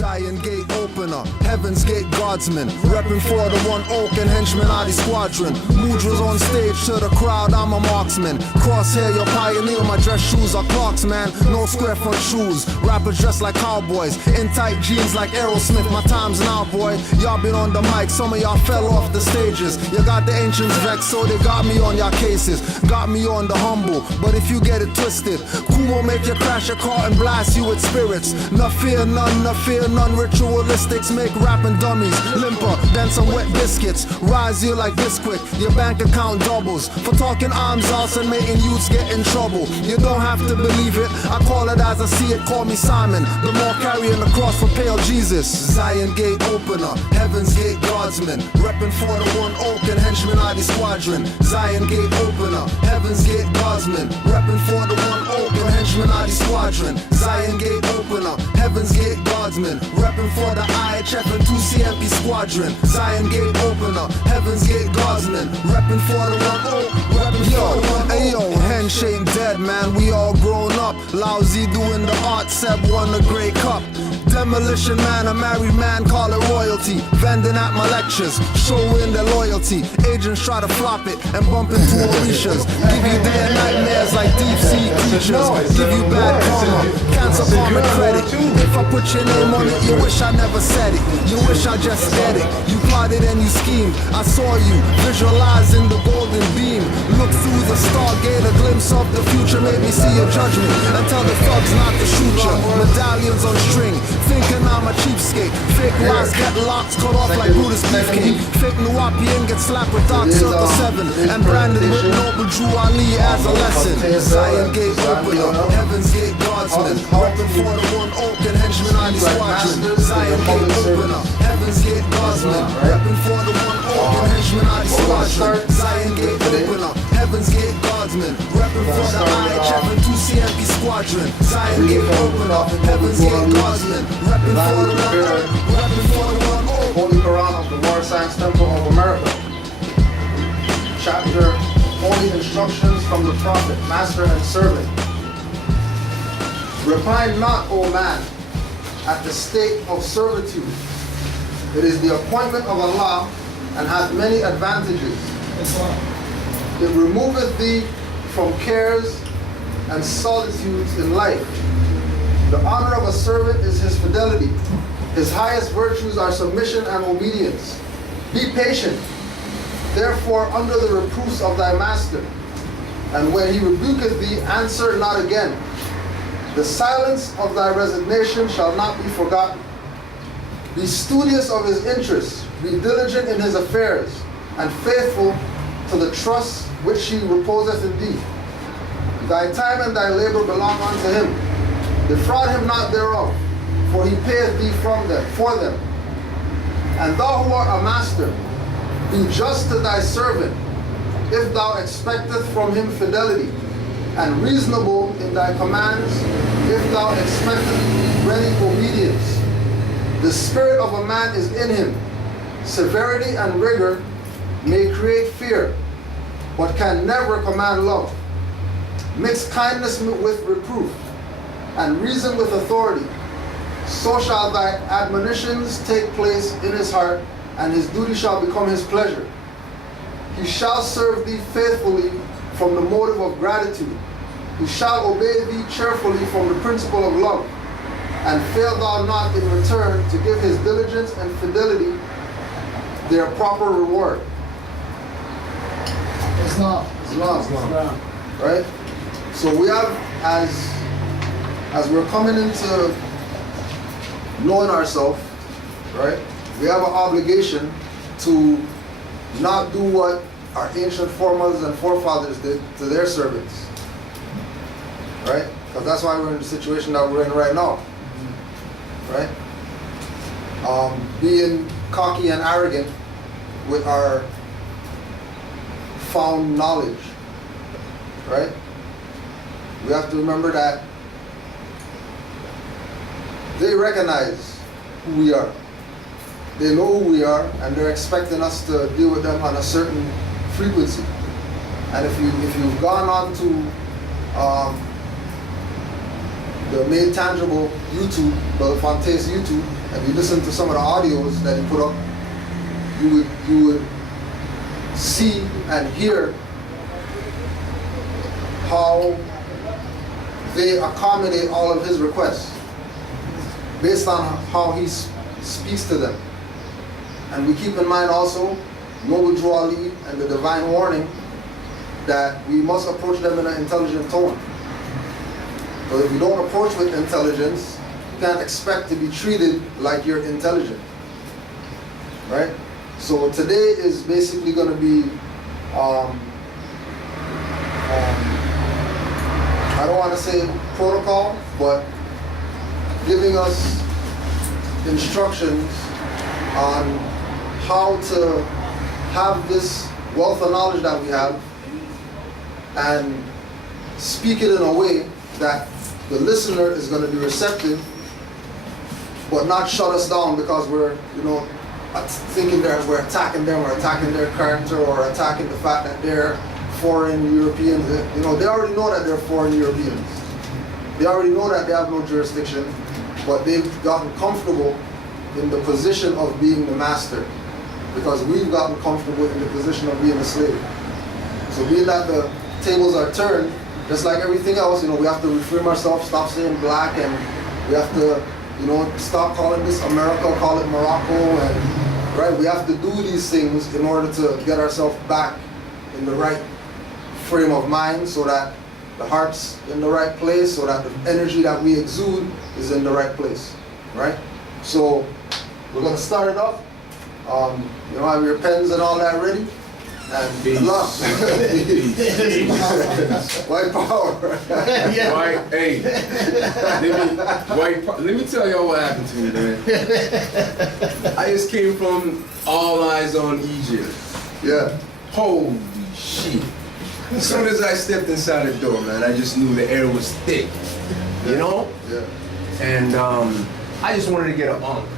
Zion gate opener, heaven's gate guardsman, repping for the one oak and henchman of the squadron. Mudra's on stage to the crowd, I'm a marksman. Crosshair, your pioneer, my dress shoes are Clarks, man. No square front shoes, rappers dressed like cowboys, in tight jeans like Aerosmith. My time's now, boy. Y'all been on the mic, some of y'all fell off the stages. You got the ancients vexed, so they got me on y'all cases. Got me on the humble, but if you get it twisted, Kumo make you crash your car and blast you with spirits. No fear none, no fear none. Ritualistics make rapping dummies limper than some wet biscuits. Rise you like this quick, your bank account doubles for talking arms out and making youths get in trouble. You don't have to believe it, I call it as I see it. Call me Simon, the more carrying the cross for pale Jesus. Zion gate opener, heaven's gate guardsman, repping for the one oak and henchman of the squadron. Zion gate opener, heaven's gate guardsman, repping for the one oak and henchman of the squadron. Zion gate opener, heaven's gate guardsman, repping for the IHF and 2 CMP squadron. Zion gate opener, heaven's gate guardsman, repping for the one oak, repping for the one oak. Ayo, handshake dead, man, we all grown up. Lousy doing the art, Seb won the Grey Cup. Demolition man, a married man, call it royalty. Vending at my lectures, showing their loyalty. Agents try to flop it and bump into Orishas. Give you day and nightmares like deep sea creatures. Give you bad karma, cancel karma credit. If I put your name on it, you wish I never said it. You wish I just said it. You plotted and you schemed. I saw you, visualizing the golden beam. Look through the stargate, a glimpse of the future made me see your judgment. And tell the thugs not to shoot ya. Medallions on string, thinking I'm a cheapskate. Fake lies get locks cut off like Brutus Beefcake. Fake Nuwapian get slapped with Dark Circle 7 and branded with Noble Drew Ali as a lesson. Zion gate opener, heaven's gate guardsman, repping for the one oak and henchman on the squadron. Zion gate opener, heaven's gate guardsman, repping for the one oak and henchman on the squadron. Zion gate opener, heaven's gate guardsman, repping for the IHF and 2 CMP squadron. Zion gate opener, heaven's gate guardsman, repping for the one oak, repping for the one oak. Holy Quran of the War Science Temple of America. Chapter, Holy Instructions from the Prophet, Master and Servant. Repine not, O man, at the state of servitude. It is the appointment of Allah and hath many advantages. It removeth thee from cares and solitudes in life. The honor of a servant is his fidelity. His highest virtues are submission and obedience. Be patient, therefore, under the reproofs of thy master. And when he rebuketh thee, answer not again. The silence of thy resignation shall not be forgotten. Be studious of his interests, be diligent in his affairs, and faithful to the trust which he reposeth in thee. Thy time and thy labor belong unto him. Defraud him not thereof, for he payeth thee for them. And thou who art a master, be just to thy servant, if thou expecteth from him fidelity, and reasonable in thy commands, if thou expecteth ready obedience. The spirit of a man is in him. Severity and rigor may create fear, but can never command love. Mix kindness with reproof, and reason with authority. So shall thy admonitions take place in his heart, and his duty shall become his pleasure. He shall serve thee faithfully from the motive of gratitude. He shall obey thee cheerfully from the principle of love, and fail thou not in return to give his diligence and fidelity their proper reward. Islam. Right? So we have, as we're coming into knowing ourselves, right? We have an obligation to not do what our ancient foremothers and forefathers did to their servants, right? Because that's why we're in the situation that we're in right now, right? Being cocky and arrogant with our found knowledge, right? We have to remember that they recognize who we are. They know who we are, and they're expecting us to deal with them on a certain frequency. And if you've gone on to the Made Tangible YouTube, Brother Fontaine YouTube, and you listen to some of the audios that he put up, you would see and hear how they accommodate all of his requests based on how he speaks to them. And we keep in mind also Noble Drew Ali and the divine warning that we must approach them in an intelligent tone. But if you don't approach with intelligence, you can't expect to be treated like you're intelligent, right? So today is basically going to be, I don't want to say protocol, but giving us instructions on how to have this wealth of knowledge that we have and speak it in a way that the listener is going to be receptive, but not shut us down because we're, thinking that we're attacking them or attacking their character or attacking the fact that they're foreign Europeans. They already know that they're foreign Europeans. They already know that they have no jurisdiction, but they've gotten comfortable in the position of being the master because we've gotten comfortable in the position of being a slave. So being that the tables are turned, just like everything else, we have to reframe ourselves, stop saying black, and we have to, stop calling this America, call it Morocco, and right, we have to do these things in order to get ourselves back in the right frame of mind so that the heart's in the right place, so that the energy that we exude is in the right place, right? So we're gonna start it off. Have your pens and all that ready. And love. White power. White, hey. Let me tell y'all what happened to me, man. I just came from All Eyes on Egypt. Yeah. Holy shit. As soon as I stepped inside the door, man, I just knew the air was thick. Yeah. And I just wanted to get an unk.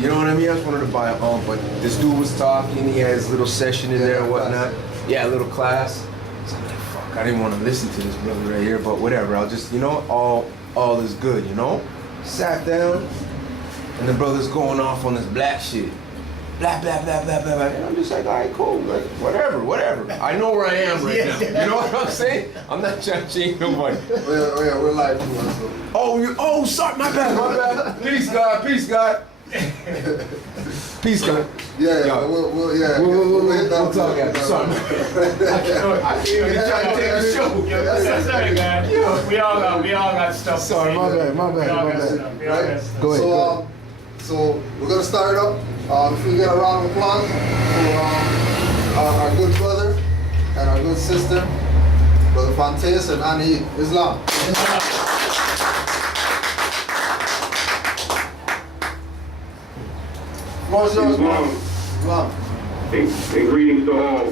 You know what I mean? I just wanted to buy an unk, but this dude was talking, he had his little session in there and whatnot. Yeah, a little class. So I'm like, fuck, I didn't want to listen to this brother right here, but whatever, I'll just, all is good, Sat down, and the brother's going off on this black shit. Blah, blah, blah, blah, blah, blah. And I'm just like, all right, cool, like, whatever. I know where I am right now. You know what I'm saying? I'm not trying to change nobody. Oh yeah, we're live too, so. Oh, sorry, my bad. Peace, God. Peace, God. Yeah. We'll talk after. Sorry. I can't even try to take the show. Sorry, man. We all got stuff. Sorry, my bad. We all got stuff. Go ahead. So we're gonna start it up. If we get a round of applause for our good brother and our good sister, Brother Fontaine and Anaidah, Islam. Islam. And greetings to all.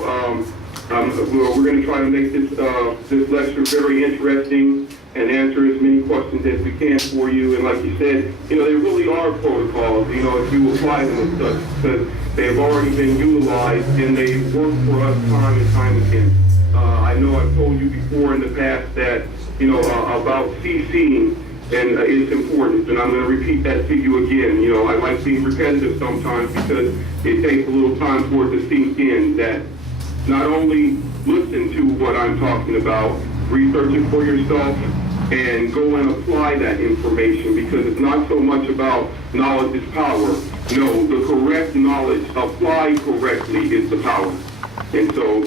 We're going to try to make this lecture very interesting and answer as many questions as we can for you. And like you said, there really are protocols, if you apply them and such, because they've already been utilized and they work for us time and time again. I know I've told you before in the past that, about CCing, and it's important, and I'm going to repeat that to you again. I like being repetitive sometimes because it takes a little time for it to sink in that not only listen to what I'm talking about, research it for yourself, and go and apply that information, because it's not so much about knowledge is power. No, the correct knowledge applied correctly is the power. And so,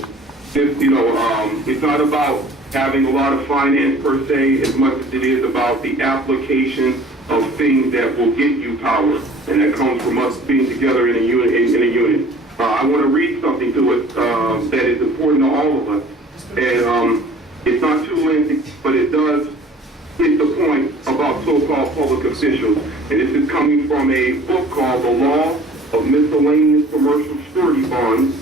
it's not about having a lot of finance per se as much as it is about the application of things that will get you power, and that comes from us being together in a unit. I want to read something to us that is important to all of us, and it's not too lengthy, but it does hit the point about so-called public officials. And this is coming from a book called The Law of Miscellaneous Commercial Surety Bonds,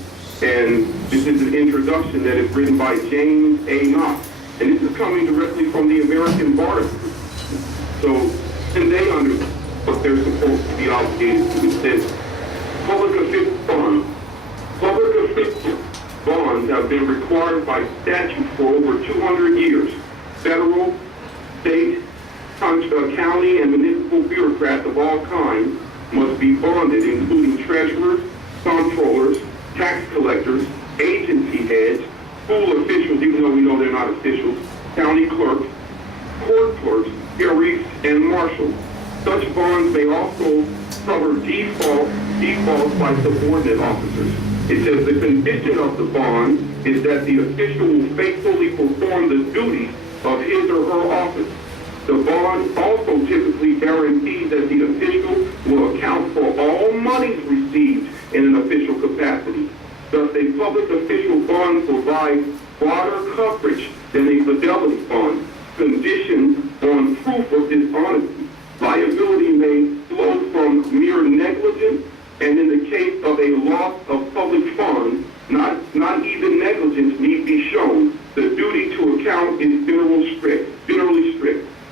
and this is an introduction that is written by James A. Knox. And this is coming directly from the American Bar Association. So, and they understand what they're supposed to be obligated to. It says, public official bonds have been required by statute for over 200 years. Federal, state, county and municipal bureaucrats of all kinds must be bonded, including treasurers, comptrollers, tax collectors, agency heads, school officials, even though we know they're not officials, county clerks, court clerks, sheriffs, and marshals. Such bonds may also cover defaults by subordinate officers. It says the condition of the bond is that the official will faithfully perform the duties of his or her office. The bond also typically guarantees that the official will account for all monies received in an official capacity. Thus, a public official bond provides broader coverage than a fidelity bond, conditioned on proof of dishonesty. Liability may flow from mere negligence, and in the case of a loss of public funds, not even negligence need be shown. The duty to account is generally strict.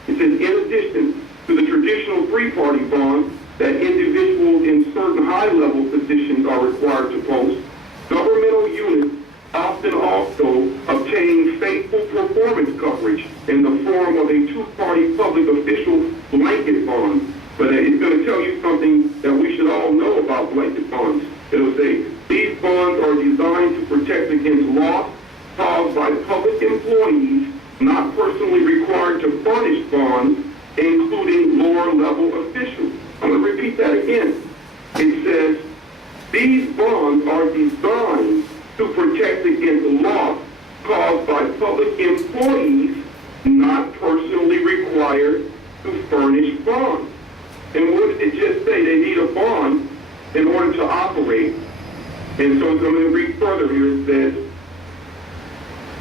It says, in addition to the traditional three-party bond that individuals in certain high-level positions are required to post, governmental units often also obtain faithful performance coverage in the form of a two-party public official blanket bond. But it's going to tell you something that we should all know about blanket bonds. It'll say, these bonds are designed to protect against loss caused by public employees not personally required to furnish bonds, including lower-level officials. I'm going to repeat that again. It says, these bonds are designed to protect against loss caused by public employees not personally required to furnish bonds. And what did it just say? They need a bond in order to operate. And so I'm going to read further here. It says,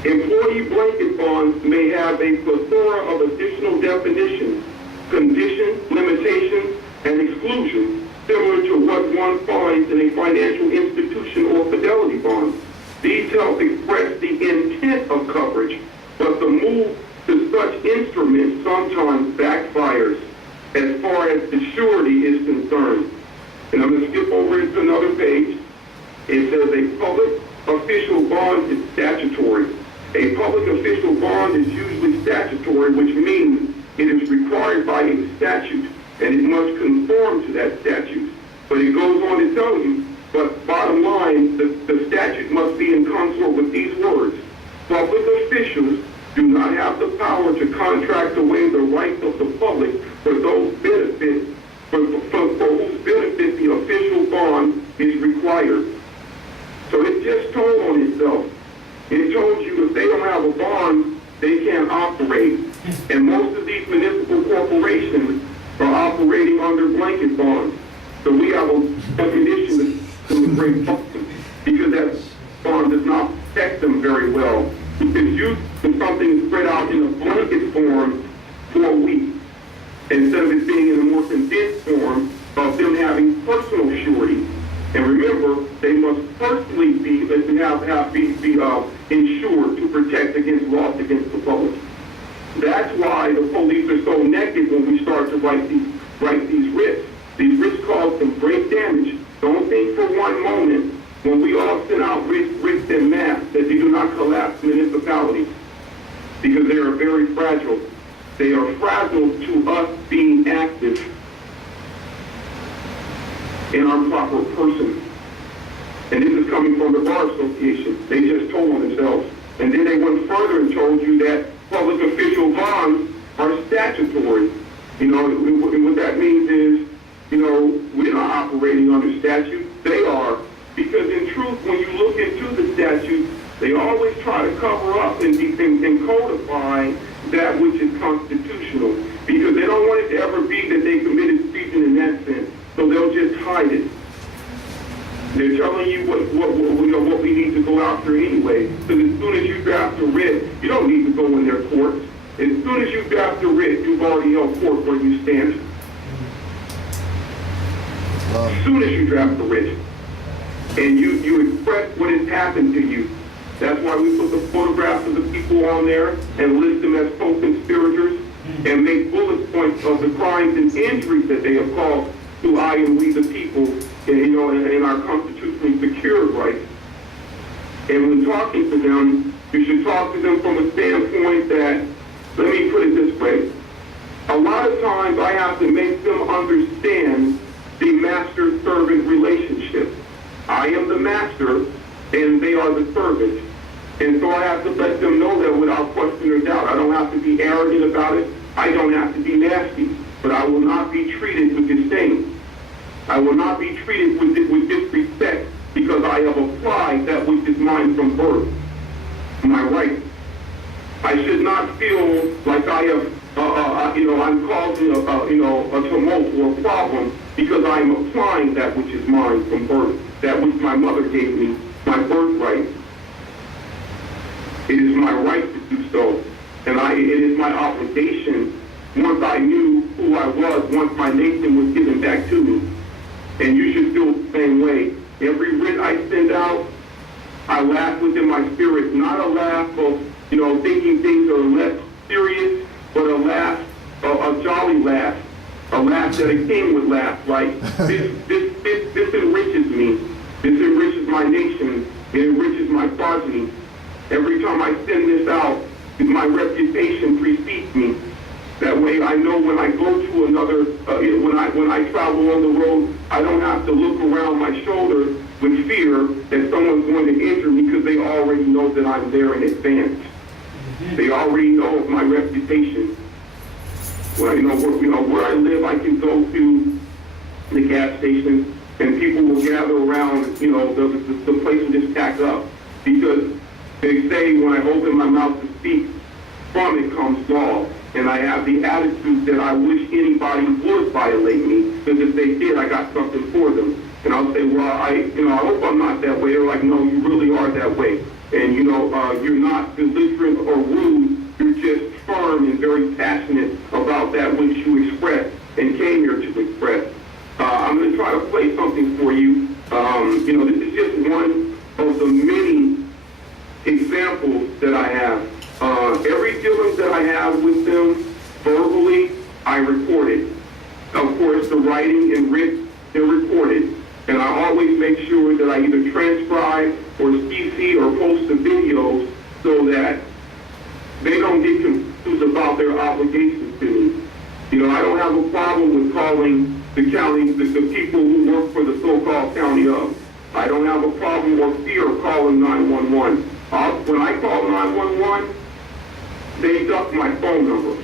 employee blanket bonds may have a plethora of additional definitions, conditions, limitations, and exclusions, similar to what one finds in a financial institution or fidelity bond. These help express the intent of coverage, but the move to such instruments sometimes backfires as far as the surety is concerned. And I'm going to skip over to another page. It says a public official bond is statutory. A public official bond is usually statutory, which means it is required by a statute, and it must conform to that statute. But it goes on to tell you, but bottom line, the statute must be in consort with these words. Public officials do not have the power to contract away the rights of the public for those benefits, for whose benefit the official bond is required. So it just told on itself. It told you if they don't have a bond, they can't operate. And most of these municipal corporations are operating under blanket bonds. So we have a definition to bring because that bond does not protect them very well. It's used for something spread out in a blanket form for a week, instead of it being in a more condensed form of them having personal surety. And remember, they must personally be insured to protect against loss against the public. That's why the police are so naked when we start to write these writs. These writs cause some great damage. Don't think for one moment when we all send out writs en masse that they do not collapse municipalities, because they are very fragile. They are fragile to us being active in our proper person. And this is coming from the Bar Association. They just told on themselves. And then they went further and told you that public official bonds are statutory. And what that means is, we're not operating under statute. They are. Because in truth, when you look into the statute, they always try to cover up and codify that which is constitutional. Because they don't want it to ever be that they committed treason in that sense. So they'll just hide it. They're telling you what we need to go after anyway. Because as soon as you draft a writ, you don't need to go in their courts. As soon as you draft a writ, you've already held court where you stand. As soon as you draft a writ, and you express what has happened to you. That's why we put the photographs of the people on there and list them as co-conspirators and make bullet points of the crimes and injuries that they have caused to I and we the people, in our constitutionally secured rights. And when talking to them, you should talk to them from a standpoint that, let me put it this way, A lot of times I have to make them understand the master-servant relationship. I am the master, and they are the servant. And so I have to let them know that without question or doubt. I don't have to be arrogant about it. I don't have to be nasty. But I will not be treated with disdain. I will not be treated with disrespect because I have applied that which is mine from birth, my right. I should not feel like I have, I'm causing a tumult or a problem because I am applying that which is mine from birth, that which my mother gave me, my birthright. It is my right to do so, and it is my obligation once I knew who I was, once my nation was given back to me. And you should feel the same way. Every writ I send out, I laugh within my spirit, not a laugh of, thinking things are less serious, but a laugh, a jolly laugh, a laugh that a king would laugh. Like, this enriches me. This enriches my nation. It enriches my progeny. Every time I send this out, my reputation precedes me. That way I know when I go to another, when I travel on the road, I don't have to look around my shoulder with fear that someone's going to injure me because they already know that I'm there in advance. They already know of my reputation. Where I live, I can go to the gas station and people will gather around, the place will just stack up because they say when I open my mouth to speak, from it comes law. And I have the attitude that I wish anybody would violate me, because if they did, I got something for them. And I'll say, well, I hope I'm not that way. They're like, no, you really are that way. And you're not belligerent or rude. You're just firm and very passionate about that which you express and came here to express. I'm going to try to play something for you. This is just one of the many examples that I have. Every dealing that I have with them verbally, I record it. Of course, the writing and writ, they're recorded. And I always make sure that I either transcribe or CC or post the videos so that they don't get confused about their obligations to me. I don't have a problem with calling the county, the people who work for the so-called county up. I don't have a problem or fear of calling 911. When I call 911, they duck my phone number.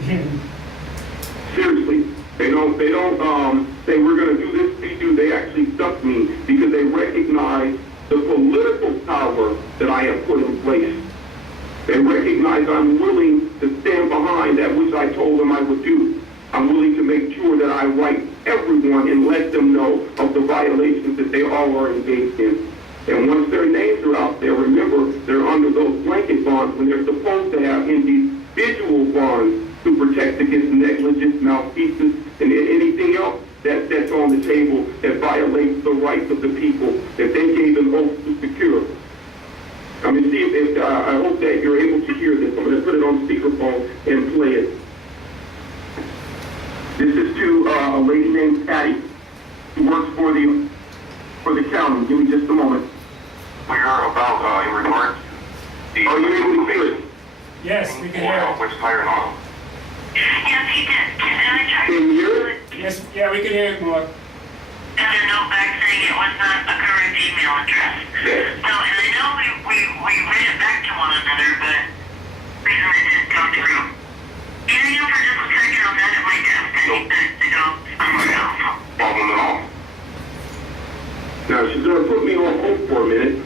Seriously. They don't say we're going to do this to you. They actually duck me because they recognize the political power that I have put in place. They recognize I'm willing to stand behind that which I told them I would do. I'm willing to make sure that I write everyone and let them know of the violations that they all are engaged in. And once their names are out there, remember, they're under those blanket bonds when they're supposed to have individual bonds to protect against negligence, malfeasance, and anything else that's on the table that violates the rights of the people that they gave an oath to secure. I mean, see if I hope that you're able to hear this. I'm going to put it on speakerphone and play it. This is to a lady named Patty who works for the county. Give me just a moment. We are about in regards to the... Are you able to hear it? Yes, we can hear it. Which tire and oil. Yes, he did. And I tried Can you hear it? Yes, yeah, we can hear it more. got a note back saying it was not a correct email address. Yes. So, and I know we read it back to one another, but reason it didn't come through. Can you for just a second on that at my desk? I need to go somewhere else. Problem at all. Now, she's going to put me on hold for a minute,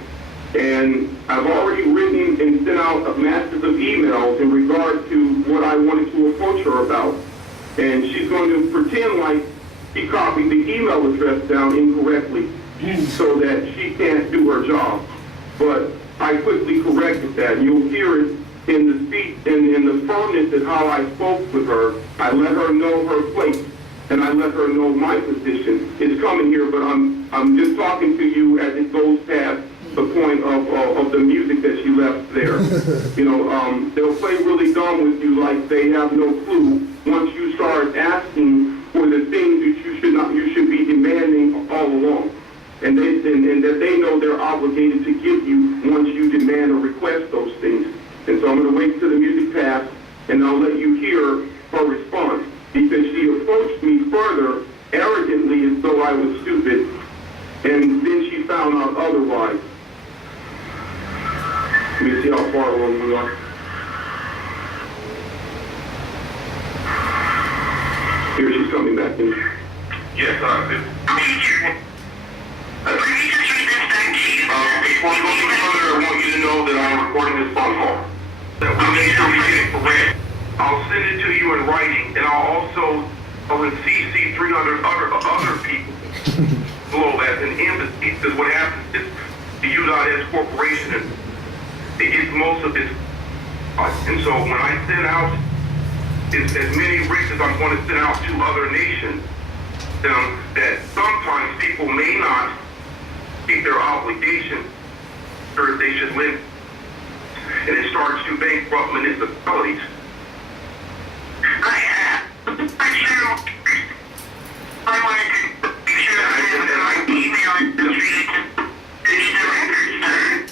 and I've already written and sent out a masses of emails in regard to what I wanted to approach her about. And she's going to pretend like she copied the email address down incorrectly so that she can't do her job. But I quickly corrected that. And you'll hear it in the speech and in the firmness of how I spoke with her. I let her know her place, and I let her know my position. It's coming here, but I'm just talking to you as it goes past the point of the music that she left there. They'll play really dumb with you like they have no clue once you start asking for the things that you should be demanding all along. And that they know they're obligated to give you once you demand or request those things. And so I'm going to wait till the music passes, and I'll let you hear her response. Because me as though I was stupid, and then she found out otherwise. Let me see how far along we are. Here, she's coming back in. Yes, Teacher, let me just read this back to you. Before we go any further, I want you to know that I'm recording this phone call. That we make sure we get it correct. I'll send it to you in writing, and I'll CC 300 other people below as an embassy, because what happens is the U.S. corporation, it gets most of this. And so when I send out as many writs as I'm going to send out to other nations, that sometimes people may not keep their obligation, or they should live, and it starts to bankrupt municipalities. I'm sure I wanted to make sure that I email it to you to need the records, sir.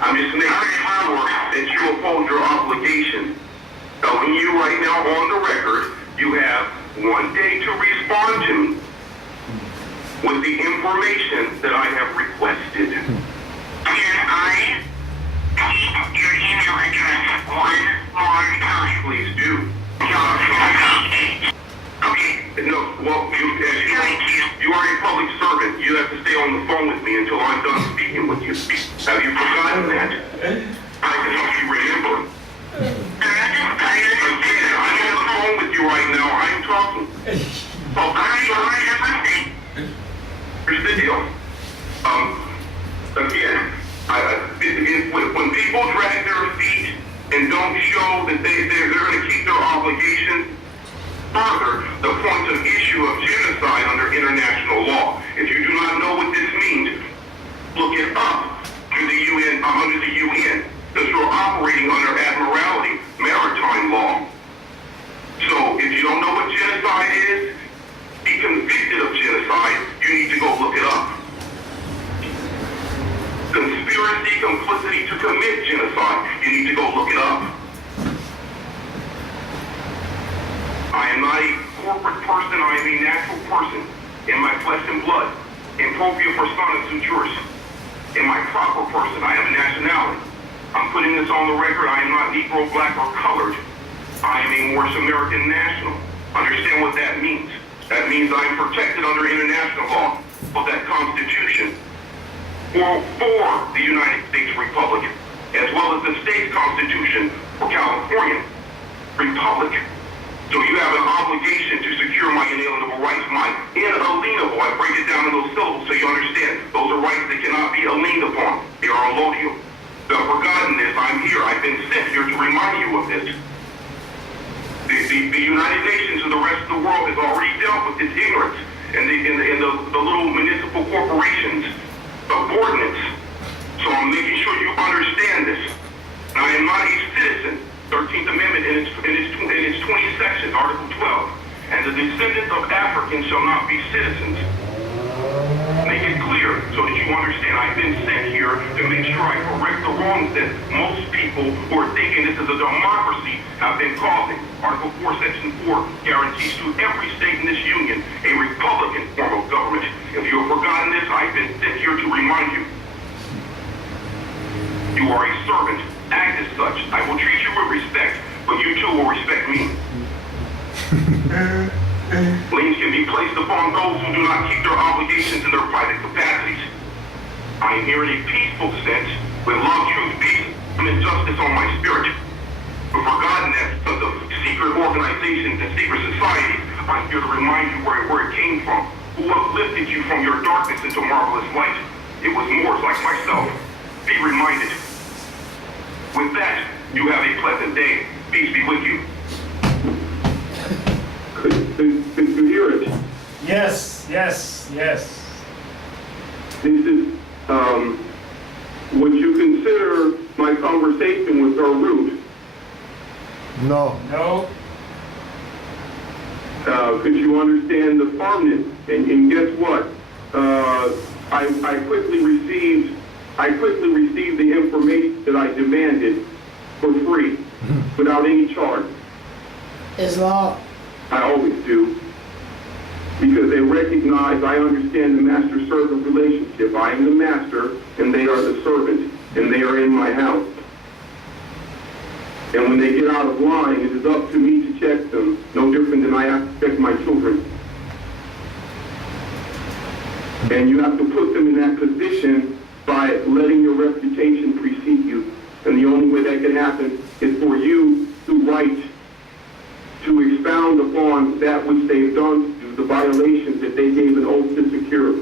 I'm just making sure that you uphold your obligation. Telling you right now on the record, you have 1 day to respond to me with the information that I have requested. Can I take your email address one more time? Please do. Okay. No, well, you are a public servant. You have to stay on the phone with me until I'm done speaking with you. Have you forgotten that? I can help you remember. Again, I'm on the phone with you right now. I'm talking. Here's the deal. Again, when people drag their feet and don't show that they're going to keep their obligations, further, the point of issue of genocide under international law. If you do not know what this means, look it up through the UN, under the UN, because you're operating under admiralty, maritime law. So if you don't know what genocide is, be convicted of genocide, you need to go look it up. Conspiracy, complicity to commit genocide, you need to go look it up. I am not a corporate person, I am a natural person, in my flesh and blood, in propria persona juris, in my proper person, I am a nationality. I'm putting this on the record, I am not Negro, black, or colored. I am a Morris American national. Understand what that means. That means I am protected under international law of that Constitution for the United States Republic, as well as the state constitution for California Republic. So you have an obligation to secure my inalienable rights. My inalienable, I break it down in those syllables so you understand. Those are rights that cannot be aliened upon. They are allodial. If you have forgotten this, I'm here. I've been sent here to remind you of this. The United Nations and the rest of the world has already dealt with this ignorance and the little municipal corporations, subordinates. So I'm making sure you understand this. And I am not a citizen. 13th Amendment in its 20 sections, Article 12. And the descendants of Africans shall not be citizens. Make it clear so that you understand I've been sent here to make sure I correct the wrongs that most people who are thinking this is a democracy have been causing. Article 4, Section 4 guarantees to every state in this union a Republican form of government. If you have forgotten this, I've been sent here to remind you. You are a servant. Act as such. I will treat you with respect, but you too will respect me. Liens can be placed upon those who do not keep their obligations in their private capacities. I am here in a peaceful sense, with love, truth, peace, and justice on my spirit. We've forgotten that because of secret organizations and secret societies, I'm here to remind you where it came from. Who uplifted you from your darkness into marvelous light? It was Moors like myself. Be reminded. With that, you have a pleasant day. Peace be with you. Could you hear it? Yes, yes, yes. This is, would you consider my conversation with her rude? No. No. Could you understand the firmness? And guess what? I quickly received the information that I demanded for free, without any charge. Islam. I always do. because they recognize I understand the master-servant relationship. I am the master, and they are the servant, and they are in my house. And when they get out of line, it is up to me to check them, no different than I have to check my children. And you have to put them in that position by letting your reputation precede you. And the only way that can happen is for you to write, to expound upon that which they've done to you, the violations that they gave an oath to secure.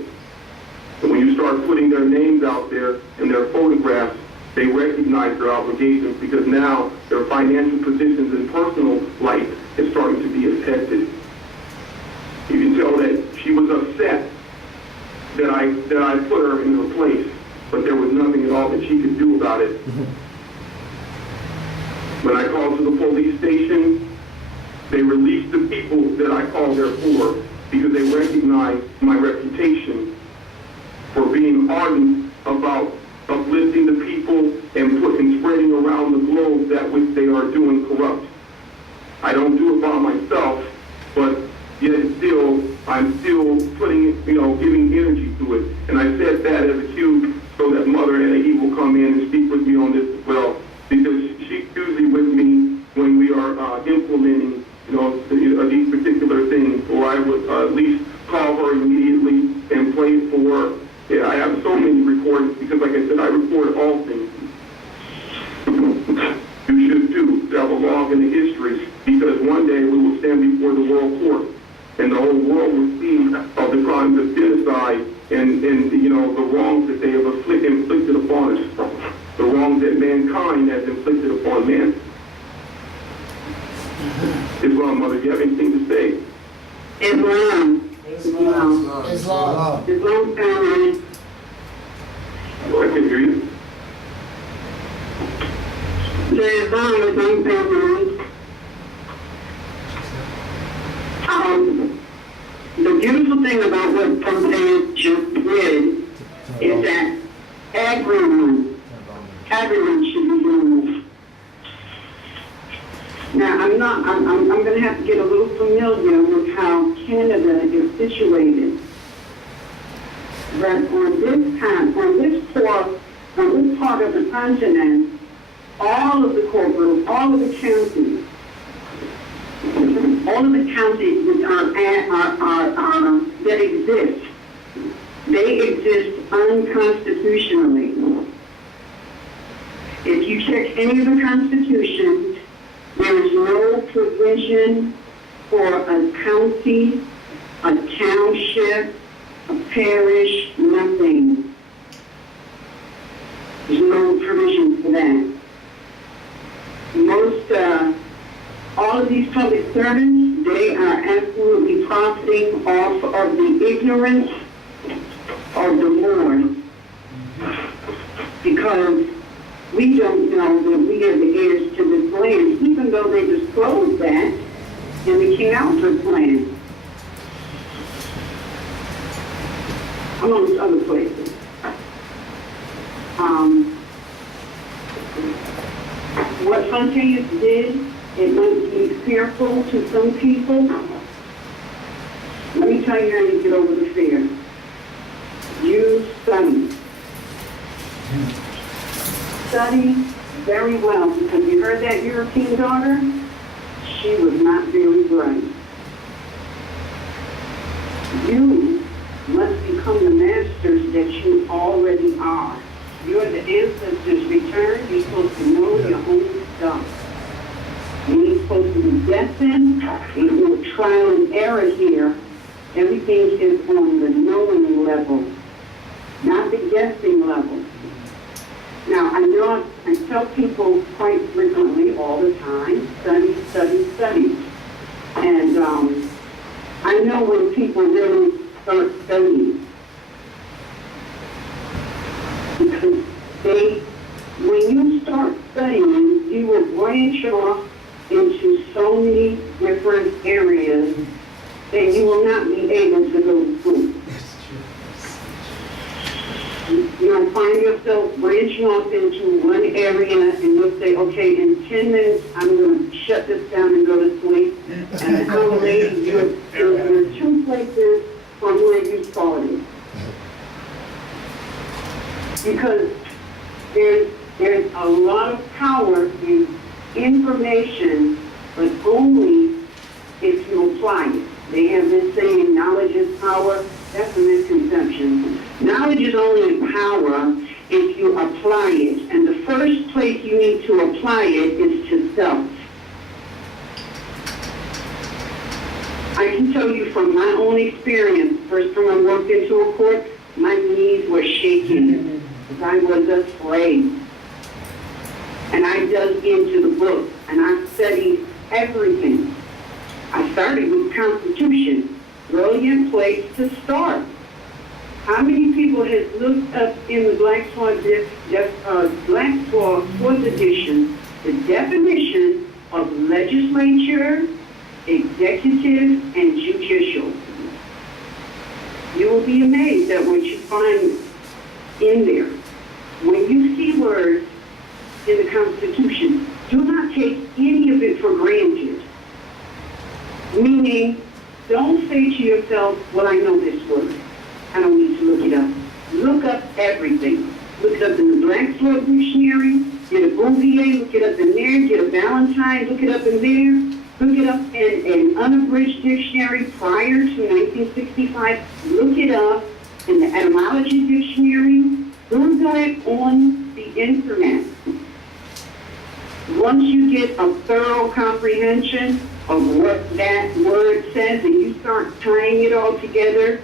And when you start putting their names out there and their photographs, they recognize their obligations, because now their financial positions and personal life is starting to be affected. You can tell that she was upset that I put her in her place, but there was nothing at all that she could do about it. When I called to the police station, they released the people that I called there for, because they recognized my reputation for being ardent about uplifting the people and spreading around the globe that which they are doing corrupt. I don't do it by myself, but yet still, I'm still putting it, giving energy to it. And I said that as a cue so that Mother Anaidah will come in and speak with me on this as well, because she's usually with me when we are implementing, these particular things, or I would at least call her immediately and play for her. Yeah, I have so many recordings because, like I said, I record all things. You should too, to have a log in the history, because one day we will stand before the world court, and the whole world will see of the crimes of genocide and the wrongs that they have inflicted upon us, the wrongs that mankind has inflicted upon man. Islam, Mother, do you have anything to say? Islam. Islam. Islam. I can hear you. The Islam family. The beautiful thing about what Pompeo just did is that everyone should be moved. Now, I'm going to have to get a little familiar with how Canada is situated. But on this part of the continent, all of the corporate, all of the counties that exist, they exist unconstitutionally. If you check any of the constitutions, there is no provision for a county, a township, a parish, nothing. There's no provision for that. All of these public servants, they are absolutely profiting off of the ignorance of the Lord, because we don't know that we are the heirs to this land, even though they disclosed that in the King Alfred plan, amongst other places. What Fontaine did, it might be fearful to some people. Let me tell you how you get over the fear. You study. Study very well, because you heard that European daughter? She was not very bright. You must become the masters that you already are. You're the ancestors returned. You're supposed to know your own stuff. You ain't supposed to be guessing. There's no trial and error here. Everything is on the knowing level, not the guessing level. Now, I tell people quite frequently, all the time, study, study, study. And I know when people really start studying. Because when you start studying, you will branch off into so many different areas that you will not be able to go to school. You'll find yourself branching off into one area, and you'll say, okay, in 10 minutes, I'm going to shut this down and go to sleep. And an hour later, you're in 2 places Because there's a lot of power in information, but only if you apply it. They have been saying knowledge is power. That's a misconception. Knowledge is only power if you apply it. And the first place you need to apply it is to self. I can tell you from my own experience, first time I walked into a court, my knees were shaking because I was afraid. And I dug into the book and I studied everything. I started with Constitution, brilliant place to start. How many people has looked up in the Black Sword Fourth Edition the definition of legislature, executive, and judicial? You will be amazed at what you find in there. When you see words in the Constitution, do not take any of it for granted. Meaning, don't say to yourself, well, I know this word. I don't need to look it up. Look up everything. Look it up in the Black Sword Dictionary, get a Bouvier, look it up in there, get a Valentine, look it up in there. Look it up in an unabridged dictionary prior to 1965. Look it up in the etymology dictionary. Google it on the internet. Once you get a thorough comprehension of what that word says and you start tying it all together,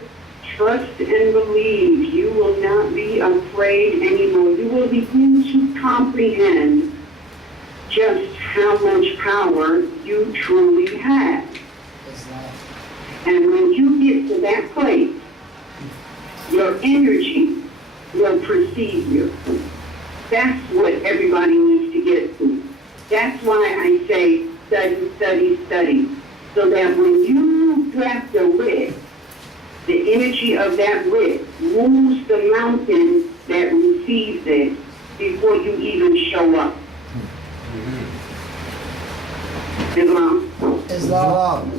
trust and believe. You will not be afraid anymore. You will begin to comprehend just how much power you truly have. And when you get to that place, your energy will precede you. That's what everybody needs to get to. That's why I say study, study, study. So that when you grab the writ, the energy of that writ moves the mountain that receives it before you even show up. Islam. Islam.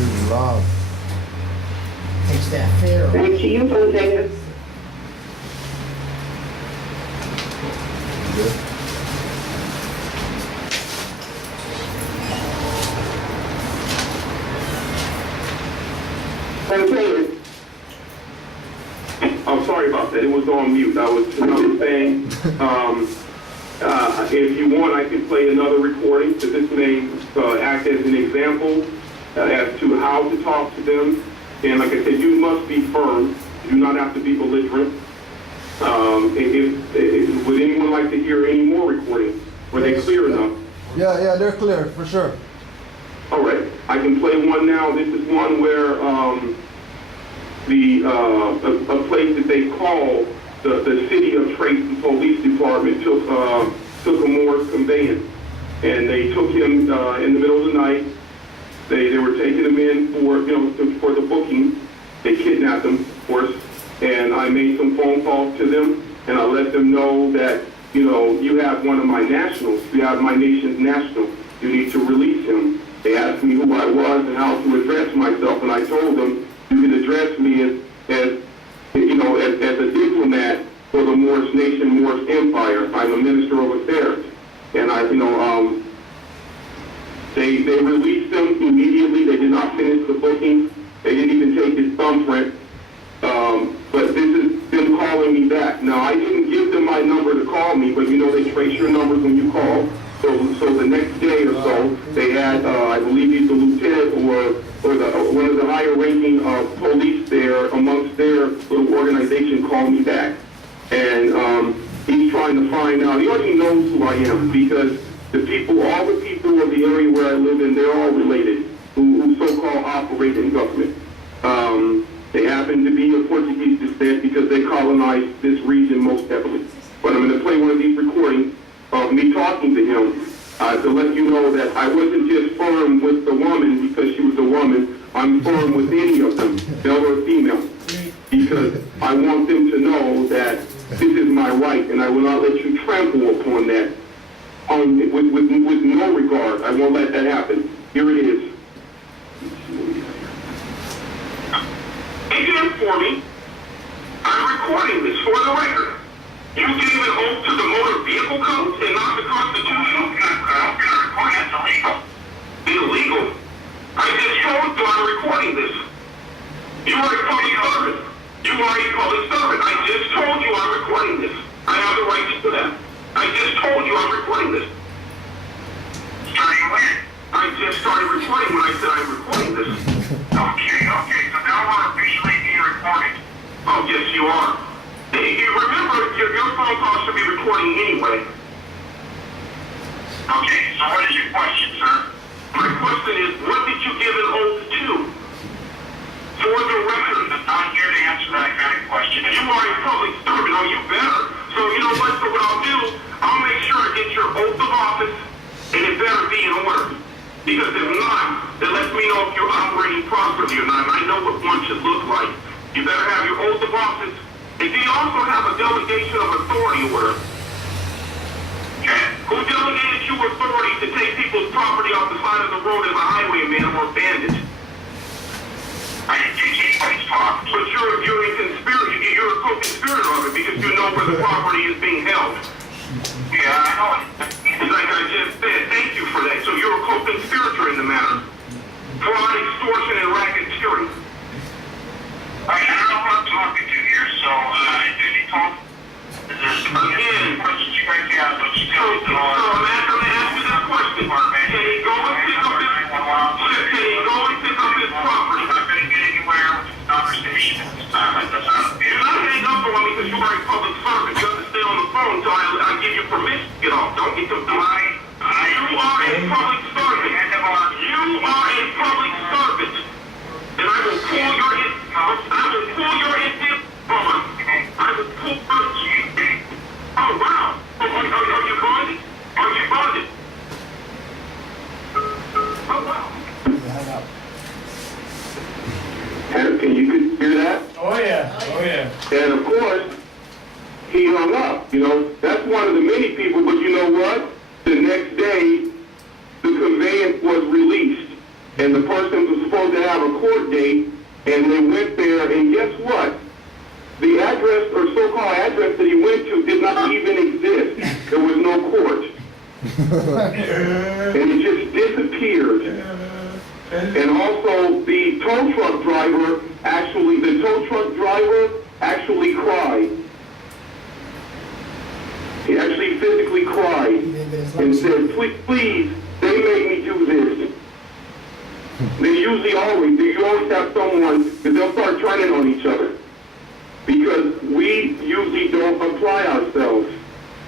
Islam. Takes that fear away. Thank you, Anaidah. I'm sorry about that. It was on mute. I was saying, if you want, I can play another recording, because this may act as an example as to how to talk to them. And like I said, you must be firm. You do not have to be belligerent. Would anyone like to hear any more recordings? Were they clear enough? Yeah, they're clear, for sure. All right. I can play one now. This is one where a place that they call the City of Tracy Police Department took a Morris conveyance, and they took him in the middle of the night. They were taking him in for the booking. They kidnapped him, of course, and I made some phone calls to them, and I let them know that you have one of my nationals, you have my nation's national. You need to release him. They asked me who I was and how to address myself, and I told them you can address me as a diplomat for the Moorish nation, Moorish empire. I'm a minister of affairs, and they released him immediately. They did not finish the booking. They didn't even take his thumbprint. But this is them calling me back. Now, I didn't give them my number to call me, but they trace your numbers when you call. So the next day or so, they had, I believe he's the lieutenant or one of the higher ranking police there amongst their little organization called me back. And he's trying to find out, he already knows who I am, because all the people of the area where I live in, they're all related, who so-called operate in government. They happen to be of Portuguese descent because they colonized this region most heavily. But I'm going to play one of these recordings of me talking to him to let you know that I wasn't just firm with the woman because she was a woman. I'm firm with any of them, male or female, because I want them to know that this is my right, and I will not let you trample upon that with no regard. I won't let that happen. Here it is. for me. I'm recording this for the record. You gave an oath to the motor vehicle code and not the Constitution? That's illegal. Illegal? I just told you I'm recording this. You are a public servant. You are a public servant. I just told you I'm recording this. I have the right to do that. I just told you I'm recording this. Starting when? I just started recording when I said I'm recording this. Okay, so now we're officially being recorded. Oh, yes, you are. You remember, your phone call should be recording anyway. Okay, so what is your question, sir? My question is, what did you give an oath to? For the record. I'm not here to answer that kind of question. You are a public servant. Oh, you better. So you know what? So what I'll do, I'll make sure I get your oath of office, and it better be in order. Because if not, that lets me know if you're operating properly or not. And I know what one should look like. You better have your oath of office. And do you also have a delegation of authority order? Okay. Who delegated you authority to take people's property off the side of the road as a highwayman or bandit? I didn't take anybody's property. But you're a conspirator. You're a co-conspirator of it because you know where the property is being held. Yeah, I know it. Like I just said, thank you for that. So you're a co-conspirator in the matter. Fraud, extortion, and racketeering. I don't know who I'm talking to here, so if you talk, Again, questions you guys have, but you so I'm going to ask you this question. Can he go and pick up his property? I'm not going to get anywhere with this conversation at this time. Do not hang up on me because you are a public servant. You have to stay on the phone until I give you permission to get off. Don't get confused. You are a public servant. You are a public servant. And I will pull your intent from us. I will pull your Oh, wow. Are you bonded? Are you bonded? Oh, wow. Can you hear that? Oh yeah. And of course, he hung up. You know, that's one of the many people, but you know what? The next day, the conveyance was released, and the person was supposed to have a court date, and they went there, and guess what? The address, or so-called address that he went to did not even exist. There was no court. And it just disappeared. And also, the tow truck driver actually cried. He actually physically cried and said, please, they made me do this. You always have someone, because they'll start turning on each other. Because we usually don't apply ourselves.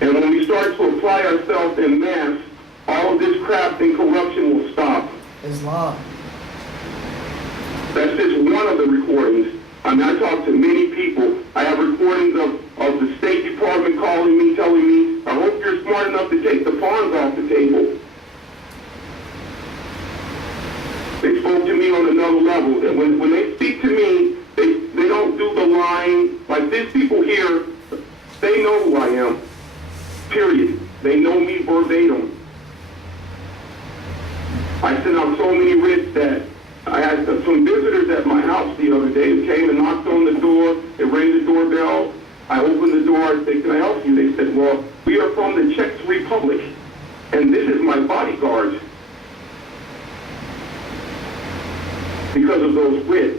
And when we start to apply ourselves en masse, all of this crap and corruption will stop. Islam. That's just one of the recordings. I mean, I talk to many people. I have recordings of the State Department calling me, telling me, I hope you're smart enough to take the pawns off the table. They spoke to me on another level. And when they speak to me, they don't do the line. Like these people here, they know who I am. Period. They know me verbatim. I sent out so many writs that I had some visitors at my house the other day who came and knocked on the door. They rang the doorbell. I opened the door. I said, can I help you? They said, well, we are from the Czech Republic, and this is my bodyguard. Because of those writs.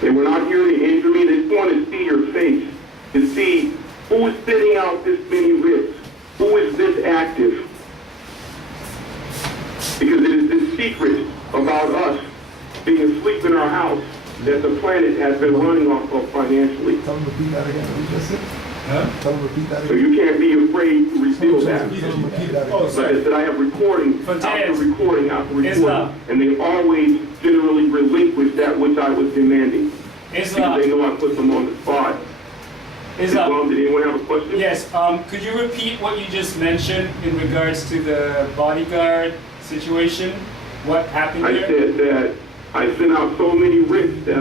They were not here to injure me. They just wanted to see your face, to see who is sitting out this many writs, who is this active. Because it is this secret about us being asleep in our house that the planet has been running off of financially. Tell him to repeat that again. What you just said? Huh? Tell him to repeat that So again. you can't be afraid to reveal that. Tell him to repeat that again. Oh, Like I sorry. said, I have recording For after Ted. recording after Islam. recording, and they always generally relinquish that which I was demanding. Because they Islam. know I put them on the spot. Islam. Did anyone have a question? Yes. Could you repeat what you just mentioned in regards to the bodyguard situation? What happened I there? said that I sent out so many writs that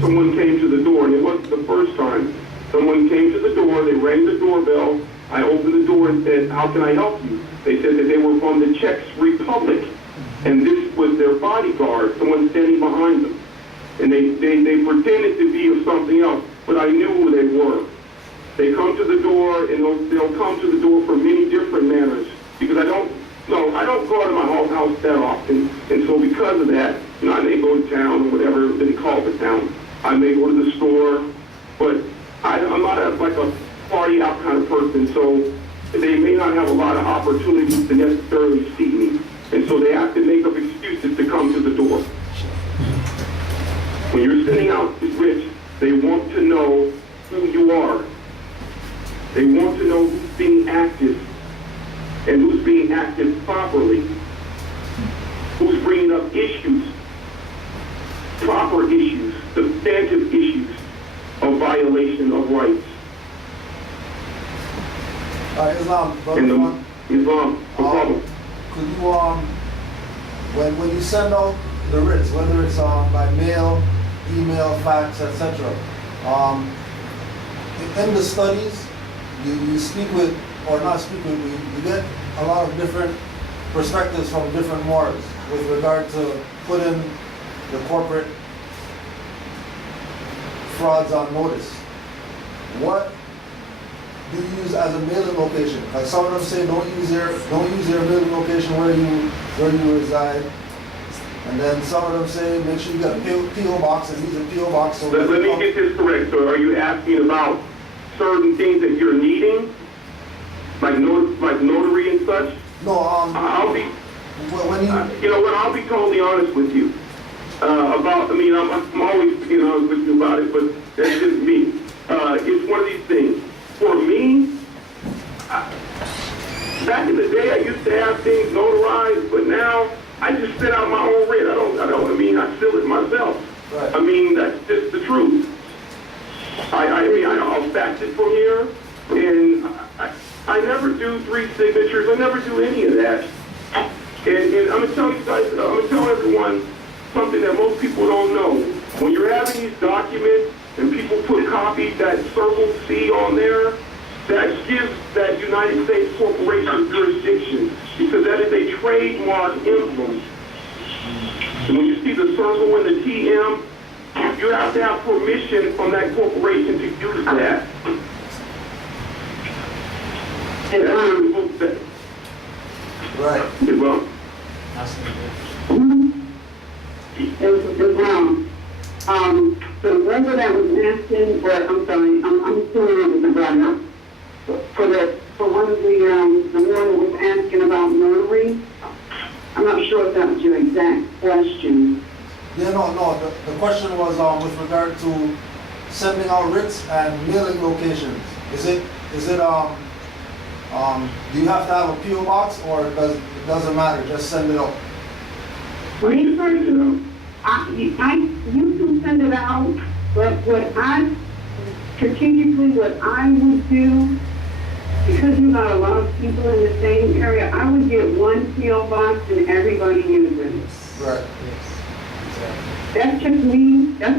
someone came to the door, and it wasn't the first time. Someone came to the door, they rang the doorbell, I opened the door and said, how can I help you? They said that they were from the Czech Republic, and this was their bodyguard, someone standing behind them. and they pretended to be of something else, but I knew who they were. They come to the door, and they'll come to the door for many different manners, because I don't go out of my house that often, and so because of that, I may go to town or whatever they call the town. I may go to the store, but I'm not like a party out kind of person, so they may not have a lot of opportunities to necessarily see me, and so they have to make up excuses to come to the door. When you're sending out the rich, they want to know who you are. They want to know who's being active and who's being active properly, who's bringing up issues, proper issues, substantive issues of violation of rights. Islam, brother, And Islam, no problem. could you when you send out the writs, whether it's by mail, email, fax, etc. In the studies, you speak with, or not speak with, you get a lot of different perspectives from different Moors with regard to putting the corporate frauds on notice. What do you use as a mailing location? Because some of them say don't use their mailing location where you reside. And then some of them say make sure you got a P.O. box and use a P.O. box. So Let me get this correct. So are you asking about certain things that you're needing? Like notary and such? No, I'll be, when you you know what, I'll be totally honest with you. I'm always being honest with you about it, but that's just me. It's one of these things. For me, back in the day, I used to have things notarized, but now I just send out my own writ. I seal it myself. Right. That's just the truth. I'll fax it from here, and I never do 3 signatures. I never do any of that. And I'm gonna tell you guys, I'm gonna tell everyone something that most people don't know. When you're having these documents and people put copies, that circle C on there, that gives that United States corporation jurisdiction, because that is a trademark emblem. And when you see the circle and the TM, you have to have permission from that corporation to use that. right. Well, The brother that was asking, I'm assuming it was the brother, for one of the one that was asking about notary. I'm not sure if that was your exact question. Yeah, no. The question was with regard to sending out writs and mailing locations. Is it do you have to have a P.O. box, or it doesn't matter, just send it out? Me personally, you can send it out, but what I would do, because you got a lot of people in the same area, I would get one P.O. box and everybody uses it. Right. That's just me. I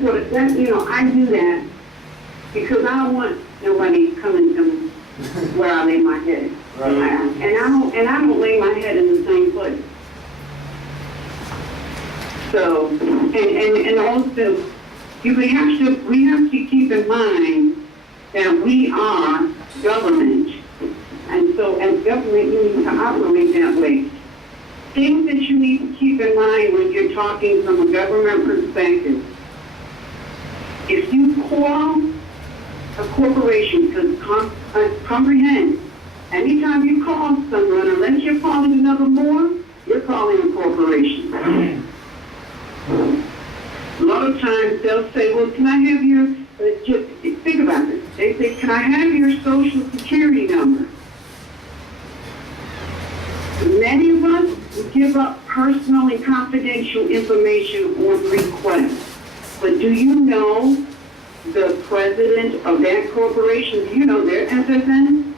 do that because I don't want nobody coming to where I lay my head. Right. And I don't lay my head in the same place. So, and also, we have to keep in mind that we are government. And so as government, you need to operate that way. Things that you need to keep in mind when you're talking from a government perspective. If you call a corporation, because comprehend, anytime you call someone, unless you're calling another Moore, you're calling a corporation. A lot of times they'll say, well, can I have your, just think about this. They say, can I have your social security number? Many of us give up personal and confidential information on request. But do you know the president of that corporation? Do you know their SSN?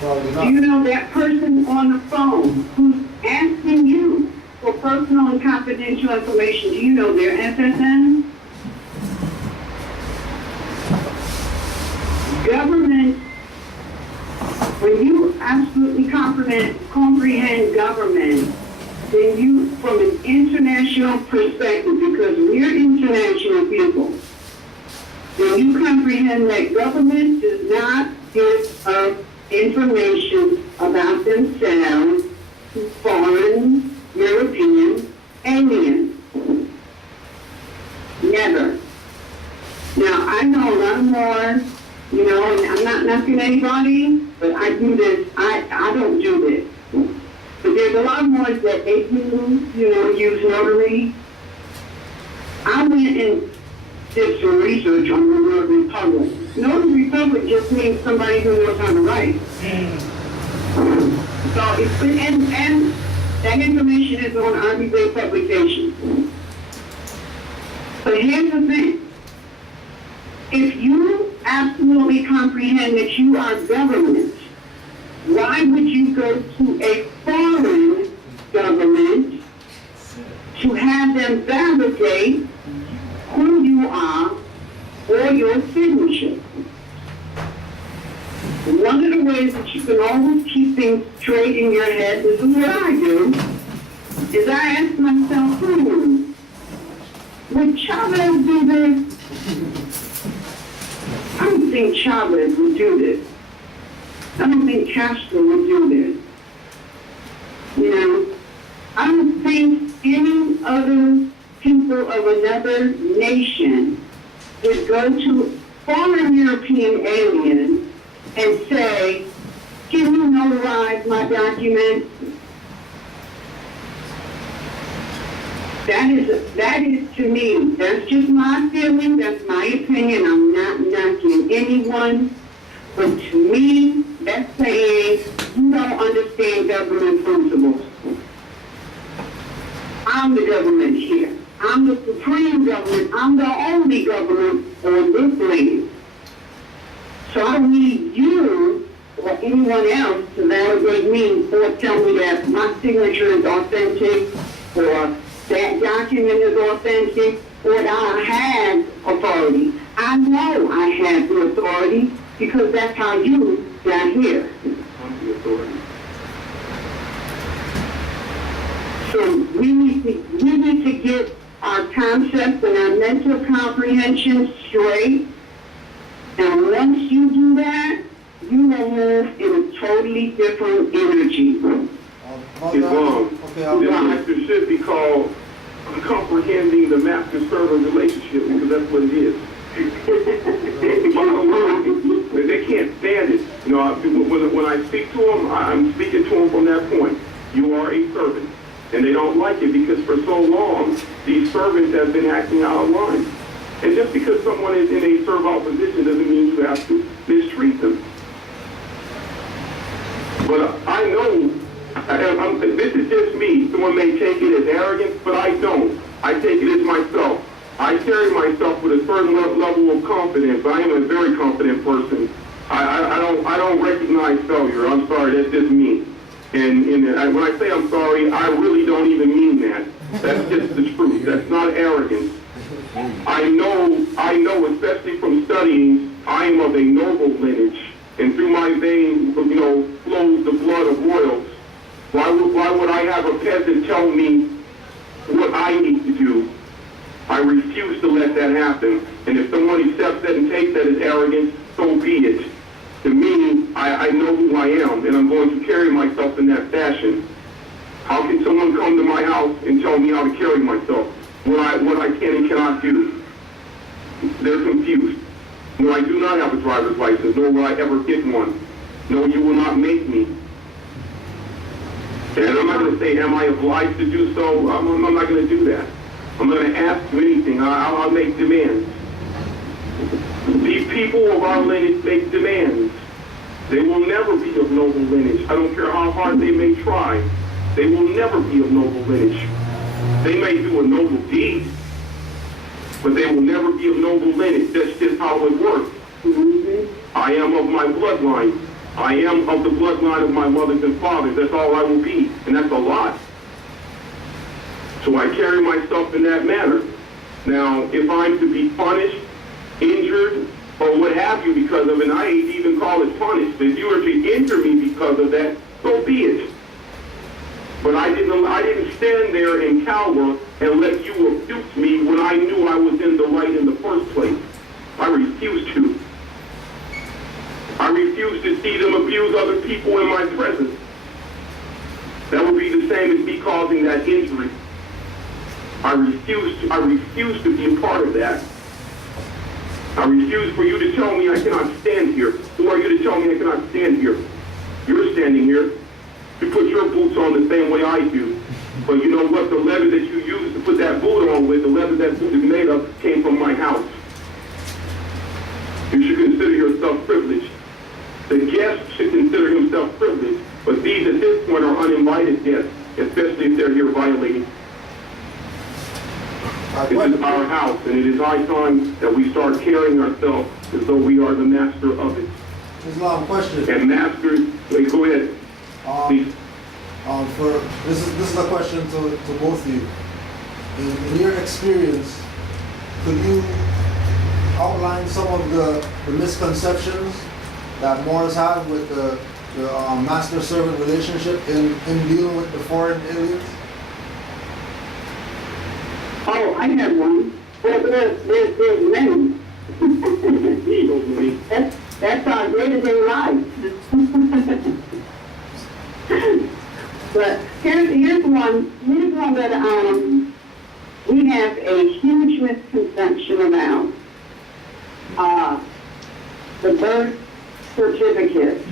Probably not. Do you know that person on the phone who's asking you for personal and confidential information? Do you know their SSN? Government, when you absolutely comprehend government, then you, from an international perspective, because we're international people, then you comprehend that government does not give us information about themselves to foreign European aliens. Never. Now, I know a lot more, you know, and I'm not knocking anybody, but I do this, I don't do this. But there's a lot more that they do, you know, use notary. I went and did some research on the word republic. Notary public just means somebody who knows how to write. So it's been, and that information is on RBJ publication. But here's the thing. If you absolutely comprehend that you are government, why would you go to a foreign government to have them validate who you are or your signature? One of the ways that you can always keep things straight in your head, this is what I do, is I ask myself, would Chavez do this? I don't think Chavez would do this. I don't think Castro would do this. You know, I don't think any other people of another nation would go to foreign European aliens and say, can you notarize my document? That is to me, that's just my feeling, that's my opinion. I'm not knocking anyone. But to me, that's saying you don't understand government principles. I'm the government here. I'm the supreme government. I'm the only government on this land. So I don't need you or anyone else to validate me or tell me that my signature is authentic or that document is authentic or that I have authority. I know I have the authority because that's how you got here. I'm the authority. So we need to get our concepts and our mental comprehension straight. And once you do that, you will move in a totally different energy. It's wrong. This should be called comprehending the master-servant relationship because that's what it is. They can't stand it. You know, when I speak to them, I'm speaking to them from that point. You are a servant. And they don't like it because for so long, these servants have been acting out of line. And just because someone is in a servile position doesn't mean you have to mistreat them. But I know, this is just me. Someone may take it as arrogance, but I don't. I take it as myself. I carry myself with a certain level of confidence. I am a very confident person. I don't recognize failure. I'm sorry, that's just me. And when I say I'm sorry, I really don't even mean that. That's just the truth. That's not arrogance. I know, especially from studying, I am of a noble lineage, and through my veins, you know, flows the blood of royals. Why would I have a peasant tell me what I need to do? I refuse to let that happen. And if someone accepts that and takes that as arrogance, so be it. To me, I know who I am, and I'm going to carry myself in that fashion. How can someone come to my house and tell me how to carry myself? What I can and cannot do? They're confused. No, I do not have a driver's license, nor will I ever get one. No, you will not make me. And I'm not going to say, am I obliged to do so? I'm not going to do that. I'm going to ask you anything. I'll make demands. These people of our lineage make demands. They will never be of noble lineage. I don't care how hard they may try. They will never be of noble lineage. They may do a noble deed, but they will never be of noble lineage. That's just how it works. I am of my bloodline. I am of the bloodline of my mothers and fathers. That's all I will be, and that's a lot. So I carry myself in that manner. Now, if I'm to be punished, injured, or what have you because of it, and I hate to even call it punished, if you were to injure me because of that, so be it. But I didn't stand there and cower and let you abuse me when I knew I was in the right in the first place. I refused to. I refused to see them abuse other people in my presence. That would be the same as me causing that injury. I refuse to be a part of that. I refuse for you to tell me I cannot stand here. Who are you to tell me I cannot stand here? You're standing here. You put your boots on the same way I do. But you know what? The leather that you used to put that boot on with, the leather that boot is made of, came from my house. You should consider yourself privileged. The guest should consider himself privileged. But these at this point are uninvited guests, especially if they're here violating. This is our house, and it is high time that we start carrying ourselves as though we are the master of it. Islam question. And masters, wait, go ahead. Please. This is a question to both of you. In your experience, could you outline some of the misconceptions that Moors have with the master-servant relationship in dealing with the foreign aliens? Oh, I have one. Well, there's many. That's our day-to-day life. But here's one that we have a huge misconception about. The birth certificate.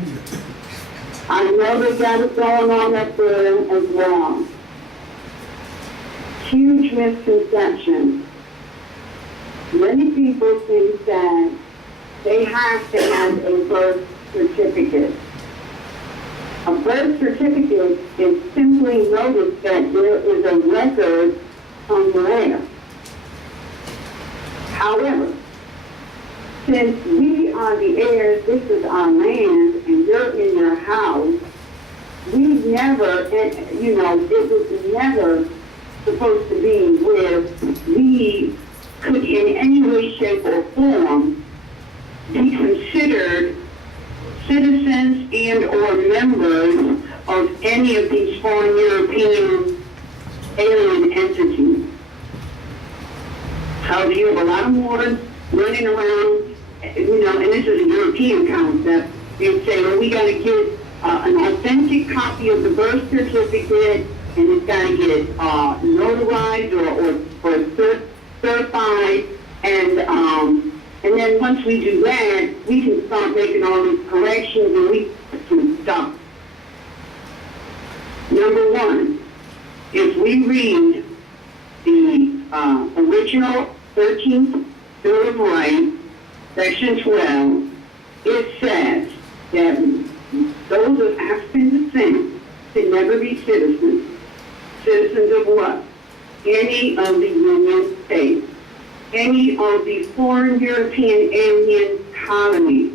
I know they got it going on up there as well. Huge misconception. Many people think that they have to have a birth certificate. A birth certificate is simply notice that there is a record somewhere. However, since we are the heirs, this is our land, and you're in your house, we never, it was never supposed to be where we could in any way, shape, or form be considered citizens and or members of any of these foreign European alien entities. However, you have a lot of Moors running around, and this is a European concept. They say, well, we got to get an authentic copy of the birth certificate, and it's got to get notarized or certified, and then once we do that, we can start making all these corrections and we can stop. Number one, if we read the original 13th Bill of Rights, Section 12, it says that those of African descent can never be citizens. Citizens of what? Any of the Union States. Any of the foreign European alien colonies.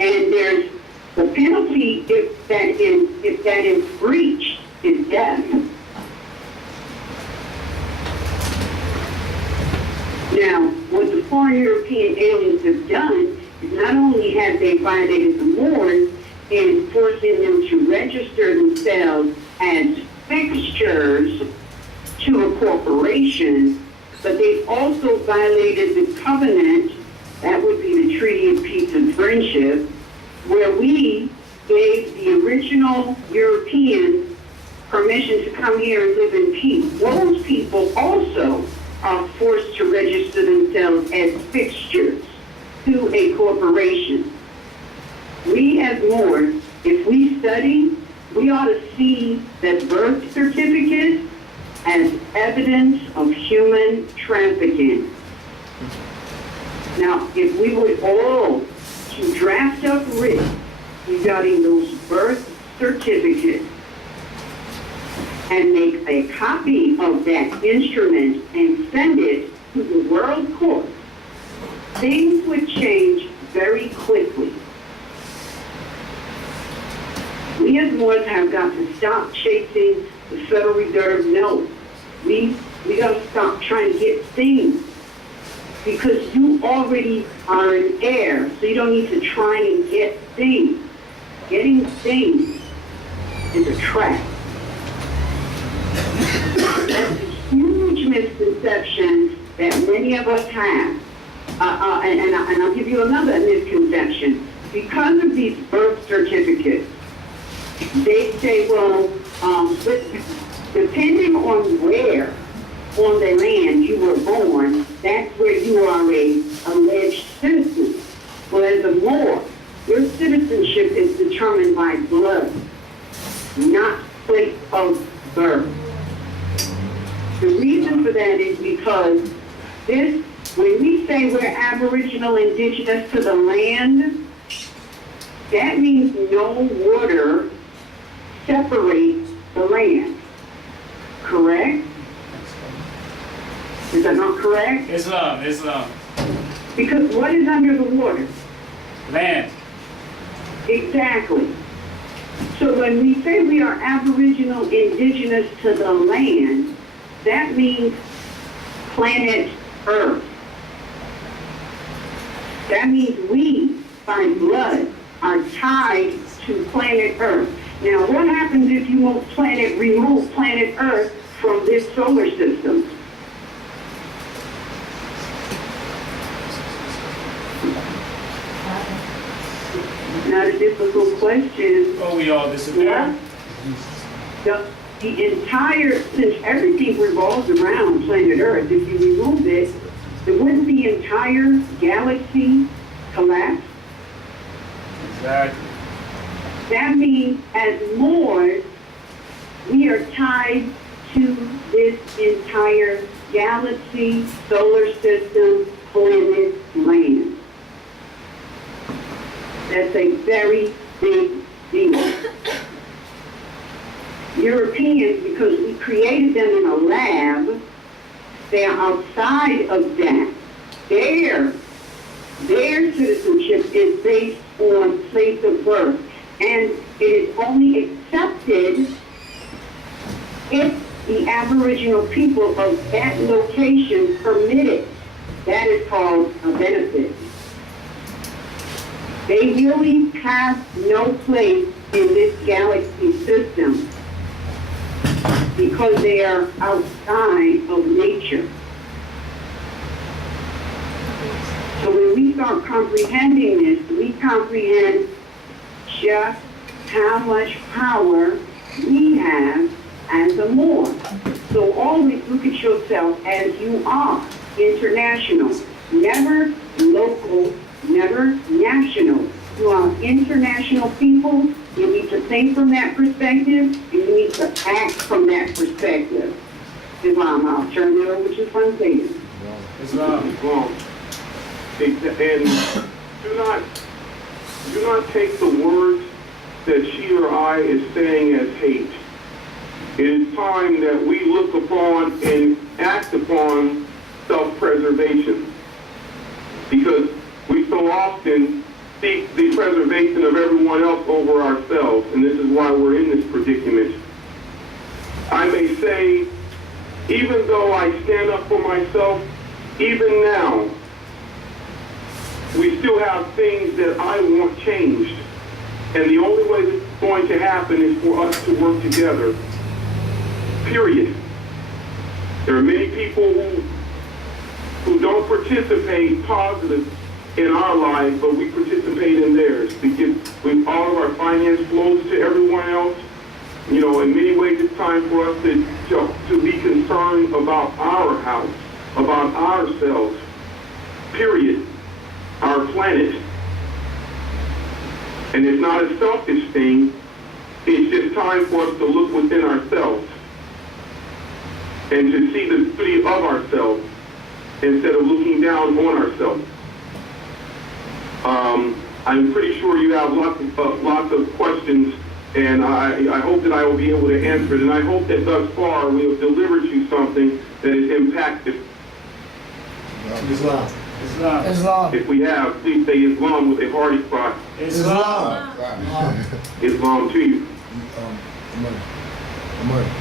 And there's the penalty if that is breached is death. Now, what the foreign European aliens have done is not only have they violated the Moors in forcing them to register themselves as fixtures to a corporation, but they've also violated the covenant, that would be the Treaty of Peace and Friendship, where we gave the original Europeans permission to come here and live in peace. Those people also are forced to register themselves as fixtures to a corporation. We as Moors, if we study, we ought to see that birth certificates as evidence of human trafficking. Now, if we were all to draft up writs regarding those birth certificates and make a copy of that instrument and send it to the world court, things would change very quickly. We as Moors have got to stop chasing the Federal Reserve notes. We got to stop trying to get things, because you already are an heir, so you don't need to try and get things. Getting things is a trap. That's a huge misconception that many of us have. And I'll give you another misconception. Because of these birth certificates, they say, well, but depending on where on the land you were born, that's where you are a alleged citizen. Well, as a Moor, your citizenship is determined by blood, not place of birth. The reason for that is because this, when we say we're Aboriginal indigenous to the land, that means no water separates the land. Correct? Is that not correct? Islam. Because what is under the water? Land. Exactly. So when we say we are Aboriginal indigenous to the land, that means planet Earth. That means we, by blood, are tied to planet Earth. Now, what happens if you remove planet Earth from this solar system? Not a difficult question. Oh, we all disappear. Yeah. The entire, since everything revolves around planet Earth, if you remove it, wouldn't the entire galaxy collapse? Exactly. That means as Moors, we are tied to this entire galaxy, solar system, planet, land. That's a very big deal. Europeans, because we created them in a lab, they're outside of that. Their citizenship is based on place of birth, and it is only accepted if the Aboriginal people of that location permit it. That is called a benefit. They really have no place in this galaxy system because they are outside of nature. So when we start comprehending this, we comprehend just how much power we have as a Moor. So always look at yourself as you are, international, never local, never national. You are international people. You need to think from that perspective, and you need to act from that perspective. Islam, I'll turn it over to Fontaine. Islam. Wrong. And do not take the words that she or I is saying as hate. It is time that we look upon and act upon self-preservation, because we so often seek the preservation of everyone else over ourselves, and this is why we're in this predicament. I may say, even though I stand up for myself, even now, we still have things that I want changed. And the only way this is going to happen is for us to work together. Period. There are many people who don't participate positive in our lives, but we participate in theirs. We give all of our finance flows to everyone else. You know, in many ways it's time for us to be concerned about our house, about ourselves. Period. Our planet. And it's not a selfish thing. It's just time for us to look within ourselves and to see the beauty of ourselves instead of looking down on ourselves. I'm pretty sure you have lots of questions, and I hope that I will be able to answer it. And I hope that thus far we have delivered you something that is impactful. Islam. Islam. Islam. If we have, please say Islam with a hearty cry. Islam. Islam to you.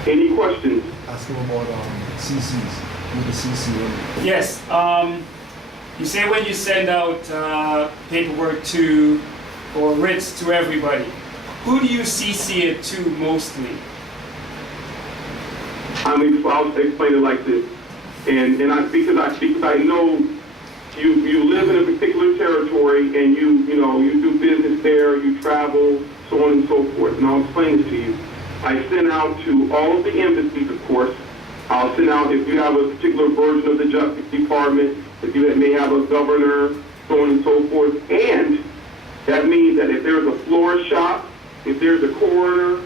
Any questions? Ask him about CCs. With the CC. Yes. You say when you send out paperwork or writs to everybody, who do you CC it to mostly? I'll explain it like this, and because I know you live in a particular territory and you do business there, you travel, so on and so forth, and I'll explain it to you. I send out to all of the embassies, of course. I'll send out if you have a particular version of the Justice Department, if you may have a governor, so on and so forth, and that means that if there's a florist shop, if there's a coroner,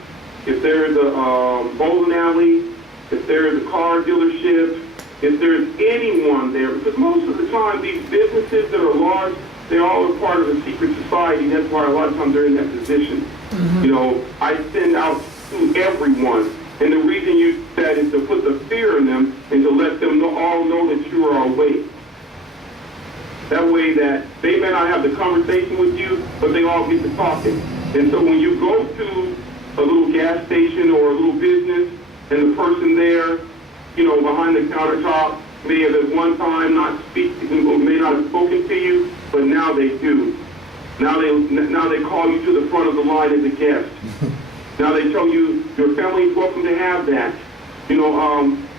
if there's a bowling alley, if there's a car dealership, if there's anyone there, because most of the time these businesses that are large, they all are part of a secret society. That's why a lot of times they're in that position. I send out to everyone. And the reason you do that is to put the fear in them and to let them all know that you are awake. That way that they may not have the conversation with you, but they all get to talking. And so when you go to a little gas station or a little business and the person there, behind the countertop may have at one time may not have spoken to you, but now they do. Now they call you to the front of the line as a guest. Now they tell you your family is welcome to have that. Is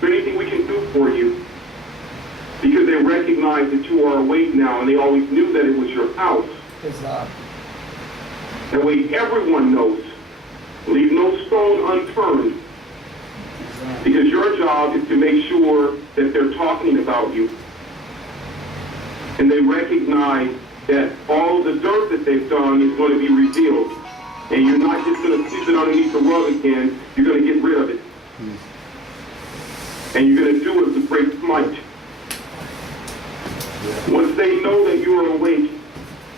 there anything we can do for you? Because they recognize that you are awake now, and they always knew that it was your house. That way everyone knows. Leave no stone unturned. Because your job is to make sure that they're talking about you. And they recognize that all of the dirt that they've done is going to be revealed. And you're not just going to sweep it underneath the rug again, you're going to get rid of it. And you're going to do it with great might. Once they know that you are awake,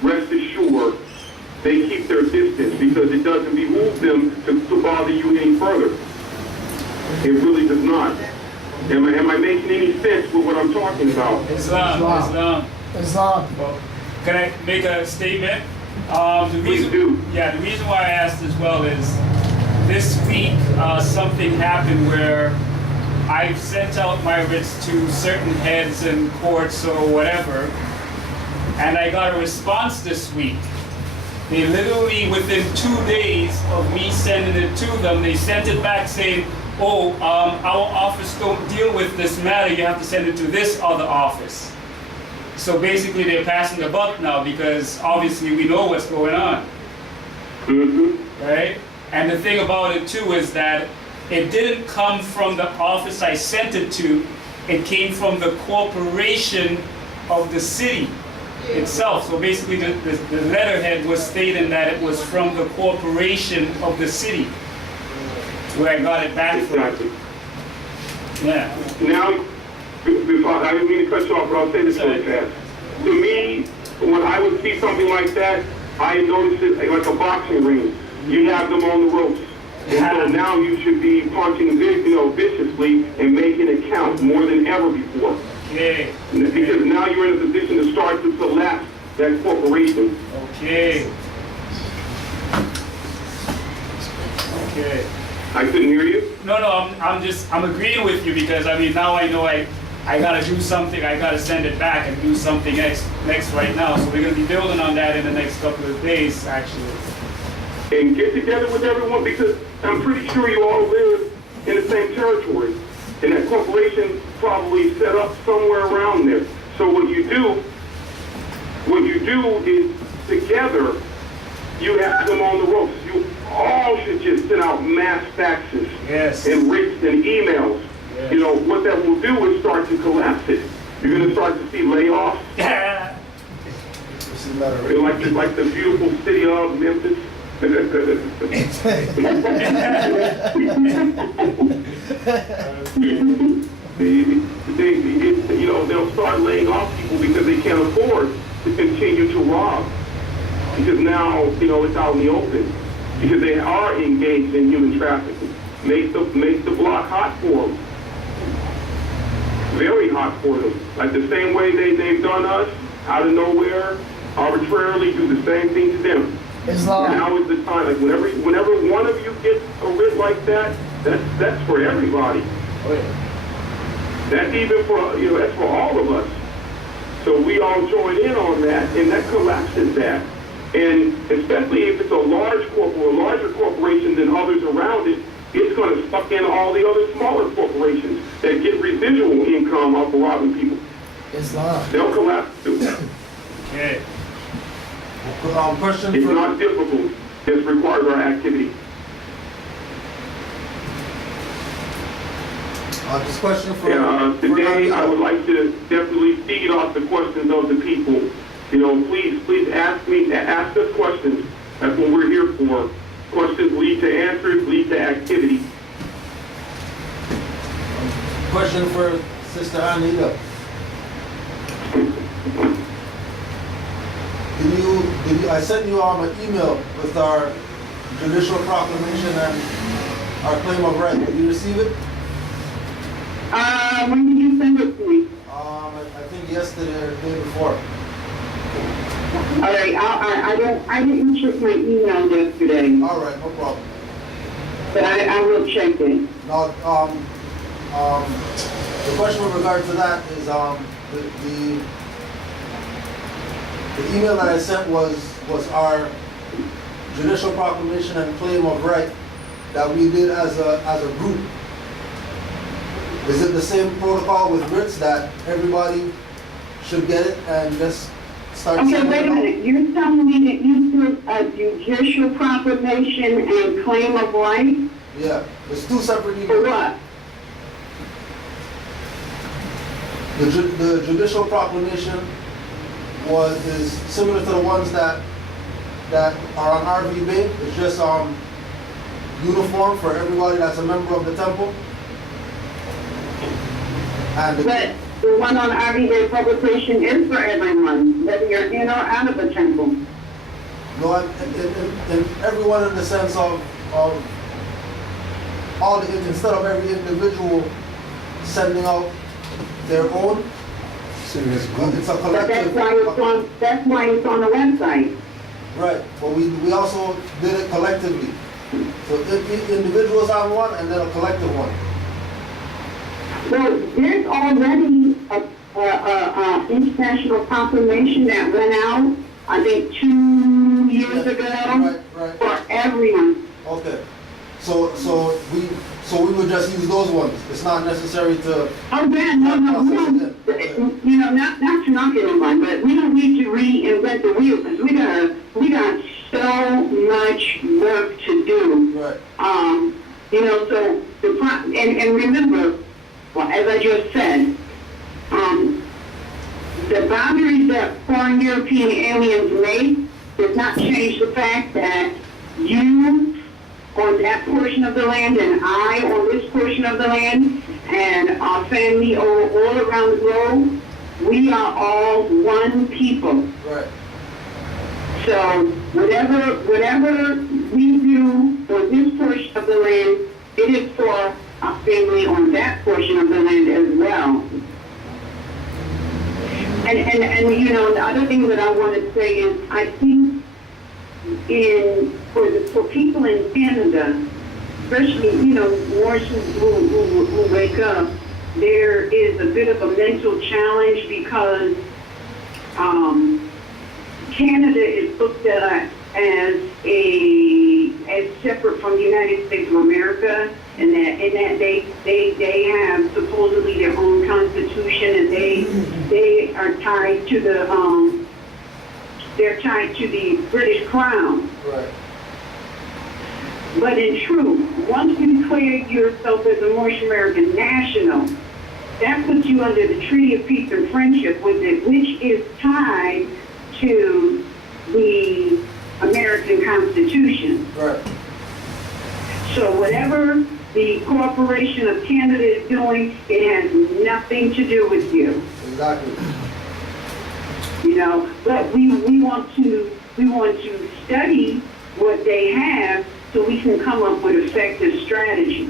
rest assured, they keep their distance because it doesn't behoove them to bother you any further. It really does not. Am I making any sense with what I'm talking about? Islam. Well, can I make a statement? Please do. Yeah, the reason why I asked as well is this week something happened where I've sent out my writs to certain heads and courts or whatever, and I got a response this week. They literally, within 2 days of me sending it to them, they sent it back saying, our office don't deal with this matter, you have to send it to this other office. So basically they're passing the buck now because obviously we know what's going on. Right? And the thing about it too is that it didn't come from the office I sent it to, it came from the corporation of the city itself. So basically the letterhead was stating that it was from the corporation of the city where I got it back Exactly. from. Yeah. Now, I didn't mean to cut you off, but I'll say this really fast. To me, when I would see something like that, I noticed it like a boxing ring. You have them on the ropes. And so now you should be punching viciously and making it count more than ever before. Okay. Because now you're in a position to start to collapse that corporation. Okay. Okay. I couldn't hear you? No, I'm agreeing with you because now I know I gotta do something, I gotta send it back and do something next right now. So we're gonna be building on that in the next couple of days actually. And get together with everyone because I'm pretty sure you all live in the same territory. And that corporation probably set up somewhere around there. So what you do is together you have them on the ropes. You all should just send out mass faxes and writs and emails. Yes. What that will do is start to collapse it. You're going to start to see layoffs. like the beautiful city of Memphis. They'll start laying off people because they can't afford to continue to rob. Because now, it's out in the open. Because they are engaged in human trafficking. Make the block hot for them. Very hot for them. Like the same way they've done us, out of nowhere, arbitrarily do the same thing to them. Now is the time. Like whenever one of you gets a writ like that, that's for everybody. Oh, yeah. That's even for that's for all of us. So we all join in on that, and that collapses that. And especially if it's a larger corporation than others around it, it's going to suck in all the other smaller corporations that get residual income off of robbing people. Islam. They'll collapse too. Okay. Question It's for not difficult. It requires our activity. this question for Today, I would Anaidah. like to definitely feed off the questions of the people. You know, please ask us questions. That's what we're here for. Questions lead to answers, lead to activity. Question for Sister Anaidah. I sent you an email with our judicial proclamation and our claim of right. Did you receive it? When did you send it to me? I think yesterday or the day before. All right, I didn't check my email yesterday, All right, no problem. but I will check it. Now, the question with regard to that is the email that I sent was our judicial proclamation and claim of right that we did as a group. Is it the same protocol with writs that everybody should get it and just start Okay, sending wait it a out? minute, you're telling me that you took a judicial proclamation and claim of right? Yeah, it's two separate For emails. what? The judicial proclamation is similar to the ones that are on RV Bay. It's just uniform for everybody that's a member of the temple. And But the one on everyday publication is for everyone, whether you're in or out of the temple. no, and everyone in the sense of all the, instead of every individual sending out their own, it's a But collective. that's why it's on the website. Right, but we also did it collectively. So individuals have one and then a collective one. Well, there's already a international proclamation that went out, I think 2 years ago, Right. for everyone. Okay. So we would just use those ones. It's not necessary to. Oh, yeah, no, we don't, you know, not to knock anyone, but we don't need to reinvent the wheel, because we got so much work to do. Right. You know, so and remember, well, as I just said, the boundaries that foreign European aliens make does not change the fact that you on that portion of the land and I on this portion of the land and our family all around the globe, we are all one people. Right. So whatever we do on this portion of the land, it is for our family on that portion of the land as well. And you know, the other thing that I want to say is, I think for people in Canada, especially, you know, more who wake up, there is a bit of a mental challenge because Canada is looked at as separate from the United States of America, and that they have supposedly their own constitution, and they are tied to the they're tied to the British Crown. Right. But in truth, once you declare yourself as a Moorish American national, that puts you under the Treaty of Peace and Friendship with it, which is tied to the American Constitution. Right. So whatever the Corporation of Canada is doing, it has nothing to do with you. Exactly. You know, but we want to study what they have so we can come up with effective strategy.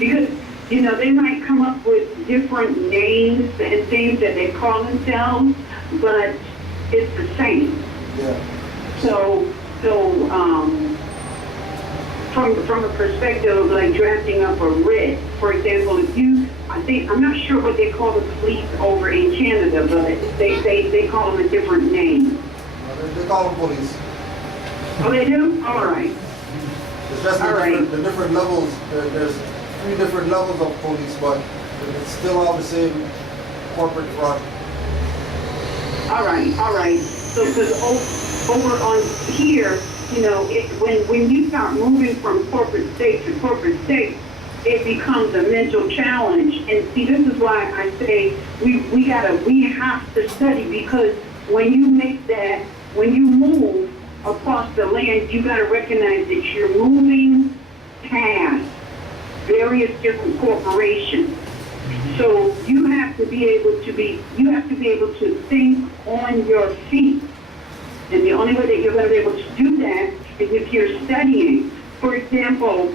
Because, you know, they might come up with different names and things that they call themselves, but it's the same. Yeah. So from a perspective of like drafting up a writ, for example, I'm not sure what they call the police over in Canada, but they call them a different name. They call them police. Oh, they do? All right. It's just All right. the different levels. There's 3 different levels of police, but it's still all the same corporate fraud. All right, all right. So, because over on here, you know, when you start moving from corporate state to corporate state, it becomes a mental challenge. And see, this is why I say we have to study, because when you move across the land, you got to recognize that you're moving past various different corporations. So you have to be able to think on your feet. And the only way that you're going to be able to do that is if you're studying. For example,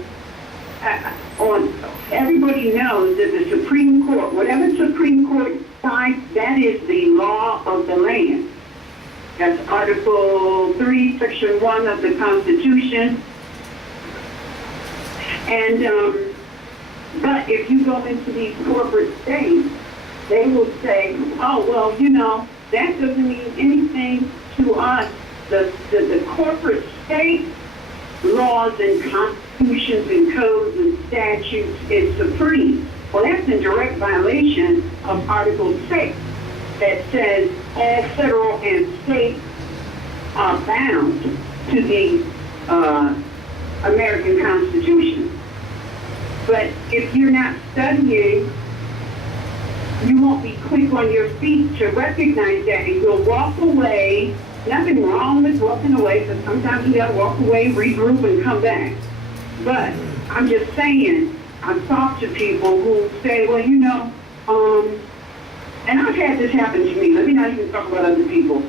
everybody knows that the Supreme Court, whatever Supreme Court decides, that is the law of the land. That's Article 3, Section 1 of the Constitution. And but if you go into these corporate states, they will say, oh, well, you know, that doesn't mean anything to us. The corporate state laws and constitutions and codes and statutes is supreme. Well, that's in direct violation of Article 6 that says all federal and state are bound to the American Constitution. But if you're not studying, you won't be quick on your feet to recognize that, and you'll walk away. Nothing wrong with walking away, because sometimes you gotta walk away, regroup, and come back. But I'm just saying, I've talked to people who say, well, you know, and I've had this happen to me. Let me not even talk about other people.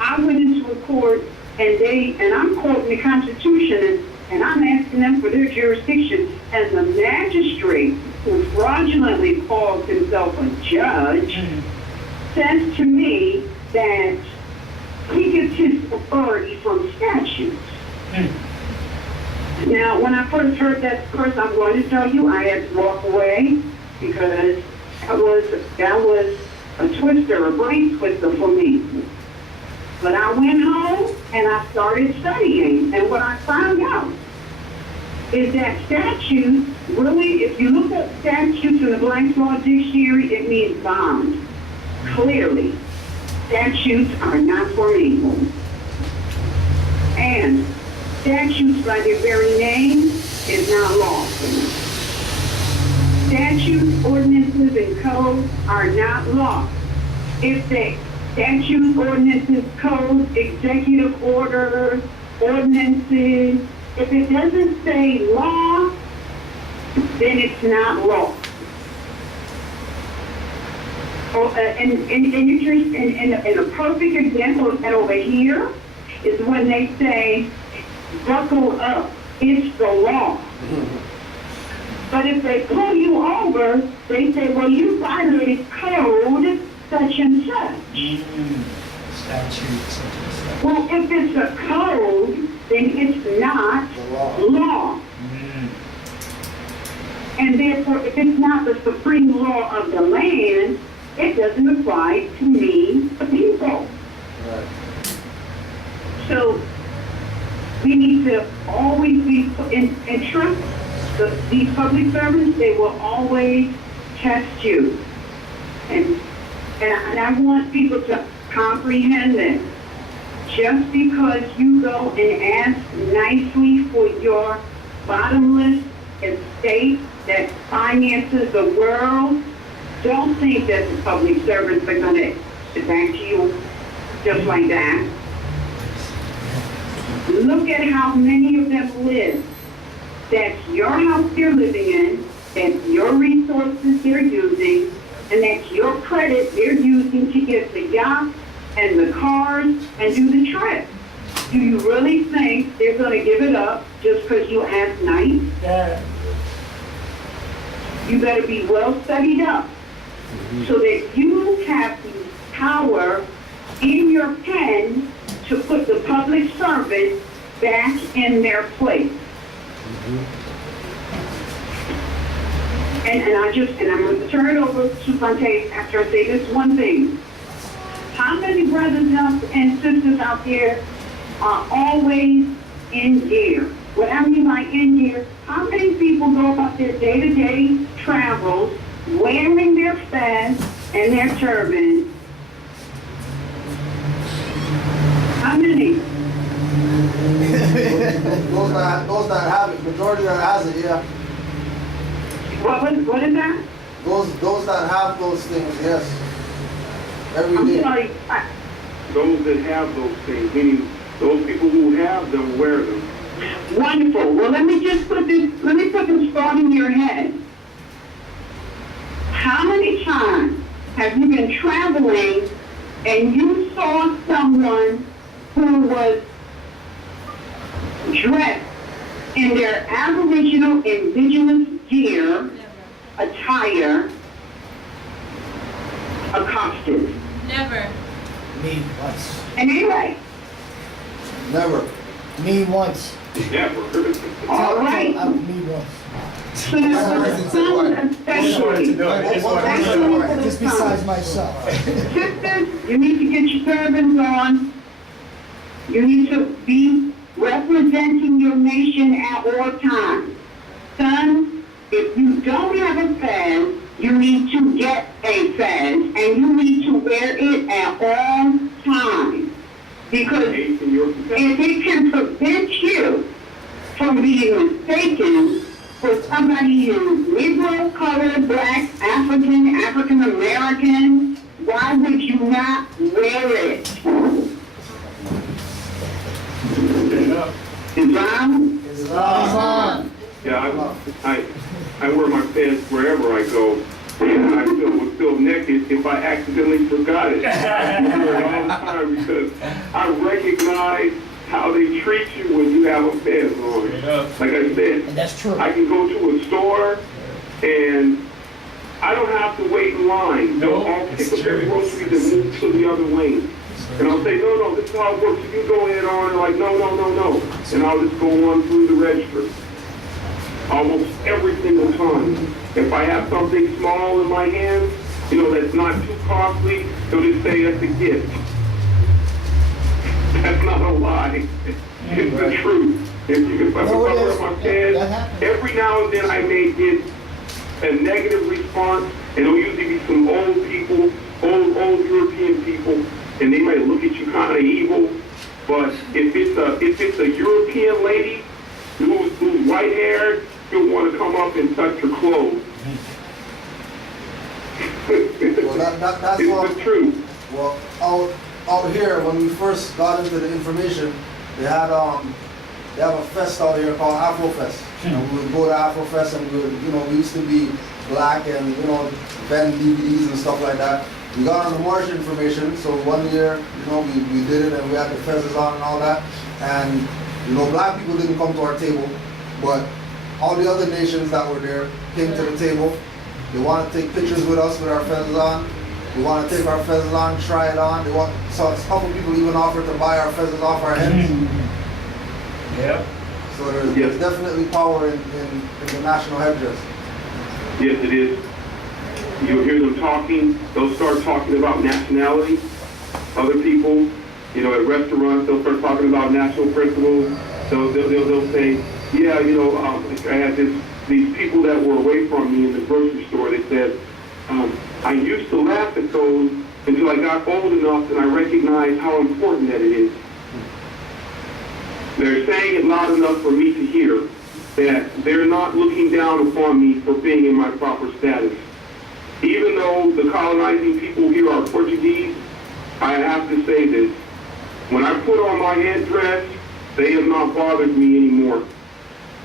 I went into a court, and I'm quoting the Constitution, and I'm asking them for their jurisdiction, and the magistrate, who fraudulently calls himself a judge, says to me that he gets his authority from statutes. Now, when I first heard that, of course, I'm going to tell you, I had to walk away, because that was a twister, a brain twister for me. But I went home and I started studying, and what I found out is that statutes, really, if you look at statutes in the Black's Law Dictionary, it means bond. Clearly, statutes are not for me. And statutes, by their very name, is not law. Statutes, ordinances, and codes are not law. If they statutes, ordinances, codes, executive orders, ordinances, if it doesn't say law, then it's not law. And a perfect example of that over here is when they say, buckle up, it's the law. But if they pull you over, they say, well, you violated code such and such. Statute, such and such. Well, if it's a code, then it's not law. And therefore, if it's not the supreme law of the land, it doesn't apply to me, the people. Right. So we need to always be in trust. These public servants, they will always test you. And I want people to comprehend this. Just because you go and ask nicely for your bottomless estate that finances the world, don't think that the public servants are going to sit back to you just like that. Look at how many of them live. That's your house you're living in, that's your resources they're using, and that's your credit they're using to get the yachts and the cars and do the trip. Do you really think they're going to give it up just because you ask nice? Yeah. You better be well studied up so that you have the power in your pen to put the public servant back in their place. And I'm going to turn it over to Fontaine after I say this one thing. How many brothers and sisters out there are always in gear? What I mean by in gear, how many people go about their day-to-day travels wearing their fez and their turban? How many? Those that have it, majority that has it, yeah. What is that? Those that have those things, yes. Every I'm day. sorry. Those that have those things, meaning those people who have them wear them. Wonderful. Well, let me put this thought in your head. How many times have you been traveling and you saw someone who was dressed in their Aboriginal indigenous gear, attire, accosted? Never. Me once. And anyway, Never. Me once. Never. all right. Me once. So especially, Just besides myself. sisters, you need to get your turbans on. You need to be representing your nation at all times. Son, if you don't have a fez, you need to get a fez, and you need to wear it at all times. Because if it can prevent you from being mistaken for somebody who's Negro, colored, black, African American, why would you not wear it? Islam? Islam. Yeah, I wear my pants wherever I go. And I would feel naked if I accidentally forgot it. I wear it all the time because I recognize how they treat you when you have a pants on. Like I said, And that's true. I can go to a store and I don't have to wait in line. They'll all pick up their groceries and move to the other lane. And I'll say, no, this is how it works. You go ahead on. And like, no. And I'll just go on through the register. Almost every single time. If I have something small in my hand, that's not too costly, they'll just say that's a gift. That's not a lie. It's the truth. If I wear my pants, every now and then I may get a negative response, and it'll usually be some old people, old European people, and they might look at you kind of evil. But if it's a European lady who's white haired, you'll want to come up and touch her clothes. Well, that's It's the truth. Well, out here, when we first got into the information, they have a fest out here called Afro Fest. And we would go to Afro Fest, and we used to be black and bend DVDs and stuff like that. We got on the march information, so one year, we did it, and we had the fezzes on and all that. And black people didn't come to our table, but all the other nations that were there came to the table. They want to take pictures with us with our fezzes on. They want to take our fezzes on, try it on. So a couple people even offered to buy our fezzes off our heads. Yeah. So there's definitely power in the national headdress. Yes, it is. You'll hear them talking. They'll start talking about nationality. Other people, at restaurants, they'll start talking about national principles. They'll say, yeah, I had these people that were away from me in the grocery store. They said, I used to laugh at those until I got old enough and I recognized how important that it is. They're saying it loud enough for me to hear that they're not looking down upon me for being in my proper status. Even though the colonizing people here are Portuguese, I have to say this. When I put on my headdress, they have not bothered me anymore.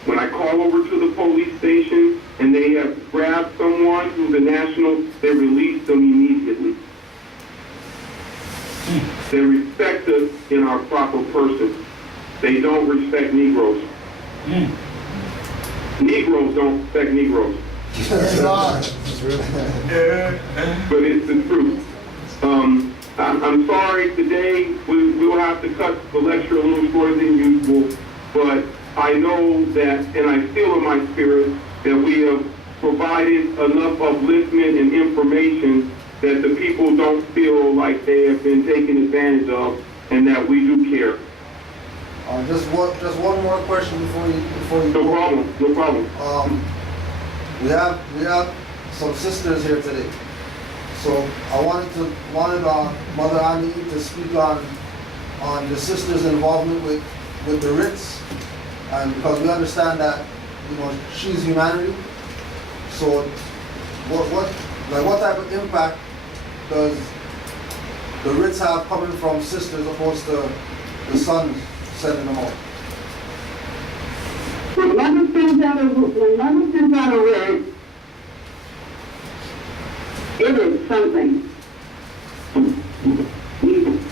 When I call over to the police station and they have grabbed someone who's a national, they release them immediately. They respect us in our proper person. They don't respect Negroes. Negroes don't respect Negroes. But it's the truth. I'm sorry today we'll have to cut the lecture a little shorter than usual, but I know that, and I feel in my spirit, that we have provided enough upliftment and information that the people don't feel like they have been taken advantage of, and that we do care. Just one more question before you No go. problem, no problem. We have some sisters here today, so I wanted Mother Anaidah to speak on the sisters' involvement with the writs, and because we understand that she's humanity. So what type of impact does the writs have coming from sisters opposed to the sons sending them out? When mother sends out a writ, it is something.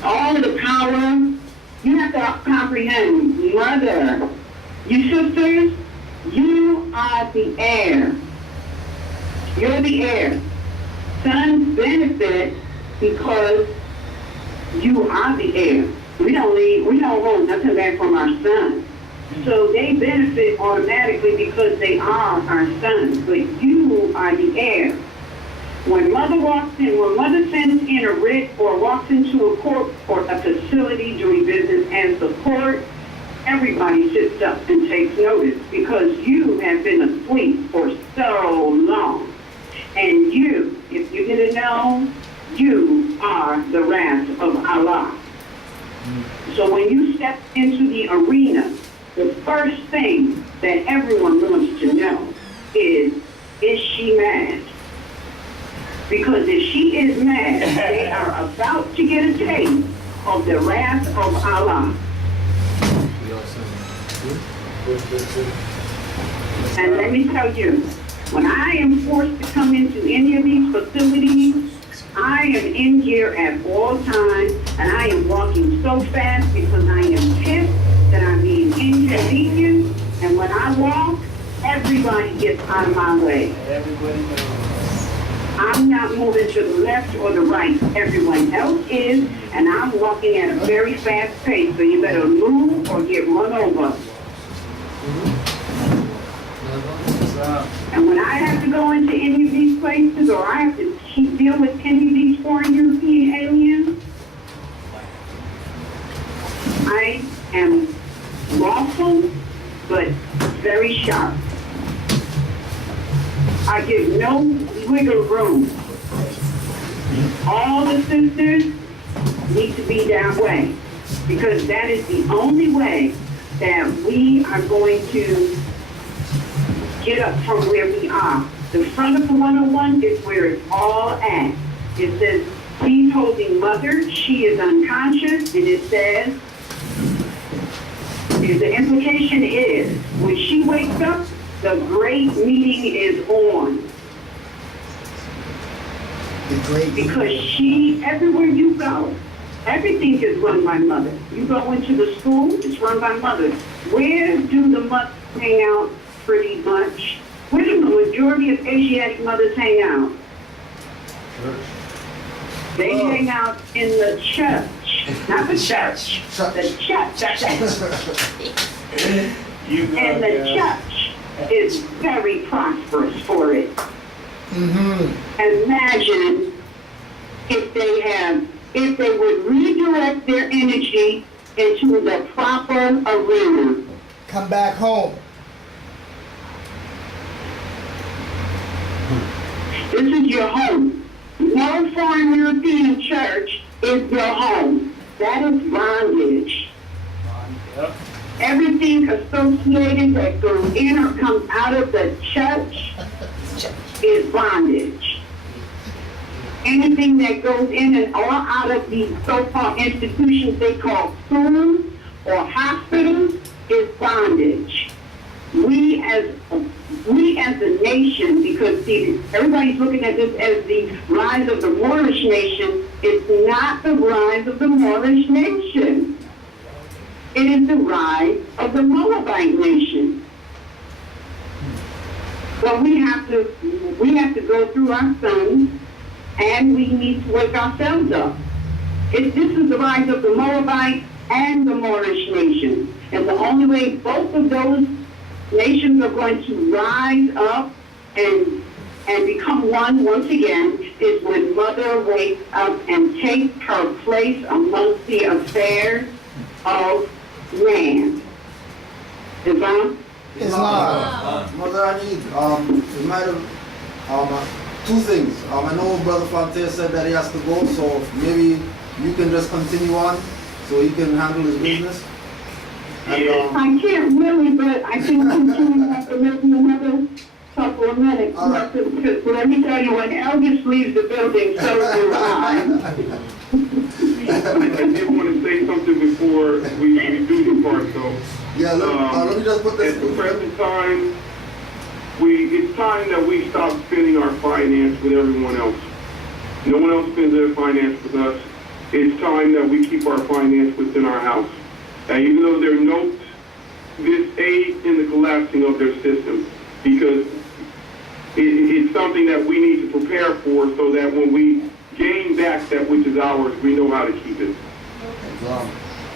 All the power, you have to comprehend, mother, you sisters, you are the heir. You're the heir. Sons benefit because you are the heir. We don't hold nothing back from our sons. So they benefit automatically because they are our sons, but you are the heir. When mother sends in a writ or walks into a court or a facility doing business as the court, everybody sits up and takes notice because you have been asleep for so long. And you, if you didn't know, you are the wrath of Allah. So when you step into the arena, the first thing that everyone wants to know is she mad? Because if she is mad, they are about to get a taste of the wrath of Allah. And let me tell you, when I am forced to come into any of these facilities, I am in here at all times, and I am walking so fast because I am pissed that I'm being inconvenienced, and when I walk, everybody gets out of my way. Everybody knows. I'm not moving to the left or the right. Everyone else is, and I'm walking at a very fast pace, so you better move or get run over. And when I have to go into any of these places, or I have to deal with any of these foreign European aliens, I am lawful, but very sharp. I give no wiggle room. All the sisters need to be that way, because that is the only way that we are going to get up from where we are. The front of the 101 is where it's all at. It says, he's holding mother, she is unconscious, and it says, the implication is, when she wakes up, the great meeting is on. Because she, everywhere you go, everything is run by mother. You go into the school, it's run by mother. Where do the mothers hang out pretty much? Where do the majority of Asiatic mothers hang out? They hang out in the church. Not the church. The church. And the church is very prosperous for it. Imagine if they would redirect their energy into the proper arena. Come back home. This is your home. No foreign European church is your home. That is bondage. Yep. Everything associated that goes in or comes out of the church is bondage. Anything that goes in and or out of these so-called institutions they call schools or hospitals is bondage. We as a nation, because see, everybody's looking at this as the rise of the Moorish nation. It's not the rise of the Moorish nation. It is the rise of the Moabite nation. But we have to go through our sons, and we need to wake ourselves up. This is the rise of the Moabite and the Moorish nation. And the only way both of those nations are going to rise up and and become one once again is when mother wakes up and takes her place amongst the affairs of man. Islam? Islam. Mother Anaidah, you might have two things. I know Brother Fontaine said that he has to go, so maybe you can just continue on so he can handle his business. And, I can't really, but I can continue after maybe another couple of minutes. All right. Because let me tell you, when Elvis leaves the building, so do I. I did want to say something before we do the part, though. yeah, let me just put this. At the present time, it's time that we stop spending our finance with everyone else. No one else spends their finance with us. It's time that we keep our finance within our house. And even though there notes this aid in the collapsing of their system, because it's something that we need to prepare for so that when we gain back that which is ours, we know how to keep it.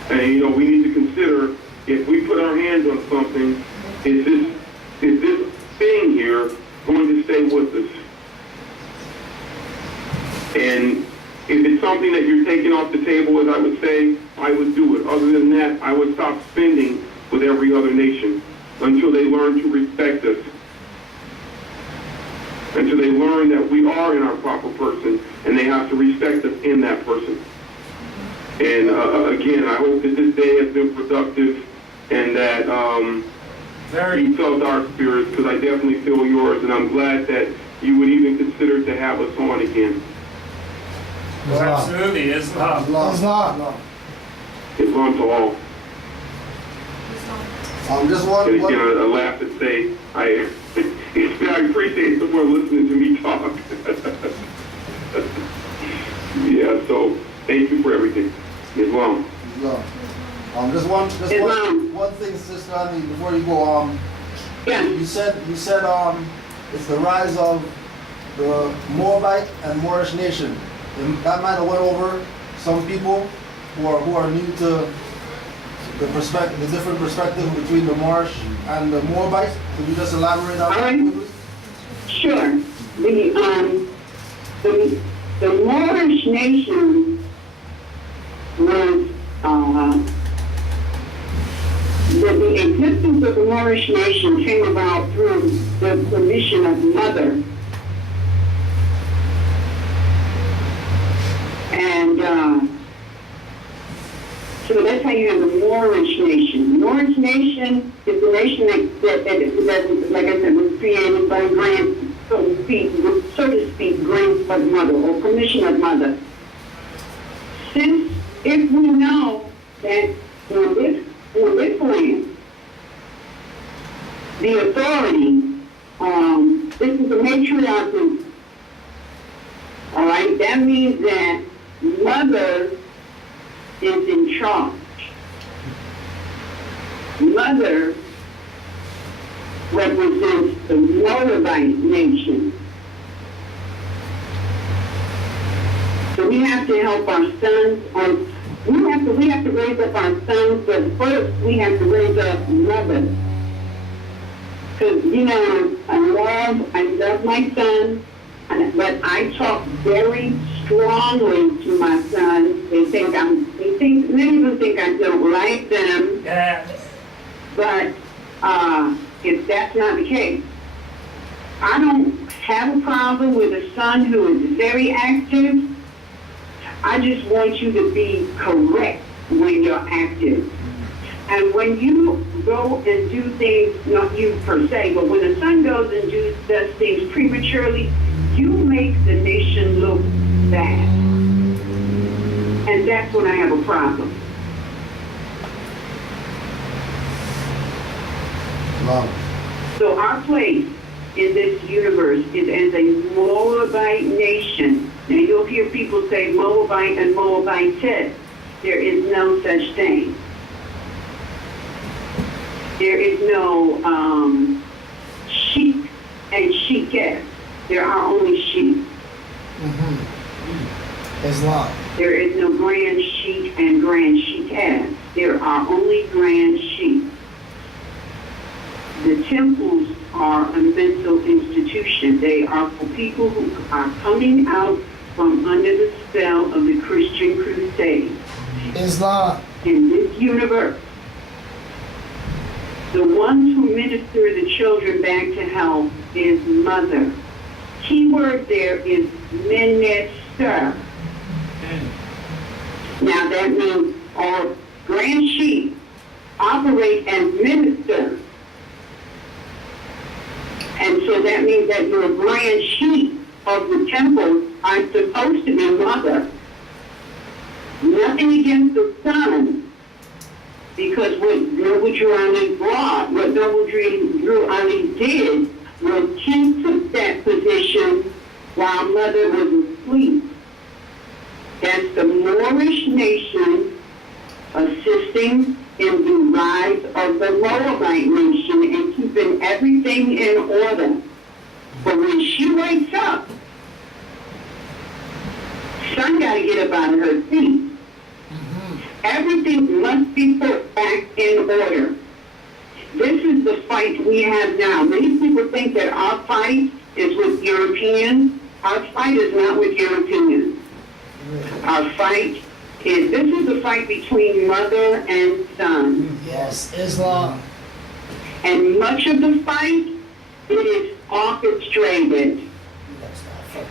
And we need to consider, if we put our hands on something, is this thing here going to stay with us? And if it's something that you're taking off the table, as I would say, I would do it. Other than that, I would stop spending with every other nation until they learn to respect us. Until they learn that we are in our proper person and they have to respect us in that person. And again, I hope that this day has been productive and that you felt our spirits, because I definitely feel yours, and I'm glad that you would even consider to have us on again. Absolutely, Islam. Islam. Islam to all. Just one. And again, I laugh and say, I appreciate someone listening to me talk. Yeah, so thank you for everything. Islam. Just one thing, Sister Annie, before you go. Yeah. You said it's the rise of the Moabite and Moorish nation. And that might have went over some people who are new to the different perspective between the Moorish and the Moabite. Could you just elaborate on that, please? Sure. The Moorish nation was the existence of the Moorish nation came about through the permission of mother. And so that's how you have the Moorish nation. The Moorish nation is the nation that like I said, was created by so to speak, grant of mother or permission of mother. Since if we know that on this land, the authority, this is a matriarchy. All right, that means that mother is in charge. Mother represents the Moabite nation. So we have to help our sons, we have to raise up our sons, but first we have to raise up mother. Because, I love my son, but I talk very strongly to my sons. Many of them think I don't like them. Yeah. But if that's not the case, I don't have a problem with a son who is very active. I just want you to be correct when you're active. And when you go and do things, not you per se, but when a son goes and does things prematurely, you make the nation look bad. And that's when I have a problem. Wow. So our place in this universe is as a Moabite nation. Now you'll hear people say Moabite and Moabitess. There is no such thing. There is no sheep and sheepess. There are only sheep. Islam. There is no grand sheep and grand sheepess. There are only grand sheep. The temples are a mental institution. prostitution. They are for people who are coming out from under the spell of the Christian crusade. Islam. In this universe, the ones who minister the children back to health is mother. Key word there is minister. Now that means all grand sheep operate as minister. And so that means that your grand sheep of the temple are supposed to be mother. Nothing against the son, because what Noble Drew Ali brought, what Noble Drew Ali did, was he took that position while mother was asleep. That's the Moorish nation assisting in the rise of the Moabite nation and keeping everything in order. But when she wakes up, son got to get up out of her seat. Everything must be put back in order. This is the fight we have now. Many people think that our fight is with Europeans. Our fight is not with Europeans. Our fight is, this is the fight between mother and son. Yes, Islam. And much of the fight, it is orchestrated.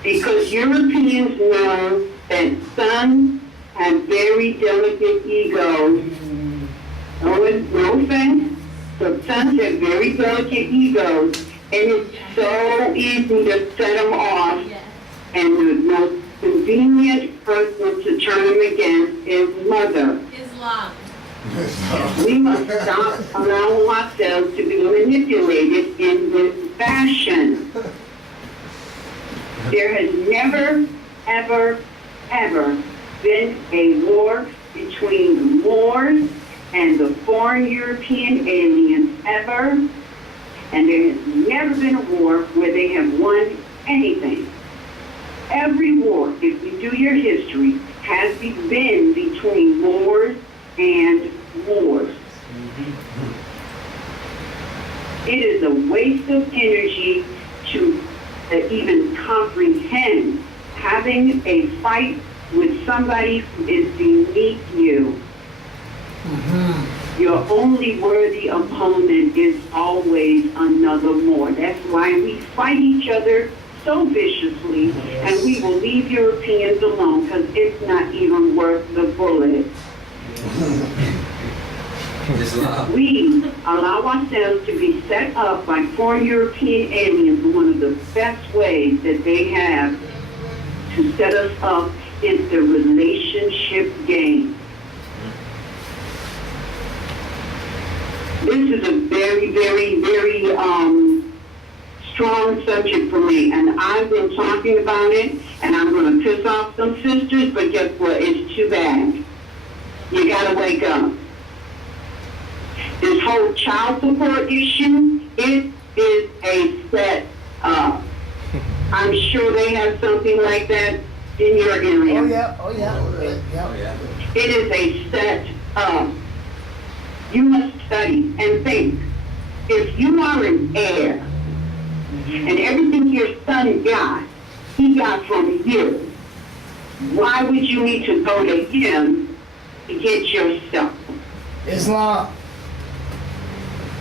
Because Europeans know that sons have very delicate egos. No offense, but sons have very delicate egos, and it's so easy to set them off, and the most convenient person to turn them against is mother. Islam. We must stop allowing ourselves to be manipulated in this fashion. There has never, ever, ever been a war between the Moors and the foreign European aliens ever, and there has never been a war where they have won anything. Every war, if you do your history, has been between Moors and Moors. It is a waste of energy to even comprehend having a fight with somebody who is beneath you. Your only worthy opponent is always another Moor. That's why we fight each other so viciously, and we will leave Europeans alone because it's not even worth the bullet. We allow ourselves to be set up by foreign European aliens. One of the best ways that they have to set us up is the relationship game. This is a very, very, very strong subject for me, and I've been talking about it, and I'm going to piss off some sisters, but guess what? It's too bad. You got to wake up. This whole child support issue, it is a set up. I'm sure they have something like that in your area. Oh yeah, oh yeah, oh yeah. It is a set up. You must study and think. If you are an heir, and everything your son got, he got from you, why would you need to go to him to get your stuff? Islam.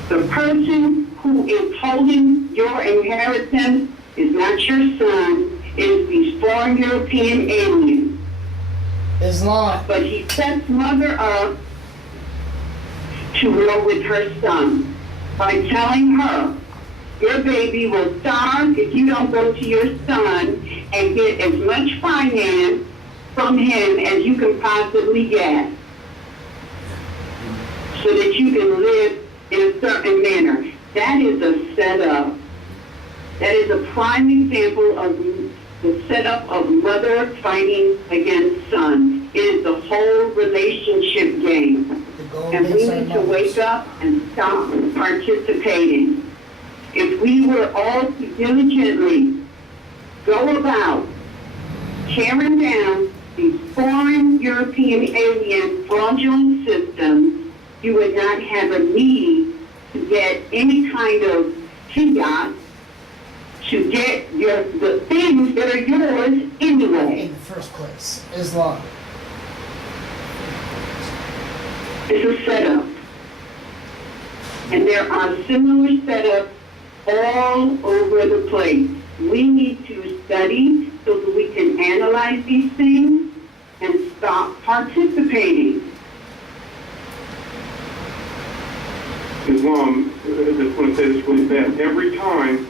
The person who is holding your inheritance is not your son, it is these foreign European aliens. Islam. But he sets mother up to war with her son by telling her, your baby will starve if you don't go to your son and get as much finance from him as you can possibly get so that you can live in a certain manner. That is a setup. That is a prime example of the setup of mother fighting against son. It is the whole relationship game. And we need to wake up and stop participating. If we were all to diligently go about tearing down these foreign European alien fraudulent systems, you would not have a need to get any kind of fiat to get the things that are yours anyway. In the first place, Islam. It's a setup. And there are similar setups all over the place. We need to study so that we can analyze these things and stop participating. Islam, I just want to say this really fast. Every time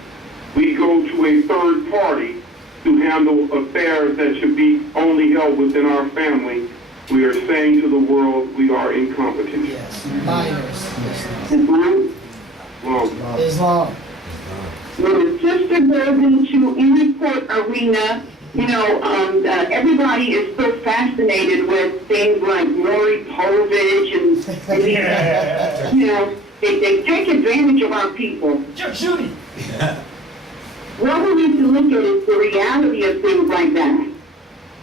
we go to a third party to handle affairs that should be only held within our family, we are saying to the world we are incompetent. Yes. Minors. Islam? Well, Islam. When a sister goes into any court arena, you know, everybody is so fascinated with things like Maury Povich and you know, they take advantage of our people. Judy. What we need to look at is the reality of things like that.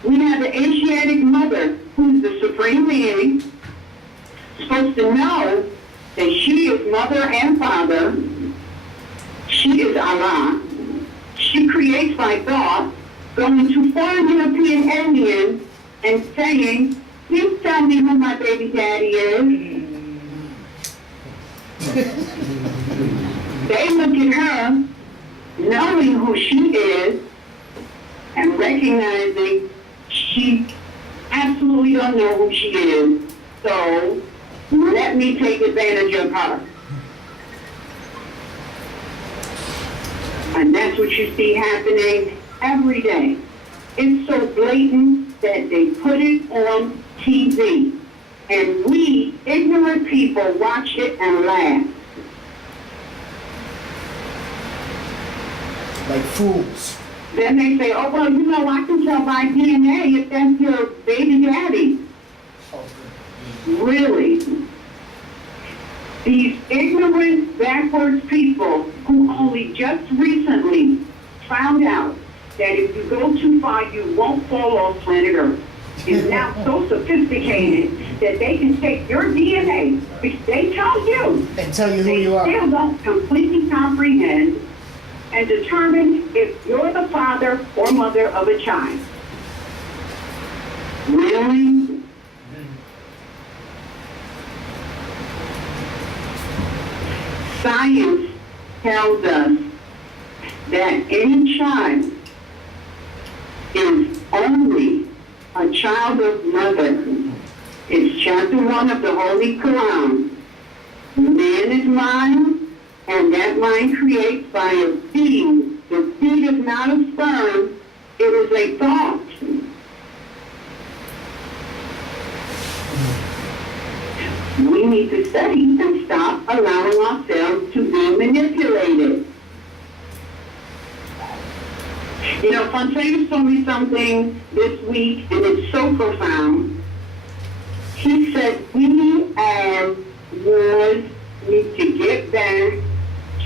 We have an Asiatic mother who's the supreme being, supposed to know that she is mother and father. She is Allah. She creates by thought, going to foreign European aliens and saying, please tell me who my baby daddy is. They look at her, knowing who she is, and recognizing she absolutely don't know who she is. So let me take advantage of her. And that's what you see happening every day. It's so blatant that they put it on TV. And we, ignorant people, watch it and laugh. Like fools. Then they say, oh, well, you know, I can tell by DNA if that's your baby daddy. Really? These ignorant, backwards people who only just recently found out that if you go too far, you won't fall off planet Earth, is now so sophisticated that they can take your DNA, which they tell you, And tell you who you are. they still don't completely comprehend, and determine if you're the father or mother of a child. Really? Science tells us that any child is only a child of mother. It's chapter 1 of the Holy Quran. Man is mind, and that mind creates by a seed. The seed is not a sperm, it is a thought. We need to study and stop allowing ourselves to be manipulated. You know, Fontaine told me something this week, and it's so profound. He said, we as wars need to get back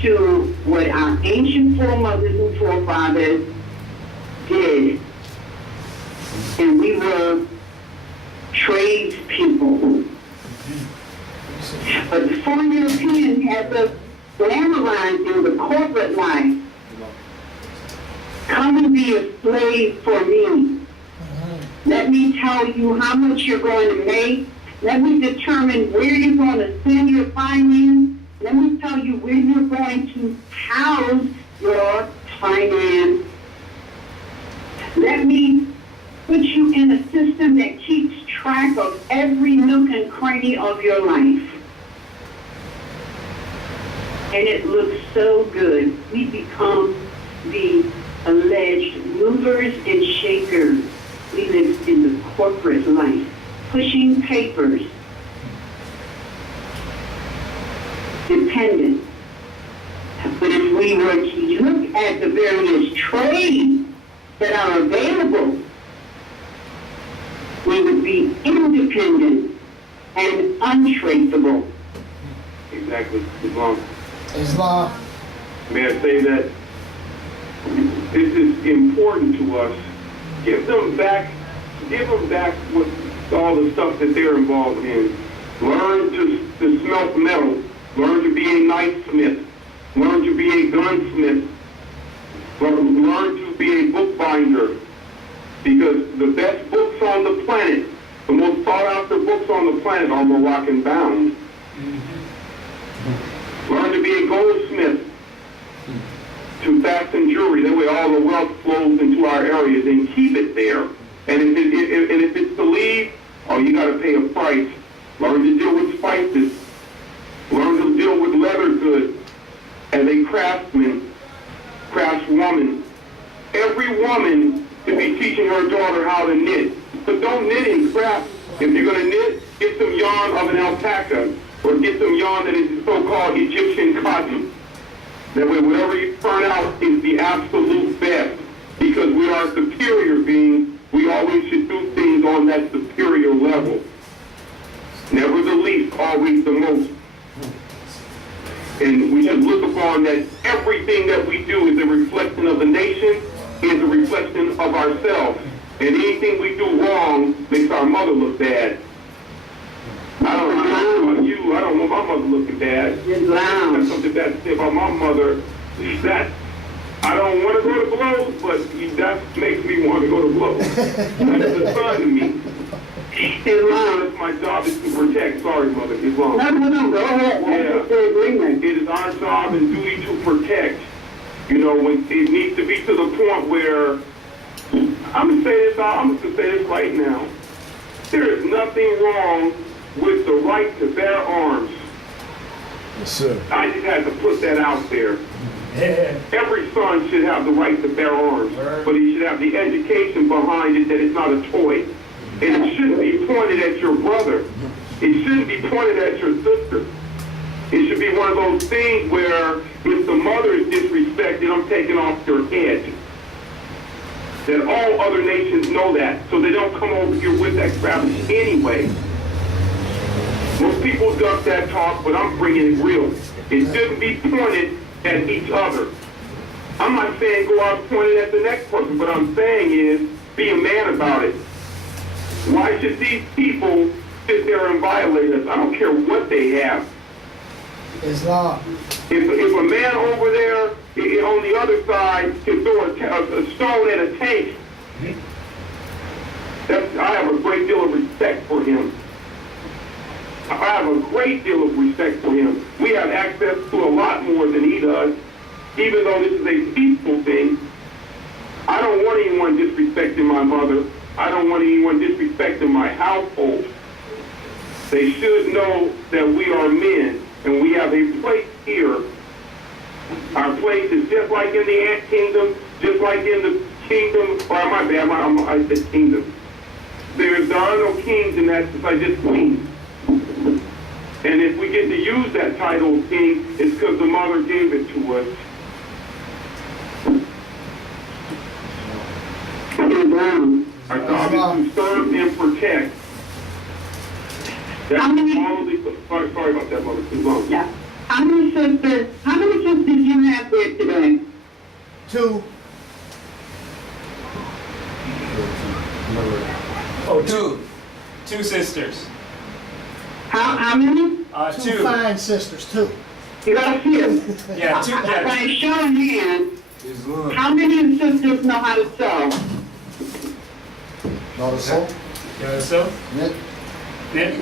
to what our ancient foremothers and forefathers did. And we were tradespeople. But the foreign European has us glamorizing the corporate life. Come and be a slave for me. Let me tell you how much you're going to make. Let me determine where you're going to spend your finance. Let me tell you where you're going to house your finance. Let me put you in a system that keeps track of every nook and cranny of your life. And it looks so good. We become the alleged movers and shakers. We live in the corporate life, pushing papers, dependent. But if we were to look at the various trades that are available, we would be independent and untraceable. exactly, Islam. Islam. May I say that this is important to us. Give them back what all the stuff that they're involved in. Learn to smelt metal. Learn to be a knifesmith. Learn to be a gunsmith. Learn to be a bookbinder, because the best books on the planet, the most sought after books on the planet are Moroccan bound. Learn to be a goldsmith, to fasten jewelry. That way all the wealth flows into our areas, and keep it there. And if it's to leave, oh, you got to pay a price. Learn to deal with spices. Learn to deal with leather goods as a craftsman, craftswoman. Every woman should be teaching her daughter how to knit. But don't knit in craft. If you're going to knit, get some yarn of an alpaca, or get some yarn that is so-called Egyptian cotton. That way, whatever you turn out is the absolute best. Because we are superior beings, we always should do things on that superior level. Never the least, always the most. And we should look upon that everything that we do is a reflection of the nation, is a reflection of ourselves. And anything we do wrong makes our mother look bad. I don't know about you, I don't want my mother looking bad. That's something bad to say about my mother. That I don't want to go to blows, but that makes me want to go to blows. That's the son to me. Islam, my job is to protect. Sorry, mother, Islam. No, go ahead. Yeah. It is our job and duty to protect. You know, when it needs to be to the point where I'm gonna say this right now. There is nothing wrong with the right to bear arms. Yes, sir. I just had to put that out there. Yeah. Every son should have the right to bear arms, but he should have the education behind it that it's not a toy. And it shouldn't be pointed at your brother. It shouldn't be pointed at your sister. It should be one of those things where if the mother is disrespected, I'm taking off your head. That all other nations know that, so they don't come over here with that crap anyway. Most people duck that talk, but I'm bringing it real. It shouldn't be pointed at each other. I'm not saying go out and point it at the next person, but I'm saying is be a man about it. Why should these people sit there and violate us? I don't care what they have. Islam. If a man over there on the other side can throw a stone at a tank, I have a great deal of respect for him. I have a great deal of respect for him. We have access to a lot more than he does, even though this is a peaceful thing. I don't want anyone disrespecting my mother. I don't want anyone disrespecting my household. They should know that we are men, and we have a place here. Our place is just like in the ant kingdom, just like in the kingdom, or my bad, I said kingdom. There are no kings in that, I just queens. And if we get to use that title of king, it's because the mother gave it to us. Our job is to serve and protect. That's all the, sorry about that, mother. Too long. Yeah. How many sisters you have there today? 2. Oh, two sisters. How many? 2 Two. fine sisters, 2. You got a few. Yeah, two. Yeah. By show of hands, Islam. how many sisters know how to sew? Not a soul. Yeah, so? Knit. Knit?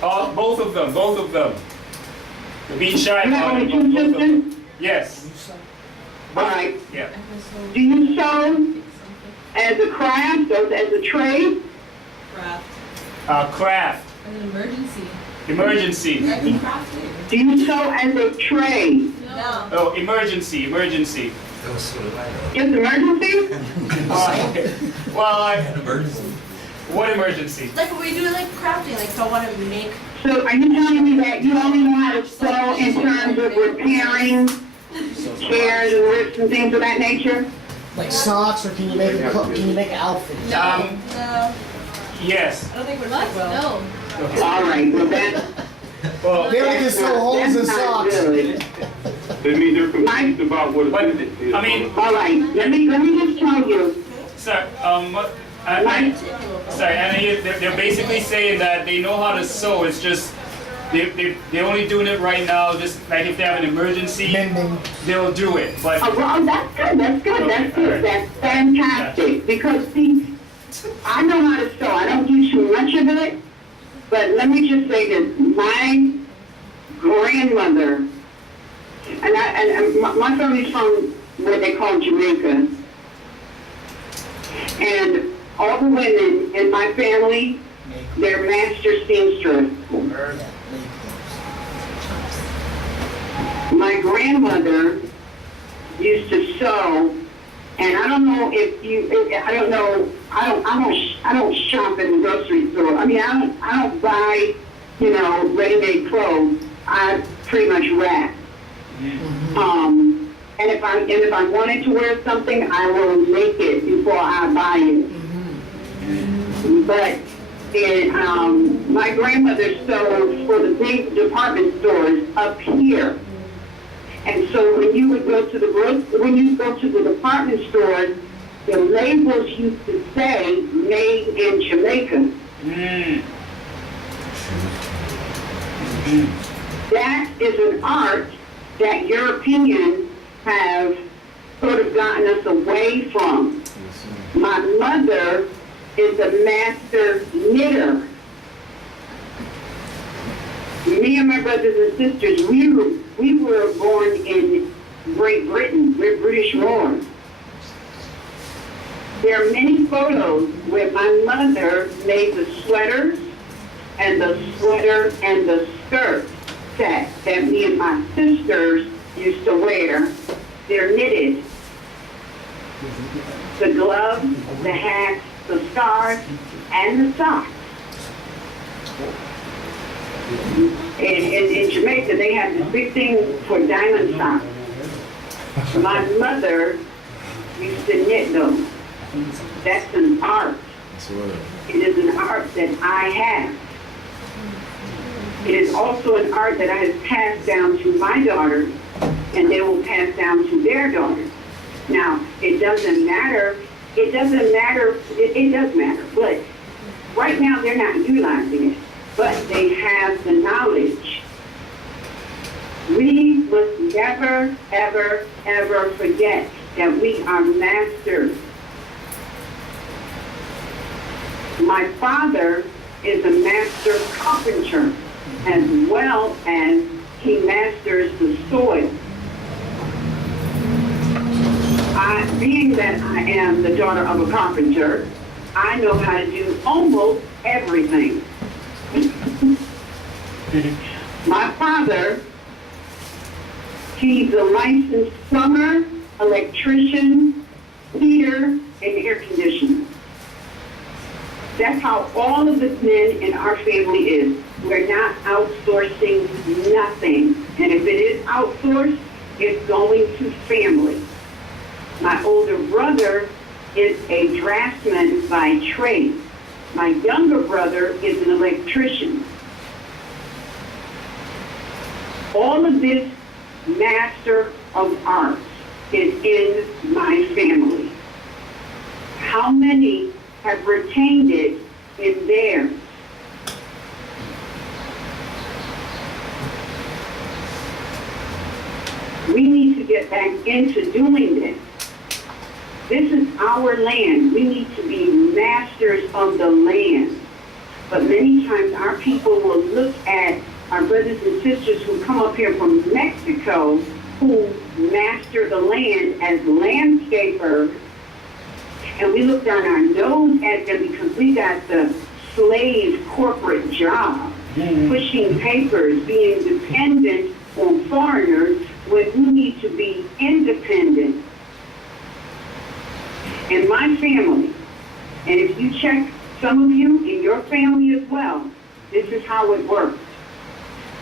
Both of them. Be shy. You have only 2 sisters? Yes. All right. Yeah. Do you sew as a craft or as a trade? Craft. An emergency. Emergency. Do you sew as a trade? No. Oh, emergency. Just emergency? What emergency? Like when we do like crafting, like so what we make. So are you telling me that you only know how to sew in terms of repairing chairs and whips and things of that nature? Like socks, or can you make an outfit? No. Yes. I don't think we're well. No. All right, well then. Well, They don't just sew holes in That's not socks. good. They mean they're confused about what but, it is. I mean, All right, let me just tell you. sir, sorry, and they're basically saying that they know how to sew. It's just They're only doing it right now, just like if they have an emergency, Mending. they'll do it. But Oh, well, that's good, that's good, that's good, that's fantastic. Because see, I know how to sew, I don't do too much of it, but let me just say this, my grandmother, and my family's from what they call Jamaica, and all the women in my family, they're master seamstress. My grandmother used to sew, and I don't know if you, I don't know, I don't shop in the grocery store. I mean, I don't buy, you know, ready-made clothes. I pretty much rack. And if I wanted to wear something, I will make it before I buy it. But my grandmother sewed for the big department stores up here. And so when you would go to the department stores, the labels used to say made in Jamaica. That is an art that Europeans have sort of gotten us away from. My mother is a master knitter. Me and my brothers and sisters, we were born in Great Britain. We're British born. There are many photos where my mother made the sweaters and the sweater and the skirt set that me and my sisters used to wear. They're knitted. The gloves, the hats, the scarves, and the socks. In Jamaica, they have this big thing for diamond socks. My mother used to knit them. That's an art. It is an art that I have. It is also an art that I have passed down to my daughters, and they will pass down to their daughters. Now, it doesn't matter. It does matter, but right now they're not utilizing it, but they have the knowledge. We must never, ever, ever forget that we are masters. My father is a master carpenter, as well as he masters the soil. Being that I am the daughter of a carpenter, I know how to do almost everything. My father, he's a licensed plumber, electrician, heater, and air conditioner. That's how all of the men in our family is. We're not outsourcing nothing. And if it is outsourced, it's going to family. My older brother is a draftsman by trade. My younger brother is an electrician. All of this master of arts is in my family. How many have retained it in theirs? We need to get back into doing this. This is our land. We need to be masters of the land. But many times our people will look at our brothers and sisters who come up here from Mexico who master the land as landscapers, and we look down our nose at them because we got the slave corporate job, pushing papers, being dependent on foreigners when we need to be independent. In my family, and if you check some of you in your family as well, this is how it works.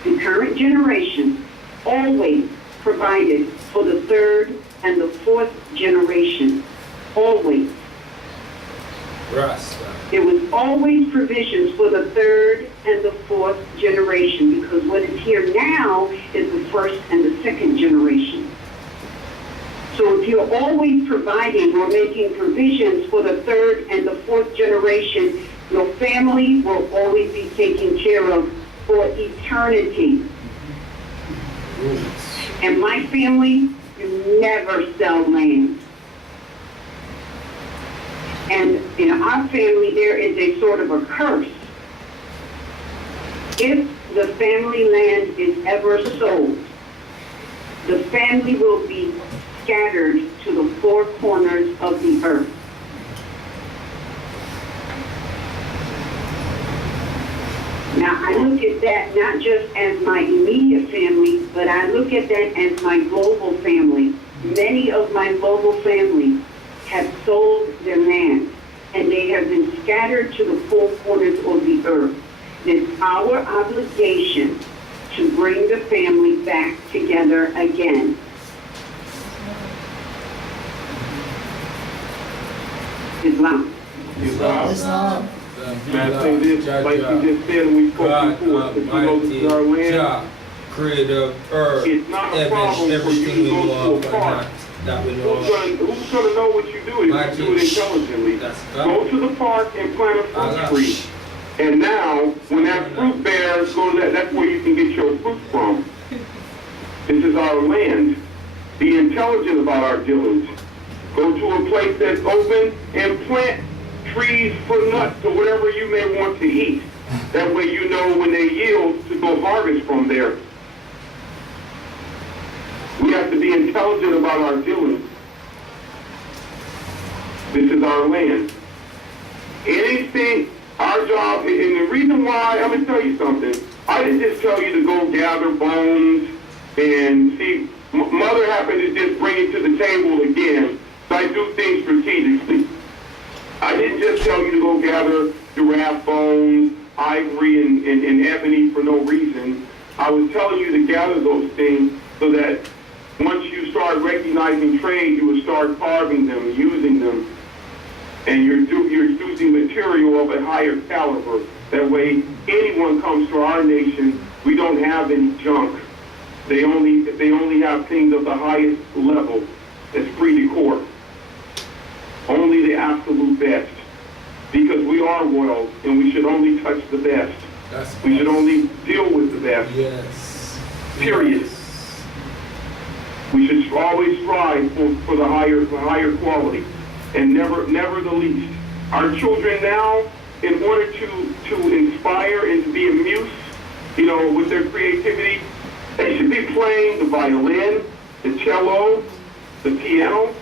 The current generation always provided for the third and the fourth generation. Always. There was always provisions for the third and the fourth generation, because what is here now is the first and the second generation. So if you're always providing or making provisions for the third and the fourth generation, your family will always be taken care of for eternity. And my family, you never sell land. And in our family, there is a sort of a curse. If the family land is ever sold, the family will be scattered to the four corners of the earth. Now, I look at that not just as my immediate family, but I look at that as my global family. Many of my global family have sold their land, and they have been scattered to the four corners of the earth. It's our obligation to bring the family back together again. Islam. Islam. Man, I say this, like you just said, and we spoke before, if you know this is our land, Creator of earth, it's not a heavens, problem for you everything to we go know to of a and park. not that we know Who's of. gonna know what you do if you do it intelligently? That's God. Go to the park and plant a fruit tree. And now, when that fruit bears, go to that's where you can get your fruit from. This is our land. Be intelligent about our dealings. Go to a place that's open and plant trees for nuts or whatever you may want to eat. That way you know when they yield to go harvest from there. We have to be intelligent about our dealings. This is our land. Anything, our job, and the reason why, I'm going to tell you something. I didn't just tell you to go gather bones and see. Mother happened to just bring it to the table again. So I do things strategically. I didn't just tell you to go gather giraffe bones, ivory, and ebony for no reason. I was telling you to gather those things so that once you start recognizing trade, you will start carving them, using them, and you're using material of a higher caliber. That way, anyone comes to our nation, we don't have any junk. They only have things of the highest level. That's free decor. Only the absolute best. Because we are royal, and we should only touch the best. We should only deal with the best. Yes. Period. Yes. We should always strive for the higher quality, and never the least. Our children now, in order to inspire and to be amused, with their creativity, they should be playing the violin, the cello, the piano.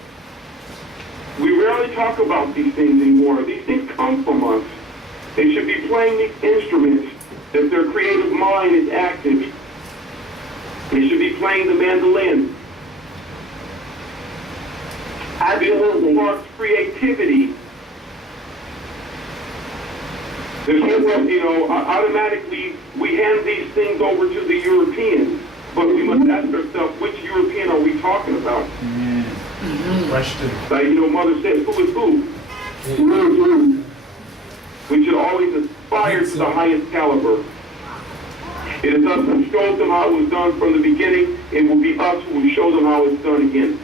We rarely talk about these things anymore. These things come from us. They should be playing these instruments that their creative mind is active. They should be playing the mandolin. Absolutely. This sparks creativity. Automatically we hand these things over to the Europeans, but we must ask ourselves, which European are we talking about? Question. Like, Mother said, who is who? We should always aspire to the highest caliber. It is us who shows them how it was done from the beginning. It will be us who will show them how it's done again.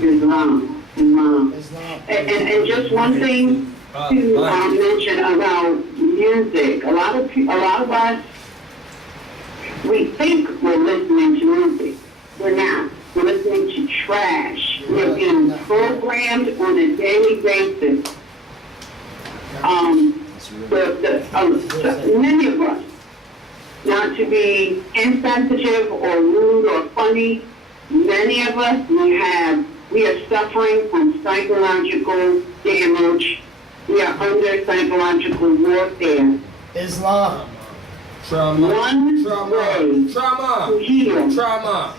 Islam. And just one thing to mention about music. A lot of us, we think we're listening to music. We're not. We're listening to trash. We're being programmed on a daily basis. Many of us, not to be insensitive or rude or funny, many of us, we are suffering from psychological damage. We are under psychological warfare. Islam. Trauma. One way Trauma. to heal. Trauma.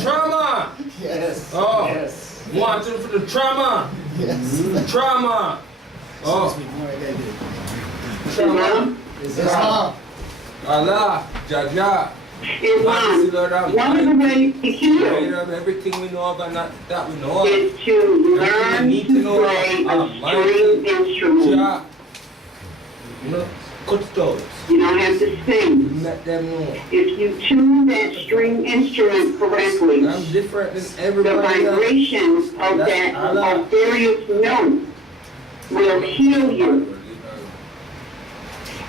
Trauma. Yes. Oh. Yes. Watching for the trauma. Yes. Trauma. Oh. Trauma. Islam. Allah. Jaja. Islam. One of the ways to heal Everything we know of and not that we know of. is to learn to play a string instrument. Cut stones. You don't have to sing. Let them know. If you tune that string instrument correctly, I'm different than the everybody else. vibrations of that of various notes will heal you.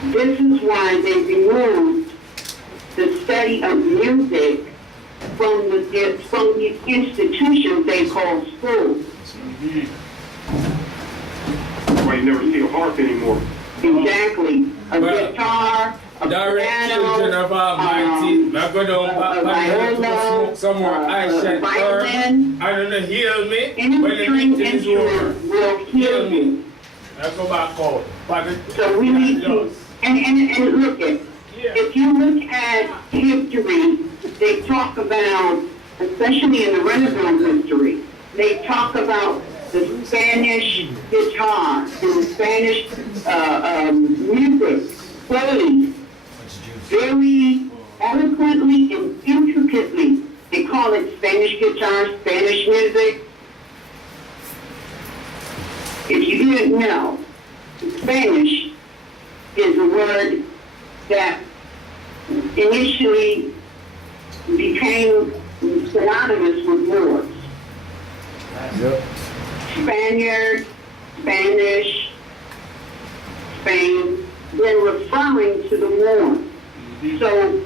This is why they removed study of music from these institutions they call schools. That's why you never see a harp anymore. Exactly. A Well, guitar, a direct children of Almighty, I go down back and smoke some more ice and violin, I don't know, heal me any when the string meeting is over. instrument will heal you. I go back out. So we need to, and look at, if you look at history, they talk about, especially in the Renaissance history, they talk about the Spanish guitar and the Spanish music played very eloquently and intricately. They call it Spanish guitar, Spanish music. If you didn't know, Spanish is a word that initially became synonymous with Moors. Spaniard, Spanish, Spain, they're referring to the Moors. So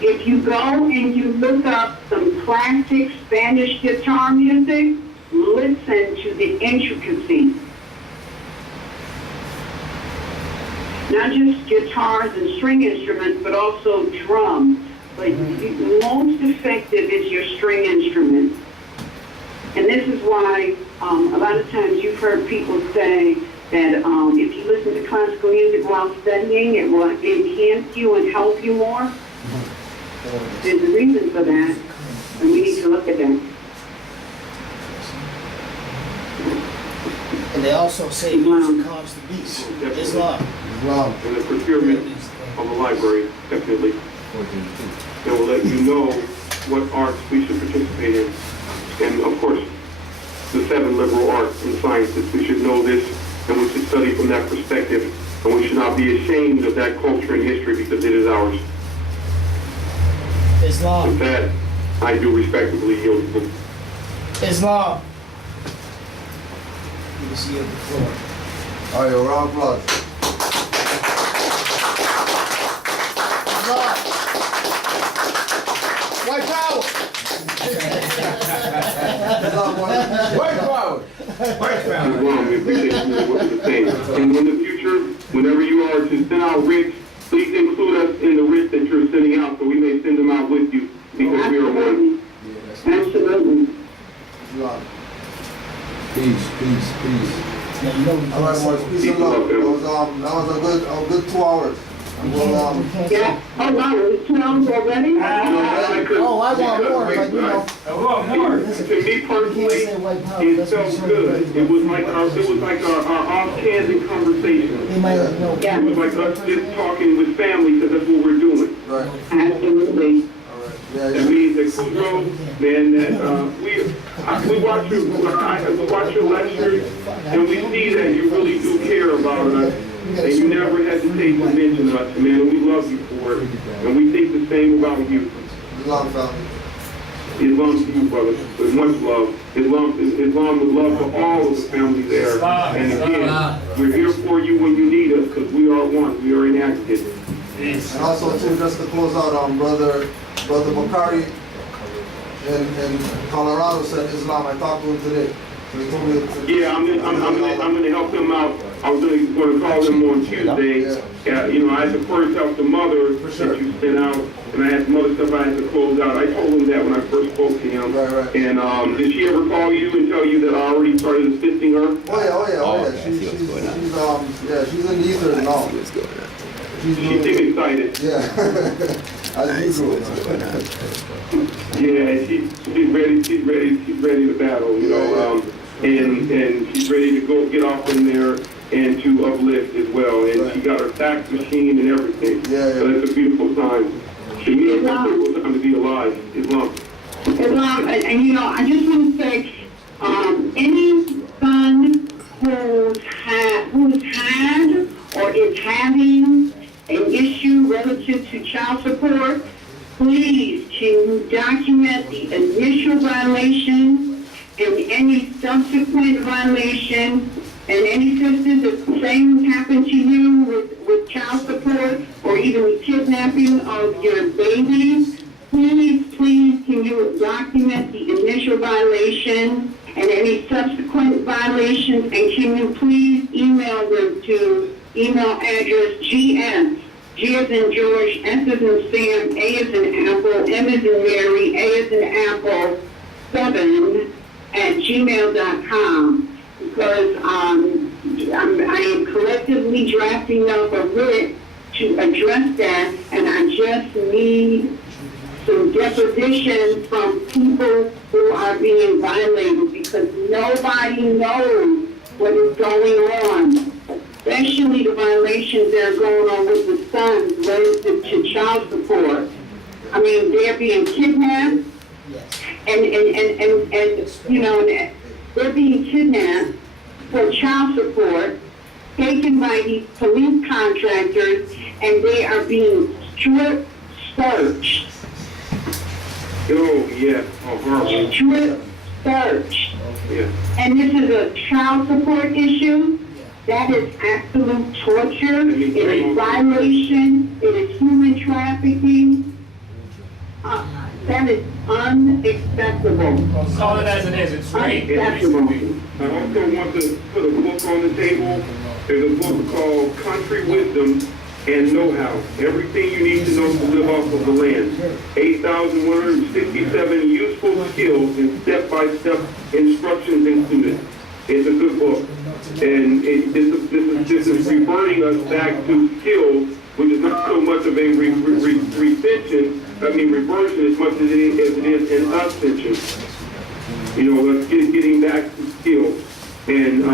if you go and you look up some classic Spanish guitar music, listen to the intricacies. Not just guitars and string instruments, but also drums. But the most effective is your string instrument. And this is why a lot of times you've heard people say that if you listen to classical music while studying, it will enhance you and help you more. There's a reason for that, and we need to look at that. And they also say music calms the beast. Islam. And the procurement of the library, definitely. It will let you know what arts we should participate in. And of course, the 7 liberal arts and sciences. We should know this, and we should study from that perspective. And we should not be ashamed of that culture and history because it is ours. Islam. With that, I do respectfully yield. Islam. You can see it before. All right, round of applause. Islam. White power. White power! White power! Islam, we appreciate you what you're saying. And in the future, whenever you are to send out writs, please include us in the writs that you're sending out so we may send them out with you because we are one. Absolutely. Peace. Yeah, you know we All right, can't boys, say- peace and love. That was a good 2 hours. And we'll, we can't say- Yeah. Oh, wow, it's 2 hours already? Oh, I want more, but you know. To me personally, say white power, it that's felt what good. It was like our off-candid conversation. They might not know. Yeah. It was like us just talking with family because that's what we're doing. right. Absolutely. Yeah, That means that Kudrow, man, that we watch your lectures and we see that you really do care about us and you never hesitate to mention us, man, and we love you for it. And we think the same about you. Islam family. Islam to you, brother, with much love. Islam with love for all of the family there. And again, we're here for you when you need us because we are one. We are in aggregate. And also, too, just to close out, Brother Bakari in Colorado said Islam. I talked to him today. So he told me Yeah, I'm gonna help them out. I was gonna call them on Tuesday. Yeah, you know, I had to first help the mother that you sent out, and I had some other stuff I had to close out. I told him that when I first spoke to him. Right. And did she ever call you and tell you that I already started assisting her? Oh yeah. She's in the ether now. She seemed excited. Yeah. As usual. Yeah, she's ready to battle, you know, and she's ready to go get off in there and to uplift as well. And she got her fax machine and everything. Yeah. So it's a beautiful time. To me, it's a beautiful time to be alive. Islam. And you know, I just want to say, any son who's had or is having an issue relative to child support, please to document the initial violation and any subsequent violation and any sisters if the same happened to you with child support or or even the kidnapping of your babies, please can you document the initial violation and any subsequent violations, and can you please email them to email address GS, G as in George, S as in Sam, A as in Apple, M as in Mary, A as in Apple, 7 at gmail.com, because I am collectively drafting up a writ to address that, and I just need some deposition from people who are being violated, because nobody knows what is going on, especially the violations that are going on with the sons relative to child support. I mean, they're being kidnapped, and you know, they're being kidnapped for child support, taken by these police contractors, and they are being strip searched. Oh, yes. Oh, horrible. Strip search. Yeah. And this is a child support issue. That is absolute torture. It is violation. It is human trafficking. That is unacceptable. Call it as it is. It's rape. Unacceptable. I also want to put a book on the table. There's a book called Country Wisdom and Know-How. Everything you need to know to live off of the land. 8,167 useful skills and step-by-step instructions included. It's a good book. And this is reverting us back to skills, which is not so much of a reversion as much as it is an ascension. You know, let's getting back to skills. And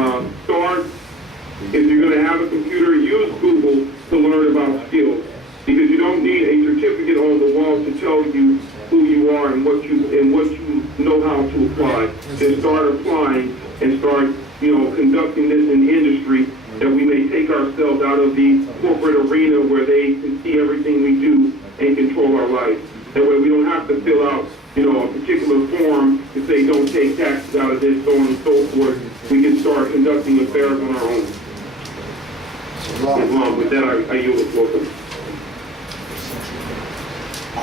start, if you're going to have a computer, use Google to learn about skills. Because you don't need a certificate on the wall to tell you who you are and what you know how to apply. Just start applying and start, you know, conducting this in the industry, that we may take ourselves out of the corporate arena where they can see everything we do and control our life. That way we don't have to fill out, you know, a particular form to say don't take taxes out of this, so on and so forth. We can start conducting affairs on our own. With that, I yield the floor.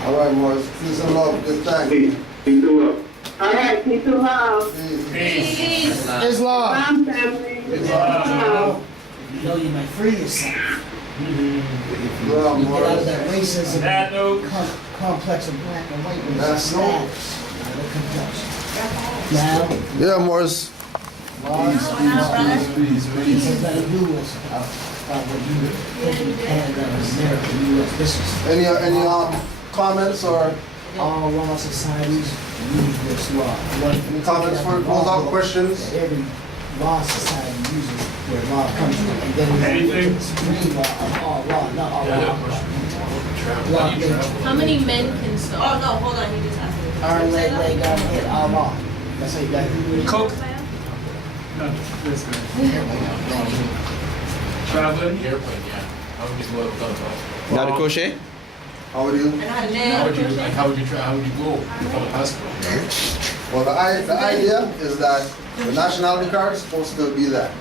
All right, Morris. Peace and love. Good time. Peace and love. All right, peace and love. Peace. Islam. Family. Islam. You know you might free yourself. Well, Get out of Morris. that racism, That note. complex of black and white. That's no. Now, Yeah, Morris. peace better do is what you had America, U.S. This is Any comments or all law societies use this law. any comments for close out questions? Every law society uses where law comes from, and then we Anything? have the supreme law of all law, not all law. How many men can stop? Oh, no, hold on, he just asked me. Arm, leg, arm, hit, all law. That's how you got it. Coke. No, this guy. Traveling. Airplane, yeah. How would you go without a passport? Now the crochet? How would you? I had a How would you, nail. like, how would you go without a passport? Well, the idea is that the nationality card is supposed to be that.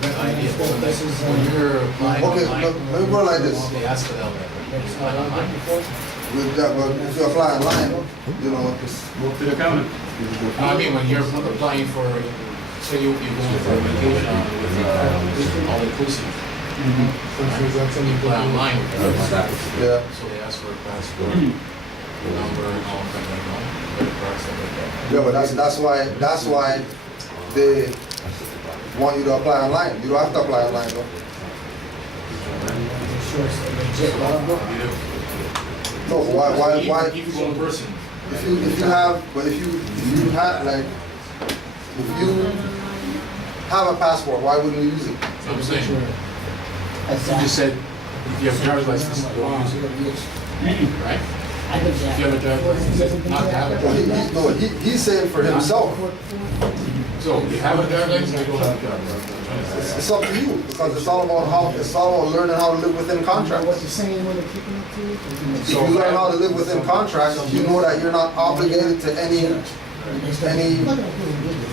Good idea. So like, when you're applying Okay, online, look, let me go like this. they ask for that already. You apply online? With that, but if you apply online, you know, Go to the counter. No, I mean, when you're applying for, say you go for a vacation with all inclusive. You apply online with your passport. yeah. So they ask for a passport, number, and all kind of, credit card, stuff like that. Yeah, but that's why they want you to apply online. You don't have to apply online though. Sure, it's a legit law. No, why? If you go in person. If you have a passport, why wouldn't you use it? That's what I'm saying. You just said, if you have a driver's license, don't use it, right? If you have a driver's license, not to have a driver's license. He's saying for himself. So, you have a driver's license, you don't have a driver's license. It's up to you because it's all about learning how to live within What contracts. you're saying, what they're keeping up to? If you learn how to live within contracts, you know that you're not obligated to any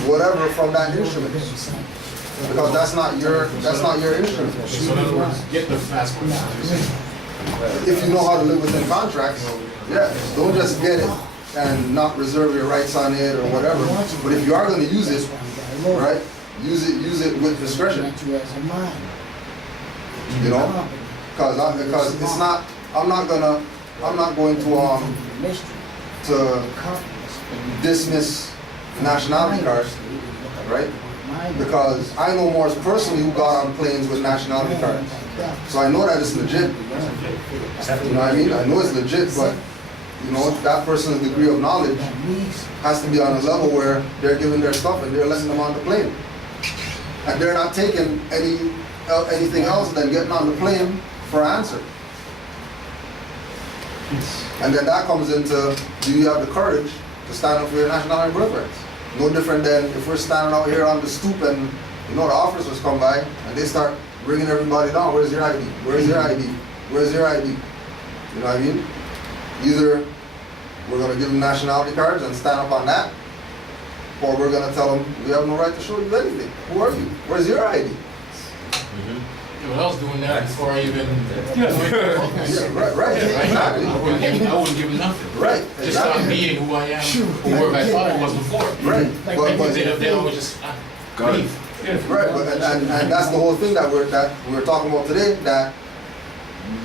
whatever from that instrument because that's not your instrument. So in other words, get the passport. That's what you're saying. if you know how to live within contracts, yeah, don't just get it and not reserve your rights on it or whatever. But if you are going to use it, right, use it with discretion. You know, because it's not. I'm not going to dismiss nationality cards, right? Because I know more personally who got on planes with nationality cards. So I know that it's legit. You know what I mean? I know it's legit, but you know, that person's degree of knowledge has to be on a level where they're giving their stuff and they're letting them on the plane. And they're not taking anything else than getting on the plane for an answer. And then that comes into, do you have the courage to stand up for your nationality and birth rights? No different than if we're standing out here on the stoop and you know the officers come by and they start bringing everybody down. Where's your ID? Where's your ID? Where's your ID? You know what I mean? Either we're going to give them nationality cards and stand up on that, or we're going to tell them we have no right to show you anything. Who are you? Where's your ID? Yeah, but I was doing that before I even... Right, exactly. I wouldn't give them nothing. Right, Just exactly. stop being who I am, whoever I thought I was before. Right. But they always just leave. Right, and that's the whole thing that we're talking about today, that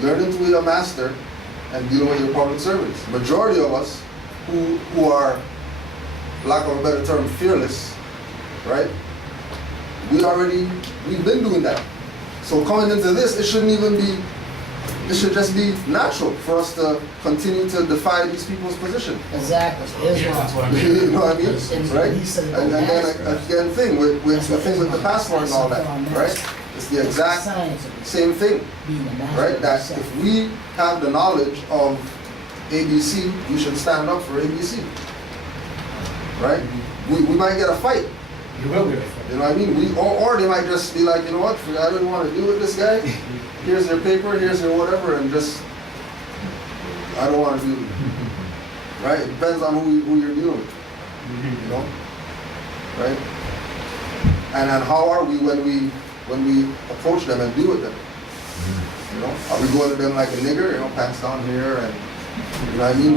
learning to be a master and dealing with your public servants. Majority of us who are, lack of a better term, fearless, right? We've been doing that. So coming into this, it should just be natural for us to continue to defy these people's position. Exactly. You know what I mean? Right? And then again, thing with the thing with the passport and all that, right? It's the exact same thing, right? That if we have the knowledge of ABC, we should stand up for ABC, right? We might get a fight. You will get a fight. You know what I mean? Or they might just be like, you know what? I don't want to deal with this guy. Here's their paper. Here's their whatever, and just I don't want to deal with it. Right? It depends on who you're dealing with. You know, right? And how are we when we approach them and deal with them? You know, are we going to them like a nigger? You know, pants down here, and you know what I mean?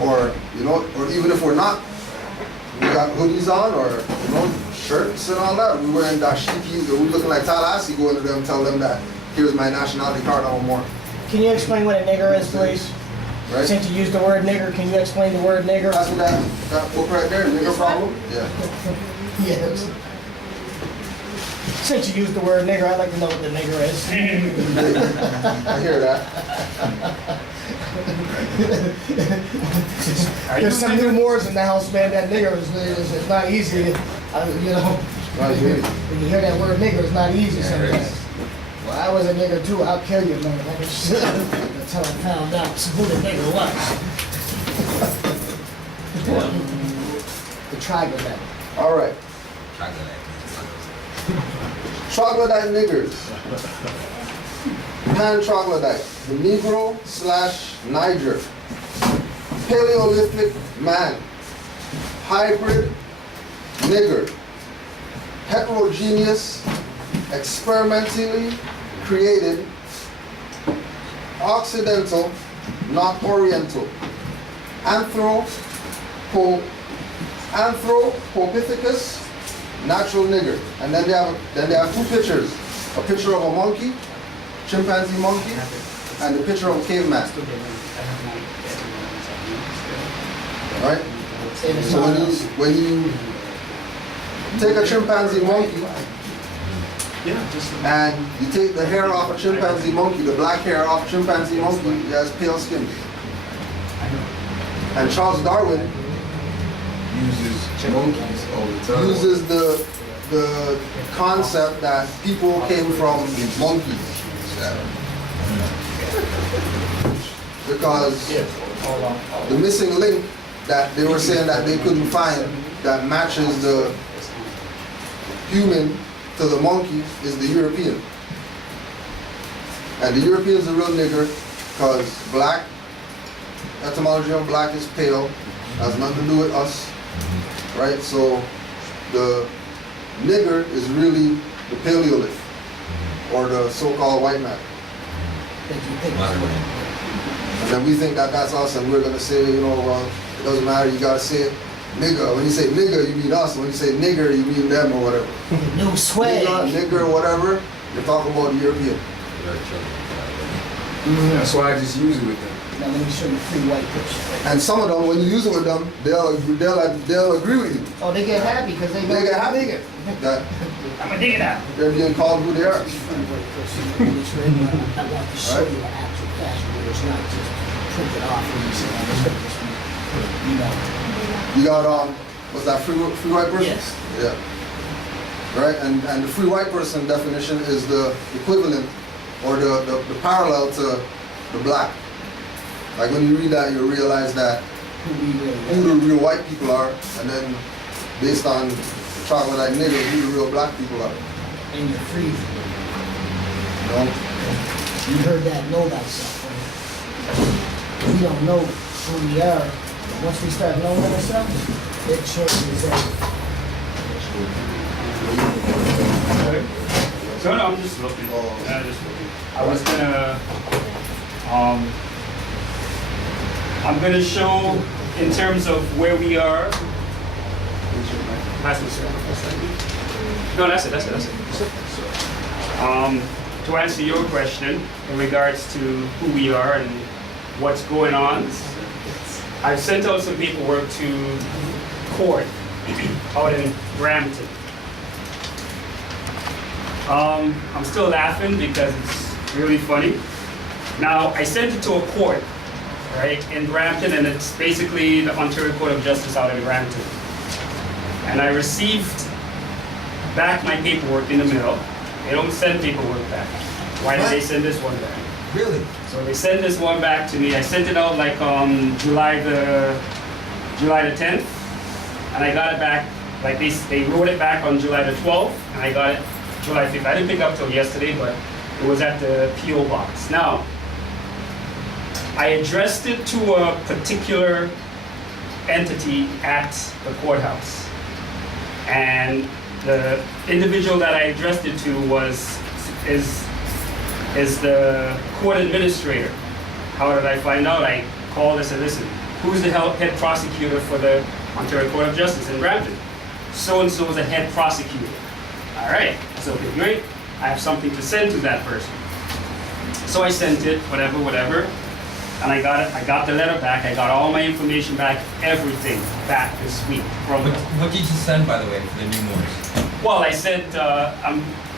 Or you know, or even if we're not, we got hoodies on, or you know, shirts and all that. We wearing dashikis, or we looking like Tallahassee, going to them, tell them that here's my nationality card, I want more. Can you explain what a nigger is, please? Right? Since you used the word nigger, can you explain the word nigger? That's what that book right there, nigger problem? Yeah. Yes. Since you used the word nigger, I'd like to know what the nigger is. I hear that. There's some new Moors in the house, man. That nigger is not easy. You know, when you hear that word nigger, it's not easy sometimes. Well, I was a nigger too. I'll kill you, man. Until I found out who the nigger was. The troglodyte. All right. Troglodyte niggers. Pan-troglodyte, the Negro/Niger, Paleolithic man, hybrid nigger, heterogeneous, experimentally created, Occidental, not Oriental, Anthropopithecus, natural nigger. And then they have two pictures, a picture of a monkey, chimpanzee monkey, and the picture of a caveman. Right? So when you take a chimpanzee monkey and you take the hair off a chimpanzee monkey, the black hair off a chimpanzee monkey, he has pale skin. And Charles Darwin uses monkeys all the time. Uses the concept that people came from monkeys. Because the missing link that they were saying that they couldn't find that matches the human to the monkey is the European. And the European's a real nigger because black, etymology of black is pale, has nothing to do with us, right? So the nigger is really the Paleolith, or the so-called white man. And then we think that that's us, and we're gonna say, you know, well, it doesn't matter, you gotta say it. Nigga, when you say nigga, you mean us. When you say nigger, you mean them or whatever. New swag. Nigger, whatever, you're talking about the European. That's why I just use it with them. Now let me show you free white picture. And some of them, when you use it with them, they'll agree with you. Oh, they get happy because they They get happy. nigger. That I'm gonna dig it out. they're being called who they are. Free white picture. I want to show you the actual fashion where it's not just printed off and you say, you know. You got what's that free white person? Yes. Yeah. Right, and the free white person definition is the equivalent or the parallel to the black. Like when you read that, you realize that who the real white people are, and then based on talking like niggas, who the real black people are. And you're free. You know? You heard that, know thyself. Right? We don't know who we are. Once we start knowing ourselves, it changes everything. So no, I'm just looking. I was gonna, I'm gonna show in terms of where we are. No, that's it. To answer your question in regards to who we are and what's going on, I've sent out some paperwork to court out in Brampton. I'm still laughing because it's really funny. Now, I sent it to a court, right, in Brampton, and it's basically the Ontario Court of Justice out in Brampton. And I received back my paperwork in the mail. They don't send paperwork back. Why did they send this one back? Really? So they sent this one back to me. I sent it out like on July the 10th, and I got it back, like they wrote it back on July the 12th, and I got it July 5th. I didn't pick up till yesterday, but it was at the P.O. box. Now, I addressed it to a particular entity at the courthouse, and the individual that I addressed it to is the court administrator. How did I find out? I called and said, listen, who's the head prosecutor for the Ontario Court of Justice in Brampton? So-and-so is the head prosecutor. All right, so okay, great. I have something to send to that person. So I sent it, whatever, and I got it. I got the letter back. I got all my information back, everything back this week from them. What did you send, by the way, for the new Moors? Well, I said,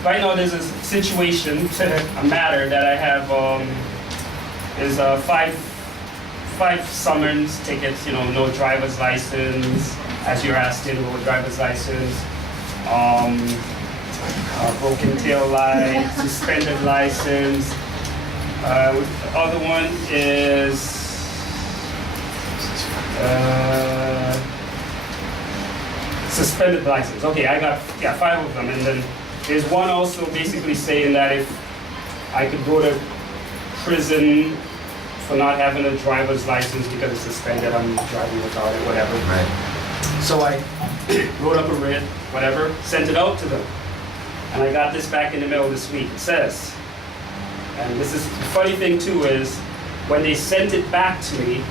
right now there's a situation, a matter that I have, is five summons tickets, you know, no driver's license, as you're asking, no driver's license, broken tail light, suspended license. The other one is, suspended license. Okay, I got 5 of them, and then there's one also basically saying that if I could go to prison for not having a driver's license because it's suspended, I'm driving without it, whatever. Right. So I wrote up a writ, whatever, sent it out to them, and I got this back in the mail this week. It says, and this is the funny thing too is when they sent it back to me,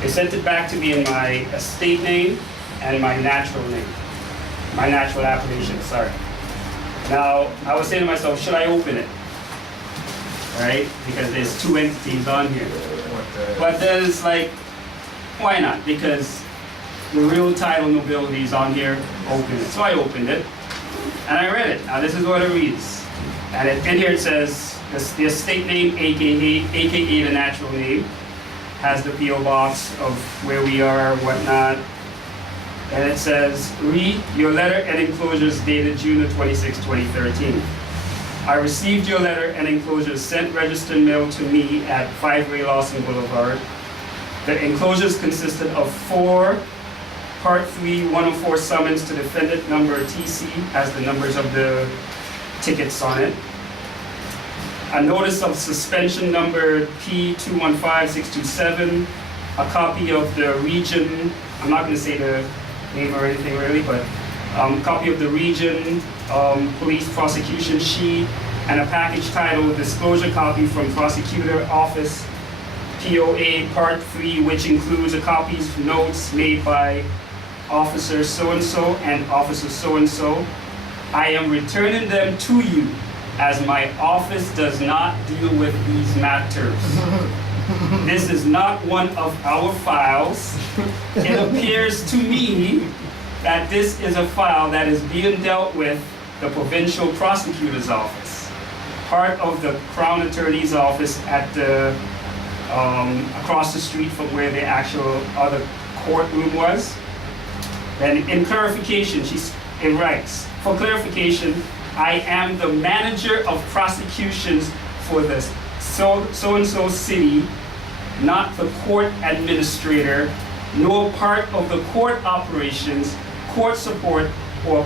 they sent it back to me in my estate name and my natural name, my natural appellation, sorry. Now, I was saying to myself, should I open it? Right? Because there's 2 entities on here. But then it's like, why not? Because the real title nobility is on here, open it. So I opened it, and I read it. Now this is what it reads. And in here it says, the estate name, AKA the natural name, has the P.O. box of where we are, whatnot. And it says, read your letter and enclosures dated June the 26, 2013. I received your letter and enclosures sent registered mail to me at 5 Ray Lawson Boulevard. The enclosures consisted of 4 Part 3 104 summons to defendant number TC as the numbers of the tickets on it. A notice of suspension number P215627, a copy of the region, I'm not going to say the name or anything really, but copy of the region, police prosecution sheet, and a package titled disclosure copy from prosecutor office POA Part 3, which includes a copy's notes made by Officer so-and-so and Officer so-and-so. I am returning them to you as my office does not deal with these matters. This is not one of our files. It appears to me that this is a file that is being dealt with the Provincial Prosecutor's Office, part of the Crown Attorney's Office at the, across the street from where the actual other courtroom was. Then in clarification, it writes, for clarification, I am the manager of prosecutions for the so-and-so city, not the court administrator, nor part of the court operations, court support, or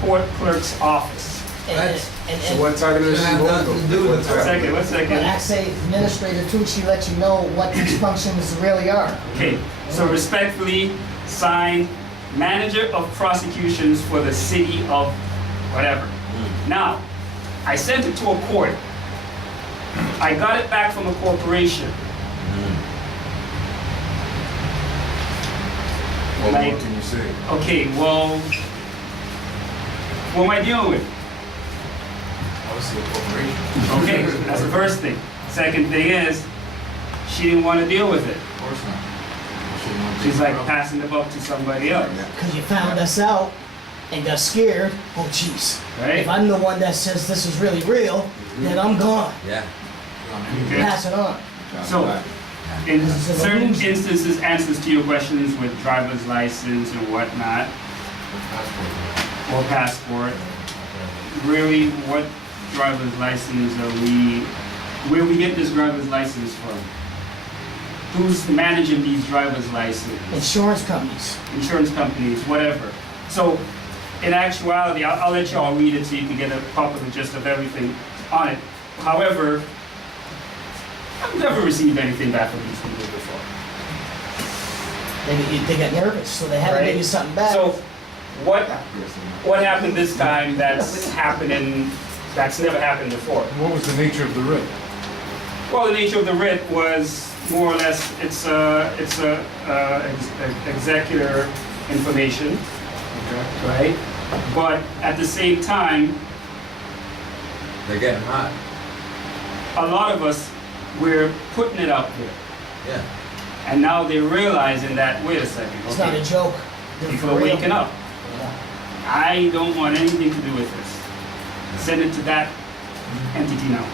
court clerk's office. So what title is she holding? One second. When I say administrator too, she lets you know what these functions really are. Okay, so respectfully signed, manager of prosecutions for the city of whatever. Now, I sent it to a court. I got it back from a corporation. Well, what can you say? Okay, well, what am I dealing with? Obviously a corporation. Okay, that's the first thing. Second thing is, she didn't want to deal with it. Of course not. She's like passing the buck to somebody else. Because you found us out and got scared. Oh, jeez. Right? If I'm the one that says this is really real, then I'm gone. Yeah. Okay. Pass it on. So, in certain instances, answers to your questions with driver's license and whatnot, or passport, really, what driver's license are where we get this driver's license from? Who's managing these driver's licenses? Insurance companies. Insurance companies, whatever. So, in actuality, I'll let y'all read it so you can get a proper gist of everything on it. However, I've never received anything back from these people before. Maybe they got nervous, so they had to give you something back. So, what happened this time that's happening, that's never happened before? What was the nature of the writ? Well, the nature of the writ was more or less, it's executor information, Okay. right? But at the same time, They're getting hot. a lot of us, we're putting it out there. Yeah. And now they're realizing that, wait a second, It's not a joke. They're people for are real. waking up. Yeah. I don't want anything to do with this. Send it to that entity now.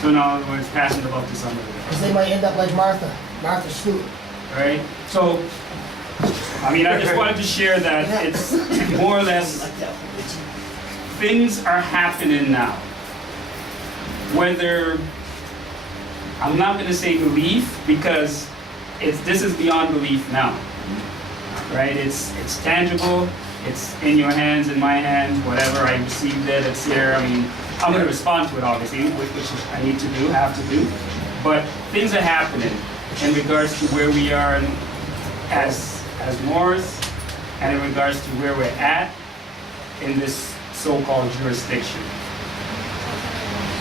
So now it's passing the buck to somebody else. Because they might end up like Martha Stewart. Right? So, I mean, I just wanted to share that it's more or less, things are happening now. Whether, I'm not going to say belief, because this is beyond belief now. Right? It's tangible, it's in your hands, in my hands, whatever, I received it, it's here. I mean, I'm going to respond to it, obviously, which I need to do, have to do. But things are happening in regards to where we are as Moors, and in regards to where we're at in this so-called jurisdiction.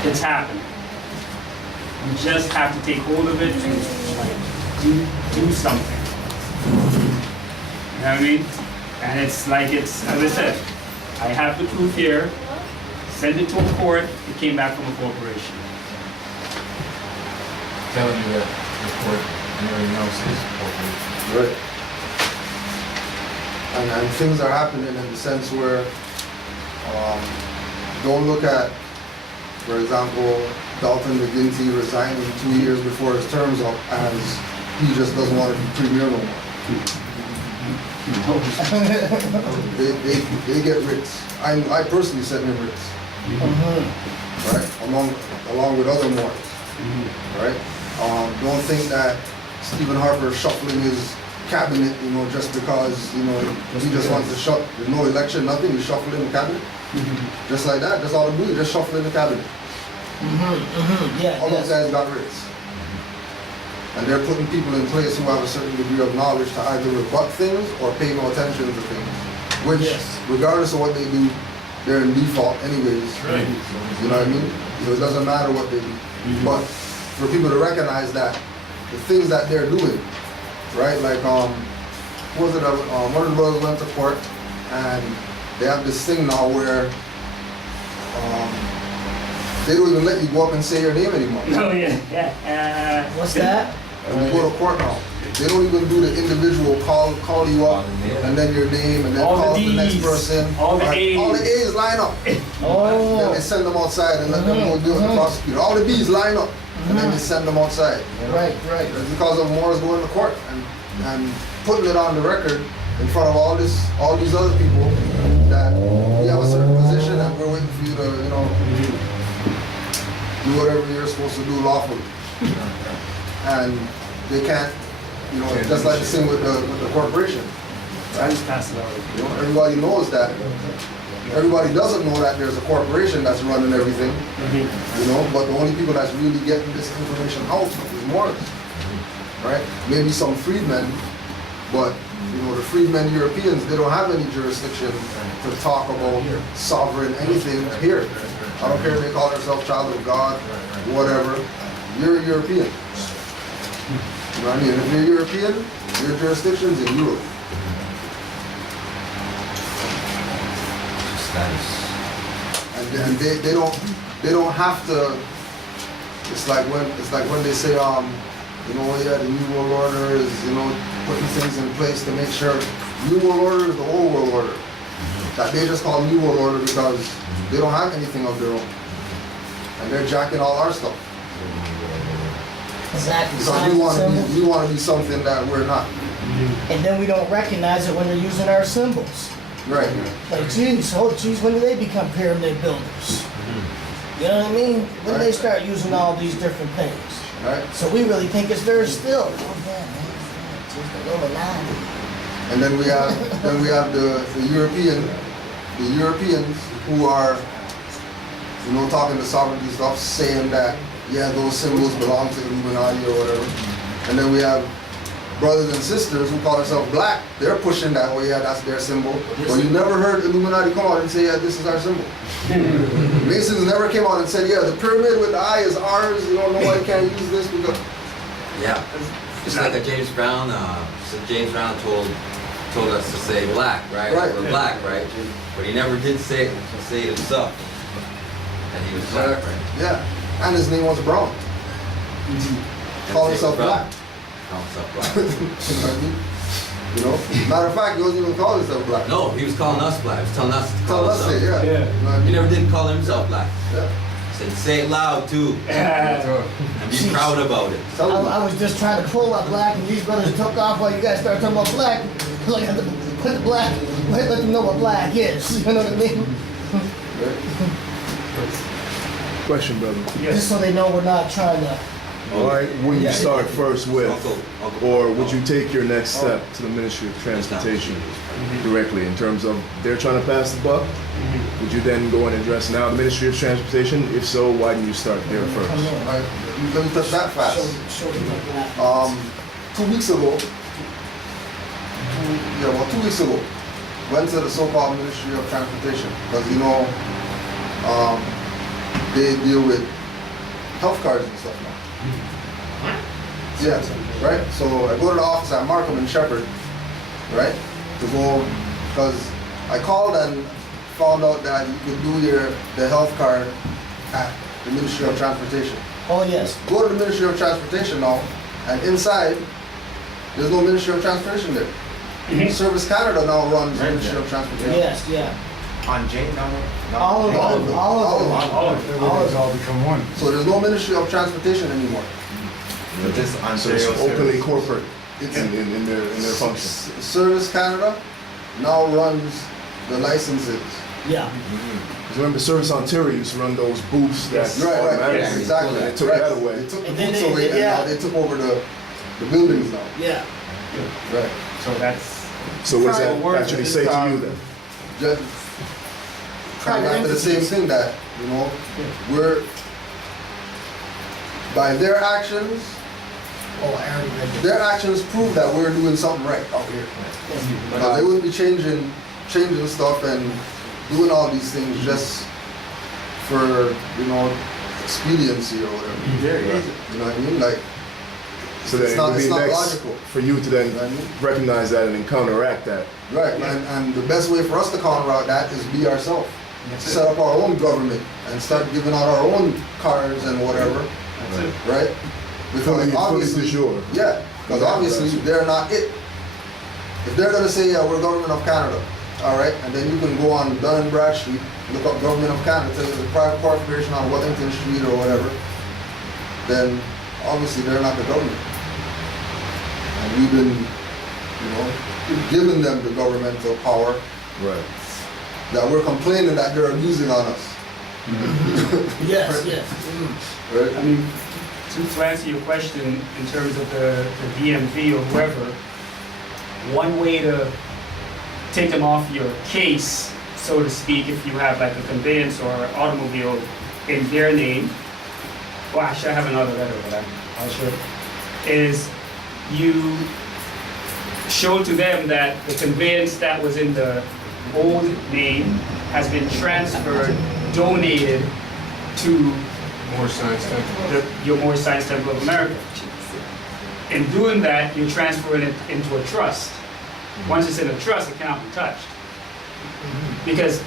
It's happening. We just have to take hold of it and do something. You know what I mean? And it's like, as I said, I have the proof here, send it to a court, it came back from a corporation. Telling you that the court and everything else is corporation. Right. And things are happening in the sense where, don't look at, for example, Dalton McGuinty resigning 2 years before his term's up as he just doesn't want to be premier no more. They get writs. I personally sent him writs. Right? Along with other Moors. Right? Don't think that Stephen Harper shuffling his cabinet, just because, he just wants to shut, there's no election, nothing, he's shuffling the cabinet. Just like that, that's all they do, just shuffling the cabinet. Yeah, All those guys got writs. And they're putting people in place who have a certain degree of knowledge to either rebut things or pay no attention to things. Which, regardless of what they do, they're in default anyways. Right. You know what I mean? So it doesn't matter what they do. But for people to recognize that the things that they're doing, right? Like what was it? One of the brothers went to court, and they have this thing now where they don't even let you go up and say your name anymore. Oh yeah. What's that? When you go to court now, they don't even do the individual call you up, and then your name, and then All call the the next Ds, person. all the Right? All the A's. A's line up. Oh. Then they send them outside and let them go deal with the prosecutor. All the B's line up, and then they send them outside. Right. It's because of Moore's going to court and putting it on the record in front of all these other people that we have a certain position and we're waiting for you to, do whatever you're supposed to do lawfully. And they can't, just like the same with the corporation. I just passed it out. Everybody knows that. Everybody doesn't know that there's a corporation that's running everything. But the only people that's really getting this information out is Moors. Right? Maybe some freedmen, but the freedmen Europeans, they don't have any jurisdiction to talk about sovereign anything here. I don't care if they call themselves child of God, whatever. You're a European. You know what I mean? If you're European, your jurisdiction's in Europe. And they don't have to. It's like when they say the New World Order is putting things in place to make sure New World Order is the old world order. That they just call New World Order because they don't have anything of their own, and they're jacking all our stuff. Exactly. Because we want to be something that we're not. And then we don't recognize it when they're using our symbols. Right. Like, geez, when do they become pyramid builders? You know what I mean? When do they start using all these different things? Right. So we really think it's theirs still. Oh, yeah, man. It's just the Illuminati. And then we have the Europeans who are talking to sovereignty stuff, saying that those symbols belong to Illuminati or whatever. And then we have brothers and sisters who call themselves black. They're pushing that, that's their symbol. But you never heard Illuminati come out and say, this is our symbol. Masons never came out and said, the pyramid with the eye is ours. Nobody can't use this because. Yeah. It's like a James Brown. James Brown told us to say black, right? Right. We're black, right? But he never did say it himself. And he was black, right? Yeah. And his name was Brown. Call himself black. Call himself black. You know what I mean? Matter of fact, he wasn't even calling himself black. No, he was calling us black. He was telling us to call us himself. it, yeah. Yeah. You know what I mean? He never did call himself black. Yeah. He said, say it loud too. And be proud about it. I was just trying to pull up black, and these brothers took off while you guys started talking about black. Like, put the black, let them know what black is. You know what I mean? Question, brother. Just so they know we're not trying to. All right, would you start first with, or would you take your next step to the Ministry of Transportation directly in terms of they're trying to pass the buck? Would you then go and address now the Ministry of Transportation? If so, why didn't you start there first? All right, let me touch that fast. 2 weeks ago, 2 weeks ago, went to the so-called Ministry of Transportation because they deal with health cards and stuff now. Yeah, right? So I go to the office at Markham and Shepherd, right? To go, because I called and found out that you could do the health card at the Ministry of Transportation. Oh, yes. Go to the Ministry of Transportation now, and inside, there's no Ministry of Transportation there. Service Canada now runs the Ministry of Transportation. Yes, yeah. On J number? All of them. All become one. So there's no Ministry of Transportation anymore. But this So it's openly corporate in their function. Service Canada now runs the licenses. Yeah. Remember, Service Ontario used to run those booths that Right, exactly. They took that away. They took the booths away, and now they took over the buildings now. Yeah. Right. So that's. So what does that actually say to you then? Just come back to the same thing that, we're, by their actions, their actions prove that we're doing something right out here. Because they wouldn't be changing stuff and doing all these things just for, expediency or whatever. You know what I mean? Like, So then It's it not- would be it's not next logical. for you to then recognize that and then counteract that. Right, and the best way for us to counteract that is be ourselves. Set up our own government and start giving out our own cards and whatever. That's it. Right? Because obviously, yeah, because obviously they're not it. If they're gonna say, yeah, we're government of Canada, all right, and then you can go on Dun and Bradstreet, look up government of Canada, it's a private corporation on Wellington Street or whatever, then obviously they're not the government. And we've been, giving them the governmental power. Right. That we're complaining that they're abusing on us. Yes, Right? yes. Right? I mean, to answer your question in terms of the DMV or whoever, one way to take them off your case, so to speak, if you have like a conveyance or automobile in their name, well, I should have another letter, but I'll show it, is you show to them that the conveyance that was in the old name has been transferred, donated to your More Science Temple of America. In doing that, you're transferring it into a trust. Once it's in a trust, it cannot be touched. Because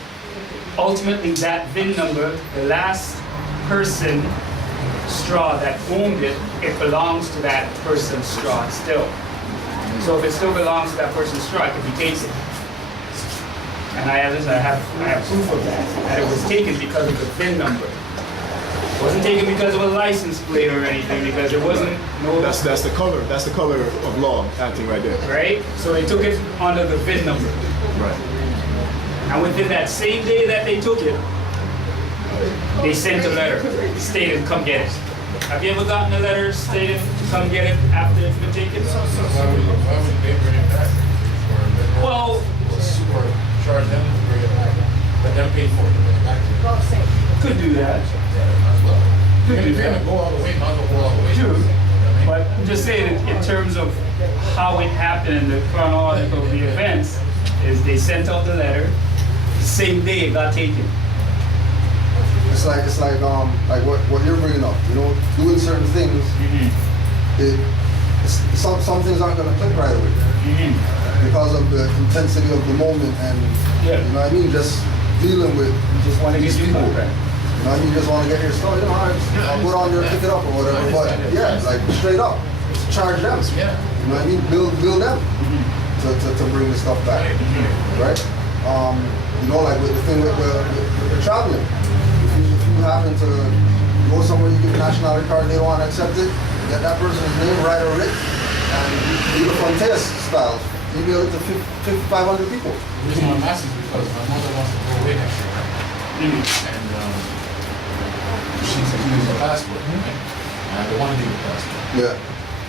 ultimately that VIN number, the last person straw that owned it, it belongs to that person's straw still. So if it still belongs to that person's straw, it can be taken. And I have proof of that it was taken because of the VIN number. It wasn't taken because of a license plate or anything, because there wasn't no... That's the color of law acting right there. Right? So they took it under the VIN number. Right. And within that same day that they took it, they sent a letter stating, come get it. Have you ever gotten a letter stating, come get it after it's been taken? Why would they bring it back? Well, or charge them to bring it back, but them pay for it to bring it back. Could do that. Could do that. Go all the way, not go all the way. True. But I'm just saying, in terms of how it happened and the chronology of the events, is they sent out the letter, the same day it got taken. It's like what you're bringing up, doing certain things. Some things aren't gonna click right away because of the intensity of the moment, and you know what I mean. Just dealing with these people. You know what I mean? You just want to get your stuff. I'll go down there and pick it up or whatever. But yeah, like straight up, charge them. You know what I mean? Bill them to bring the stuff back, right? Like with the thing with the traveling. If you happen to go somewhere, you get a nationality card, they don't want to accept it, get that person's name, write a writ, and do the Frontiers style. Email it to 500 people. The reason I'm asking is because my mother wants to go away next year, and she needs a passport, right? And I don't want to give a passport. Yeah.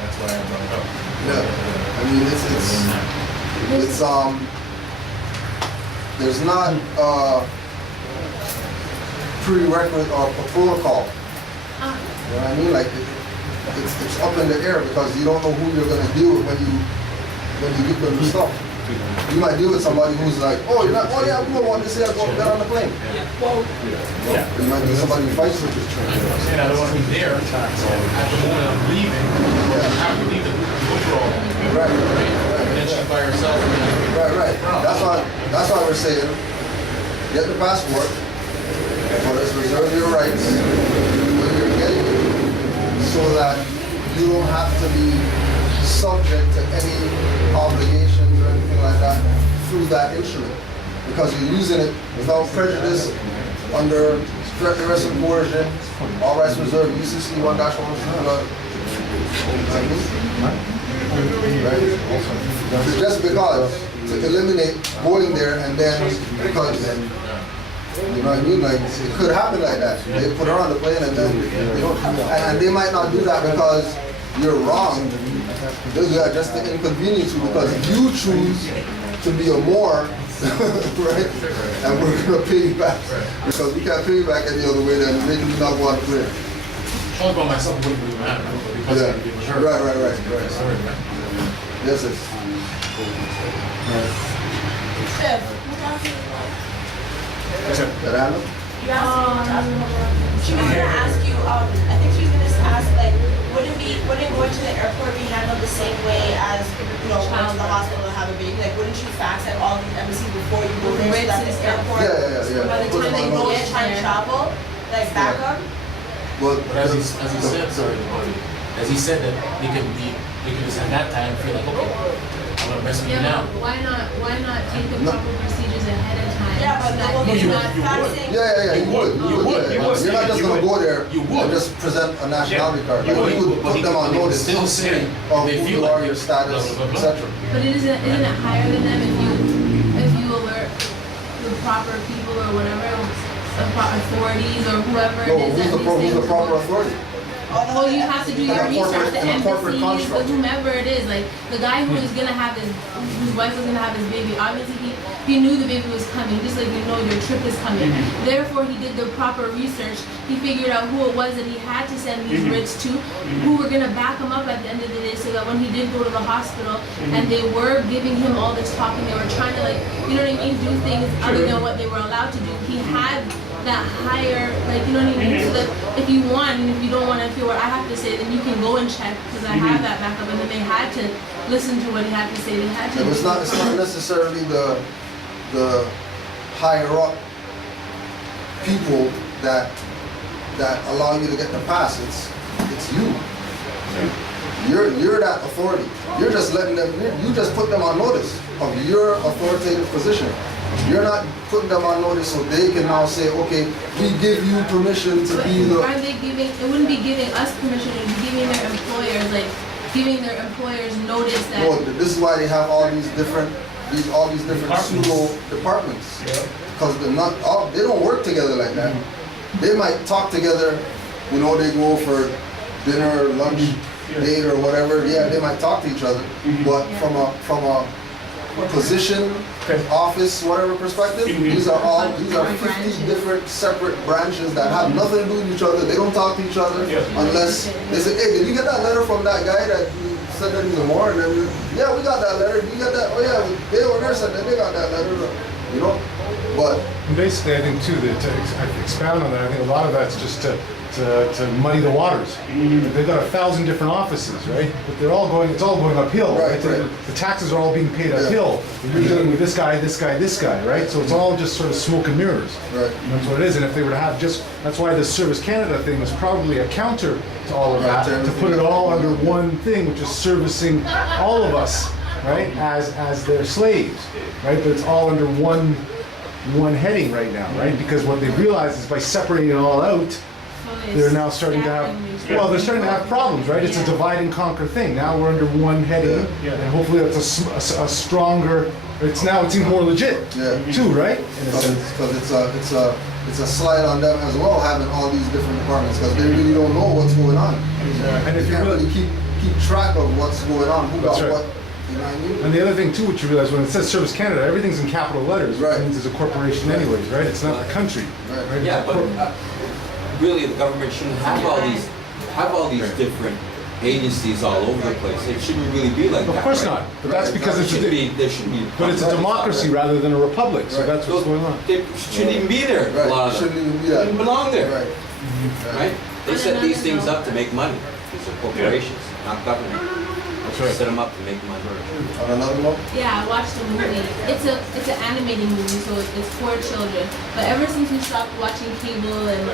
That's why I brought it up. Yeah. I mean, it's there's not prerequisite or a protocol. You know what I mean? Like it's up in the air because you don't know who you're gonna deal with when you give them the stuff. You might deal with somebody who's like, oh, you're not, oh yeah, we don't want this here, go get on the plane. You might deal with somebody who fights with you. And I don't want to be there. So at the moment I'm leaving, I have to leave the overall. Right. And then she's by herself. Right. That's why we're saying, get the passport, but let's reserve your rights when you're getting it, so that you don't have to be subject to any obligations or anything like that through that instrument, because you're using it without prejudice, under threat, duress, and coercion, all rights reserved, UCC 1-1. Right? Just because, to eliminate going there and then because, you know what I mean? Like, it could happen like that. They put her on the plane and then, and they might not do that because you're wrong. They'll do that just to inconvenience you because you choose to be a Moor, right? And we're going to pay you back. Because we can't pay you back any other way than making you not go on the plane. All about myself wouldn't really matter, because it was her. Right. Sorry, man. Yes, sir. Chef, That happened? she was gonna ask you, I think she was gonna ask, like, wouldn't going to the airport be handled the same way as, going to the hospital to have a baby? Like, wouldn't you fax at all these embassies before you go there so that the airport, Yeah. by the time they go in, trying to travel, like, back up? But as he said, sorry, as he said that they could just at that time feel like, okay, I'm gonna mess with you now. Why not take the proper procedures ahead of time? Yeah, but you not would. faxing. Yeah, you would. You're not just gonna go there and just present a nationality card. Like, you would put them on notice Still say of they who feel you are, like your status, etc. But isn't it higher than them if you alert the proper people or whatever, authorities or whoever No, it is that who's these the things proper are? authority? Well, you have to do your research, the corporate embassies, construct. whomever it is. Like the guy who was gonna have whose wife was gonna have his baby. Obviously, he knew the baby was coming, just like your trip is coming. Therefore, he did the proper research. He figured out who it was that he had to send these writs to, who were gonna back him up at the end of the day, so that when he did go to the hospital and they were giving him all this talking, they were trying to do things other than what they were allowed to do. He had that higher, so that if you want and if you don't want to feel where I have to say, then you can go and check because I have that backup. And then they had to listen to what he had to say. They had to. And it's not necessarily the higher up people that allow you to get the pass. It's you. You're that authority. You're just letting them. You just put them on notice of your authoritative position. You're not putting them on notice so they can now say, okay, we give you permission to be the. Aren't they giving? It wouldn't be giving us permission. It would be giving their employers, giving their employers notice that. No, this is why they have all these different pseudo departments. Because they don't work together like that. They might talk together. They go for dinner, lunch, date, or whatever. Yeah, they might talk to each other. But from a position, office, whatever perspective, these are 50 different separate branches that have nothing to do with each other. They don't talk to each other unless they say, hey, did you get that letter from that guy that you said that he's a more? And then, yeah, we got that letter. Did you get that? Oh yeah, they over there said that they got that letter. But basically, I think too that to expound on that, I think a lot of that's just to muddy the waters. They've got 1,000 different offices, right? But it's all going uphill, right? The taxes are all being paid uphill. And you're dealing with this guy, right? So it's all just sort of smoke and mirrors. Right. And that's what it is. And if they were to have that's why the Service Canada thing was probably a counter to all of that, to put it all under one thing, which is servicing all of us, right? As their slaves, right? But it's all under one heading right now, right? Because what they realize is by separating it all out, they're now starting to have problems, right? It's a divide and conquer thing. Now we're under one heading, and hopefully that's a stronger. It seems more legit, too, right? In a sense, because it's a slide on them as well, having all these different departments, because they really don't know what's going on. And if you can't really keep track of what's going on, who got what. You know what I mean? And the other thing too, which you realize when it says Service Canada, everything's in capital letters. Right. It means it's a corporation, anyways, right? It's not a country. Right? Yeah, but really, the government shouldn't have all these different agencies all over the place. It shouldn't really be like that. Of course not. But that's because there should be. But it's a democracy rather than a republic. So that's what's going on. They shouldn't even be there. A lot of them. Shouldn't even be there. They belong there. Right. They set these things up to make money. These are corporations, not government. Set them up to make money. On another note? Yeah, I watched the movie. It's an animated movie, so it's for children. But ever since we stopped watching cable and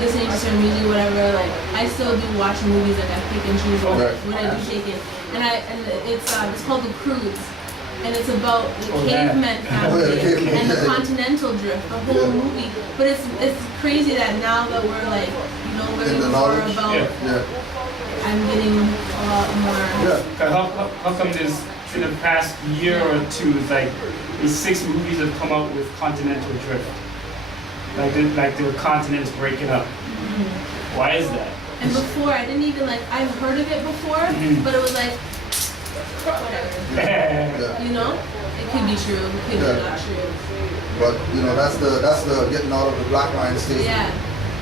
listening to some music, whatever, I still do watch movies. I pick and choose when I do take it. And it's called The Cruise. And it's about the caveman family and the continental drift, the whole movie. But it's crazy that now that we're learning more about. I'm getting a lot more. How come there's in the past year or two, these 6 movies have come out with continental drift, like the continents breaking up? Why is that? And before I didn't even I've heard of it before, but it was whatever. It could be true, it could be not true. But that's the getting out of the black mind state,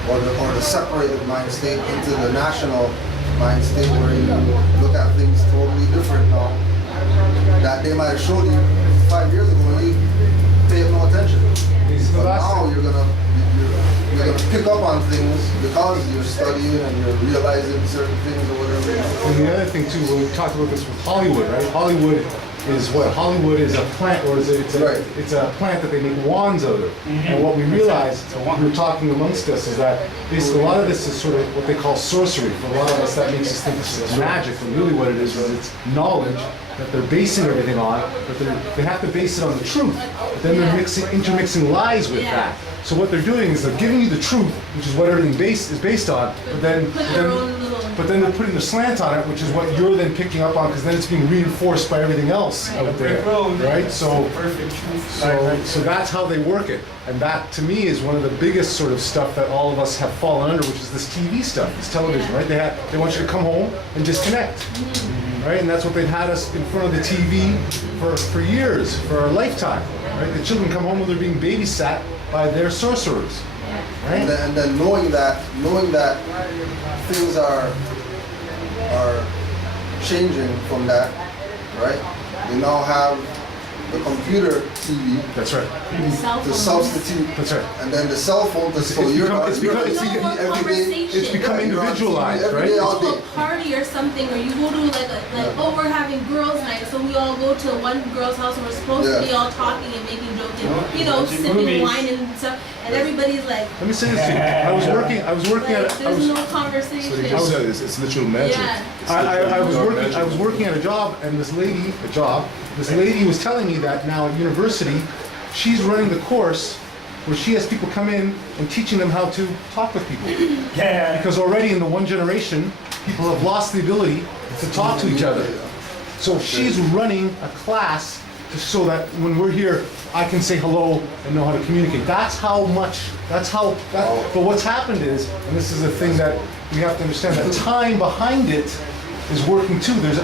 or the separated mind state into the national mind state where you look at things totally different now. That they might have showed you 5 years ago and you paid no attention. But now you're gonna pick up on things because you're studying and you're realizing certain things or whatever. And the other thing too, we talked about this with Hollywood, right? Hollywood is what? Hollywood is a plant, or it's a plant that they make wands out of. And what we realized, we were talking amongst us, is that a lot of this is sort of what they call sorcery. For a lot of us, that makes us think it's magic. And really what it is it's knowledge that they're basing everything on, but they have to base it on the truth. But then they're intermixing lies with that. So what they're doing is they're giving you the truth, which is what everything is based on, but then they're putting the slant on it, which is what you're then picking up on, because then it's being reinforced by everything else out there, right? So that's how they work it, and that to me is one of the biggest sort of stuff that all of us have fallen under, which is this TV stuff, this television, right? They want you to come home and disconnect, right? And that's what they've had us in front of the TV for years, for a lifetime, right? The children come home when they're being babysat by their sorcerers, right? And then knowing that things are changing from that, right? They now have the computer TV. That's right. To substitute. That's right. And then the cell phone to it's become individualized, right? You go to a party or something, or you go to like we're having girls' night, so we all go to one girl's house and we're supposed to be all talking and making jokes and sipping wine and stuff, and everybody's like. Let me say this to you. I was working at. There's no conversation. It's literal magic. Yeah. I was working at a job, and this lady was telling me that now at university, she's running the course where she has people come in and teaching them how to talk with people. Yeah. Because already in the one generation, people have lost the ability to talk to each other. So she's running a class so that when we're here, I can say hello and know how to communicate. But what's happened is, and this is the thing that we have to understand, that time behind it is working too. There's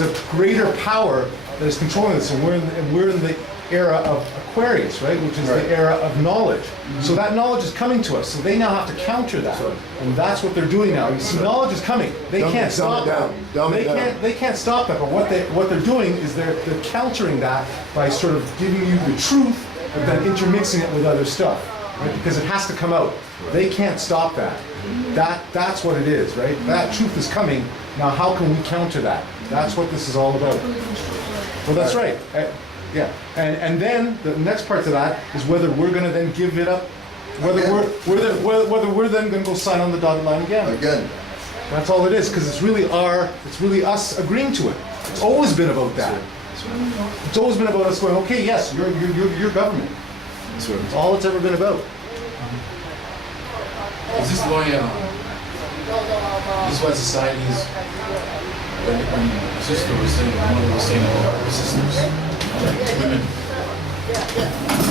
a greater power that is controlling this, and we're in the era of Aquarius, right? Which is the era of knowledge. So that knowledge is coming to us. So they now have to counter that, and that's what they're doing now. You see, knowledge is coming. They can't stop that. They can't stop that. But what they're doing is they're countering that by sort of giving you the truth, but then intermixing it with other stuff, right? Because it has to come out. They can't stop that. That's what it is, right? That truth is coming. Now, how can we counter that? That's what this is all about. Well, that's right. Yeah. And then the next part to that is whether we're going to then give it up, whether we're then going to go sign on the dotted line again. That's all it is, because it's really us agreeing to it. It's always been about that. It's always been about us going, okay, yes, you're government. That's all it's ever been about. Is this why societies, when sister was saying, one was saying about her sisters, women,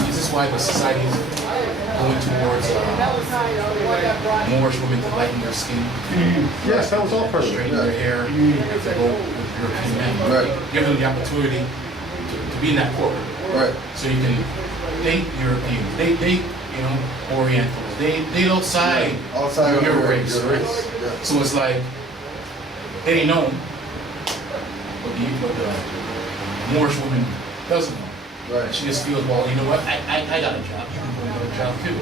is this why the society is going towards more women to lighten their skin? Yes, that was all part of it. Straighten their hair, if they go with European men. Give them the opportunity to be in that corporate. Right. So you can date Europeans, date Orientals. They outside your race, right? Yeah. So it's like they know what the Moorish woman doesn't know. Right. She just feels, well, you know what? I got a job. You can go and get a job too.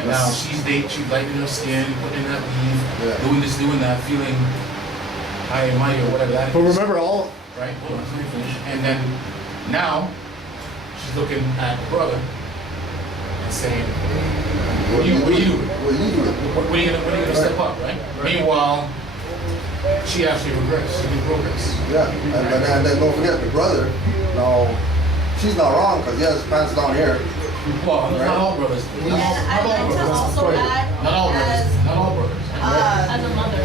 And now she's lightening her skin, putting in that weave, doing this, doing that, feeling high and mighty or whatever that is. But remember all. Right. Hold on, let me finish. And then now she's looking at her brother and saying, what are you doing? When are you gonna step up, right? Meanwhile, she actually regrets. She did progress. Yeah, and then don't forget the brother. No, she's not wrong, because he has his pants down here. Well, not all brothers. And I'd like to also add, Not all brothers. As a mother.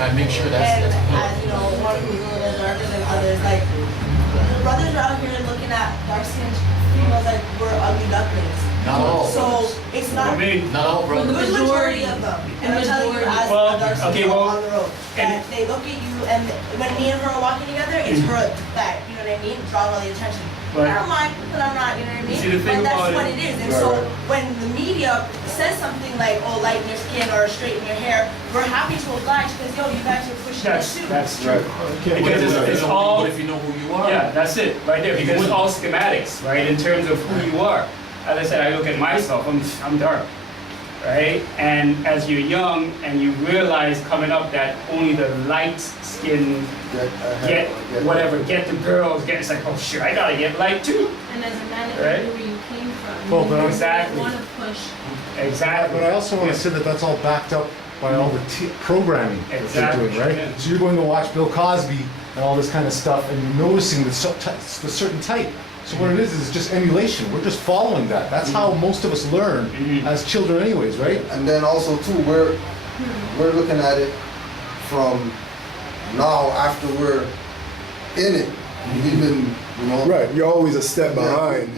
I make sure that's. And as one who's a little darker than others, like brothers are out here looking at dark-skinned females like we're ugly ducklings. Not all. So it's not. Not all brothers. The majority of them. And I'm telling you, as a dark-skinned girl on the road, that they look at you, and when me and her are walking together, it's her that, you know what I mean, drawing all the attention. Right. I don't mind, but I'm not, you know what I mean? See, the thing but that's about what it- it is. And so when the media says something like, oh, lighten your skin or straighten your hair, we're happy to oblige because, yo, you guys are pushing us too. That's true. Because it's all. If you know who you are. Yeah, that's it, right there. Because it's all schematics, right? In terms of who you are. As I said, I look at myself. I'm dark. right? And as you're young and you realize coming up that only the light skin get the girls, it's like, oh shit, I gotta get light too. And as a man, Right? where you came from, Well, but exactly. you want to push. Exactly. But I also want to say that that's all backed up by all the programming that Exactly. they're doing, right? Yeah. So you're going to watch Bill Cosby and all this kind of stuff, and you're noticing the certain type. So what it is just emulation. We're just following that. That's how most of us learn as children anyways, right? And then also too, we're looking at it from now after we're in it. We've been, you know. Right, you're always a step behind,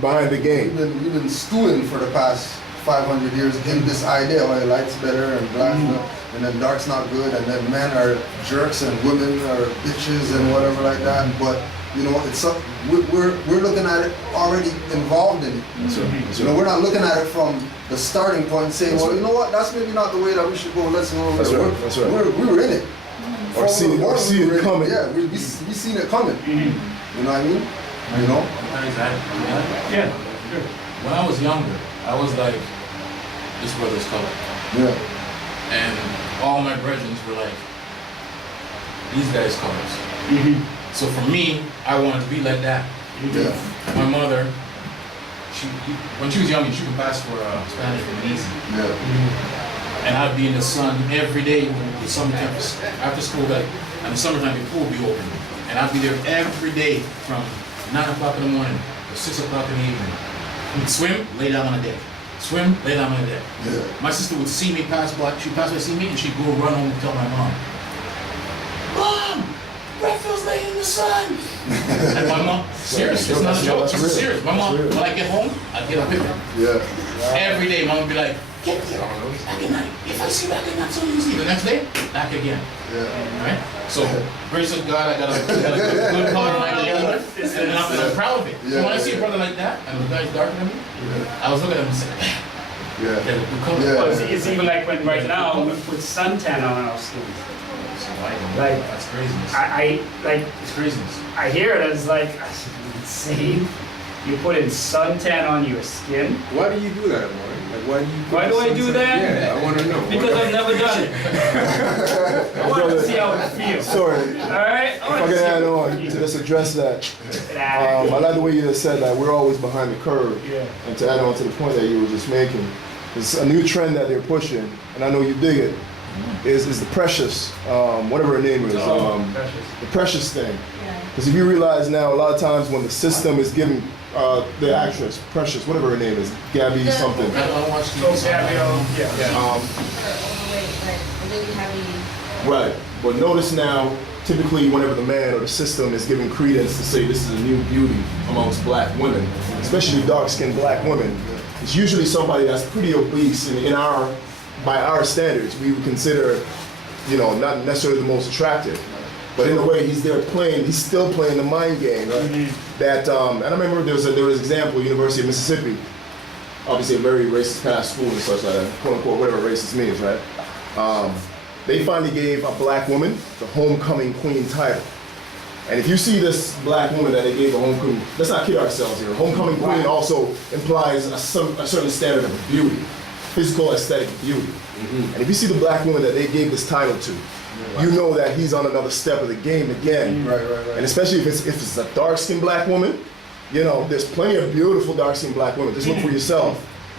behind the game. We've been stewing for the past 500 years in this idea, oh, light's better and black's not, and then dark's not good, and then men are jerks and women are bitches and whatever like that. But you know, it's we're looking at it already involved in it. You know, we're not looking at it from the starting point and saying, well, you know what, that's maybe not the way that we should go. Let's go. That's right. We were in it. Or see it coming. Yeah, we seen it coming. You know what I mean? You know? Yeah. Sure. When I was younger, I was like, this brother's color. Yeah. And all my brethren were like, these guys' colors. So for me, I wanted to be like that. Yeah. My mother, when she was young, she could pass for Spanish and easy. Yeah. And I'd be in the sun every day when the summer camp, after school, like, and the summertime, the pool would be open. And I'd be there every day from 9 o'clock in the morning to 6 o'clock in the evening. We'd swim, lay down on the deck. Swim, lay down on the deck. Yeah. My sister would see me pass by, she'd pass by, see me, and she'd go run home and tell my mom, Mom, Redfield's laying in the sun. And my mom, serious, it's not a joke, it's serious. My mom, when I get home, I'd get up with her. Yeah. Every day, mom would be like, get here, back at night. If I see you back at night, so easy. The next day, back again. Yeah. Right? So, grace of God, I got a good color line together, and I'm proud of it. So when I see a brother like that, and the guy's darker than me, I was looking at him and saying, yeah. Well, it's even like when right now we put suntan on our skins. Like that's craziness. I like it's craziness. I hear it as like insane. You put in suntan on your skin. Why do you do that, Amor? Like, why do I do that? Yeah, I want to know. Because I've never done it. I want to see how it feels. Sorry. All right. If I can add on to just address that, I like the way you just said that we're always behind the curve. Yeah. And to add on to the point that you were just making, it's a new trend that they're pushing, and I know you dig it. Is the precious, whatever her name is, the precious thing. Because if you realize now, a lot of times when the system is giving the actress, Precious, whatever her name is, Gabby something. Right. But notice now, typically whenever the man or the system is giving credence to say this is a new beauty amongst black women, especially dark-skinned black women, it's usually somebody that's pretty obese by our standards, we would consider, you know, not necessarily the most attractive. But in a way, he's still playing the mind game, right? That, and I remember there was an example, University of Mississippi, obviously a very racist past school and such like that, quote unquote, whatever racist means, right? They finally gave a black woman the homecoming queen title. And if you see this black woman that they gave a homecoming, let's not kid ourselves here. Homecoming queen also implies a certain standard of beauty, physical aesthetic beauty. And if you see the black woman that they gave this title to, you know that he's on another step of the game again. Right. And especially if it's a dark-skinned black woman, you know, there's plenty of beautiful dark-skinned black women. Just look for yourself.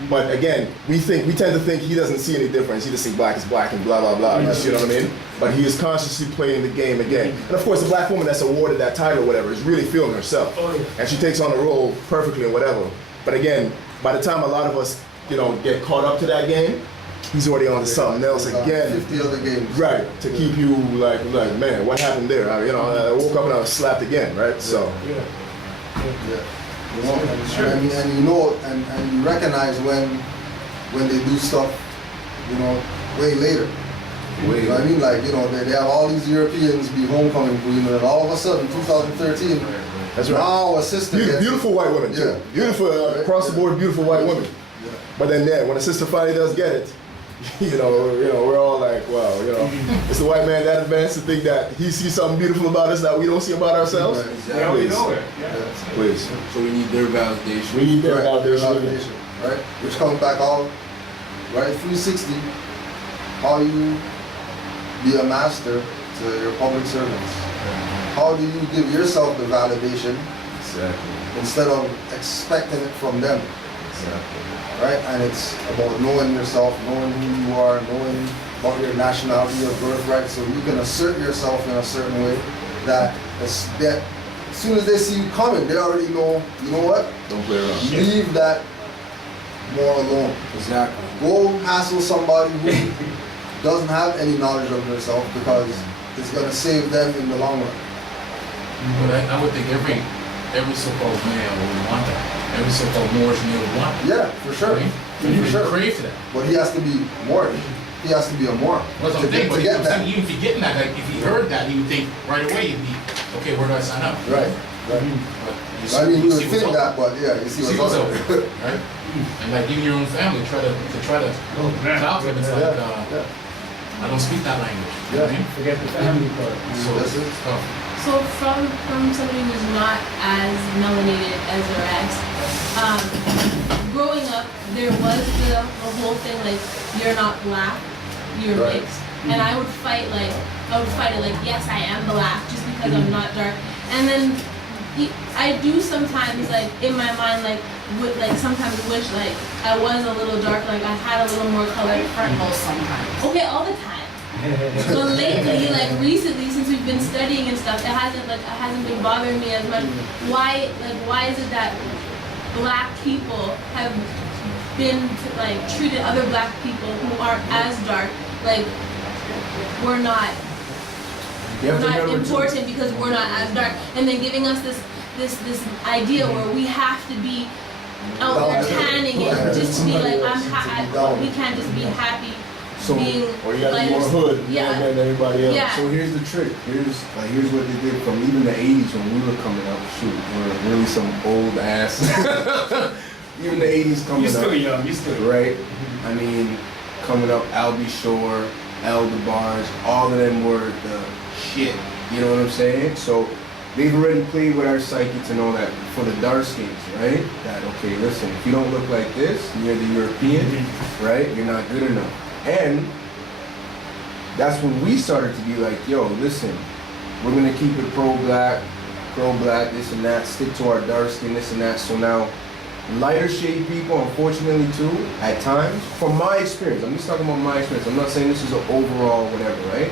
But again, we tend to think he doesn't see any difference. He just thinks black is black and blah, blah, blah. You know what I mean? But he is consciously playing the game again. And of course, the black woman that's awarded that title or whatever is really feeling herself. And she takes on the role perfectly and whatever. But again, by the time a lot of us, you know, get caught up to that game, he's already on to something else again. 50 other games. Right, to keep you like, man, what happened there? I woke up and I was slapped again, right? So. You know, and you know, and you recognize when they do stuff, you know, way later. You know what I mean? Like, you know, they have all these Europeans be homecoming queen, and then all of a sudden, 2013, that's right. Now a sister beautiful white women too. Beautiful across the board, beautiful white women. But then when a sister finally does get it, you know, we're all like, wow, you know, is the white man that advanced to think that he sees something beautiful about us that we don't see about ourselves? Right, exactly. We know it. Please. So we need their validation. We need their validation. Right? Which comes back all right? 360, how you be a master to your public servants. How do you give yourself the validation instead of expecting it from them? Right? And it's about knowing yourself, knowing who you are, knowing about your nationality, your birthright, so you can assert yourself in a certain way that as soon as they see you coming, they already know, you know what? Don't play around. Leave that more alone. Exactly. Go hassle somebody who doesn't have any knowledge of themselves, because it's going to save them in the long run. But I would think every so-called male would want that. Every so-called Moorish male would want that. Yeah, for sure. Right? For sure. Crave for that. But he has to be Moorish. He has to be a Moor. Well, to get that. Even if he getting that, like, if he heard that, he would think right away, he'd be, okay, where do I sign up? Right. But you see, I mean, you would see what's think up. that, but yeah, you see what's up. up. Right? And like even your own family try to talk to them. It's like, I don't speak that language. You know what I mean? Forget the family part. So it's tough. So from somebody who's not as melanated as the rest, growing up, there was the whole thing like, you're not black, you're mixed. And I would fight it like, yes, I am black, just because I'm not dark. And then I do sometimes, like, in my mind, like, would like sometimes wish like I was a little dark, like I had a little more color. Freckles sometimes. Okay, all the time. But lately, like recently, since we've been studying and stuff, it hasn't been bothering me as much. Why is it that black people have been treated other black people who aren't as dark like we're not important because we're not as dark, and then giving us this idea where we have to be out there tanning and just to be like we can't just be happy. So, or you gotta be more hood than everybody else. Yeah. So here's the trick. Here's what they did from even the 80s when we were coming up. Shoot, we're really some old ass. Even the 80s coming up. You're still young. You're still young. Right? I mean, coming up, Albie Shore, Eldebars, all of them were the shit. You know what I'm saying? So they've already played with our psyche to know that for the dark skins, right? That, okay, listen, if you don't look like this, you're the European, right? You're not good enough. And that's when we started to be like, yo, listen, we're gonna keep it pro-black, this and that, stick to our dark skin, this and that. So now, lighter shade people, unfortunately too, at times, from my experience, I'm just talking about my experience, I'm not saying this is an overall whatever, right?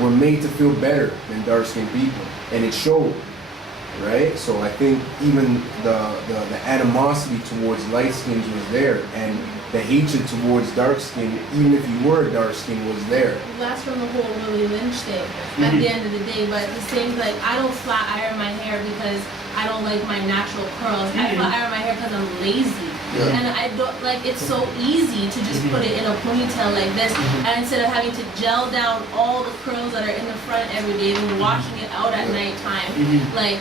We're made to feel better than dark skinned people, and it showed, right? So I think even the animosity towards light skins was there, and the hatred towards dark skin, even if you were dark skin, was there. That's from the whole Willie Lynch thing at the end of the day, but the same, like, I don't flat iron my hair because I don't like my natural curls. I flat iron my hair because I'm lazy. And I don't, like, it's so easy to just put it in a ponytail like this, and instead of having to gel down all the curls that are in the front every day and washing it out at nighttime, like,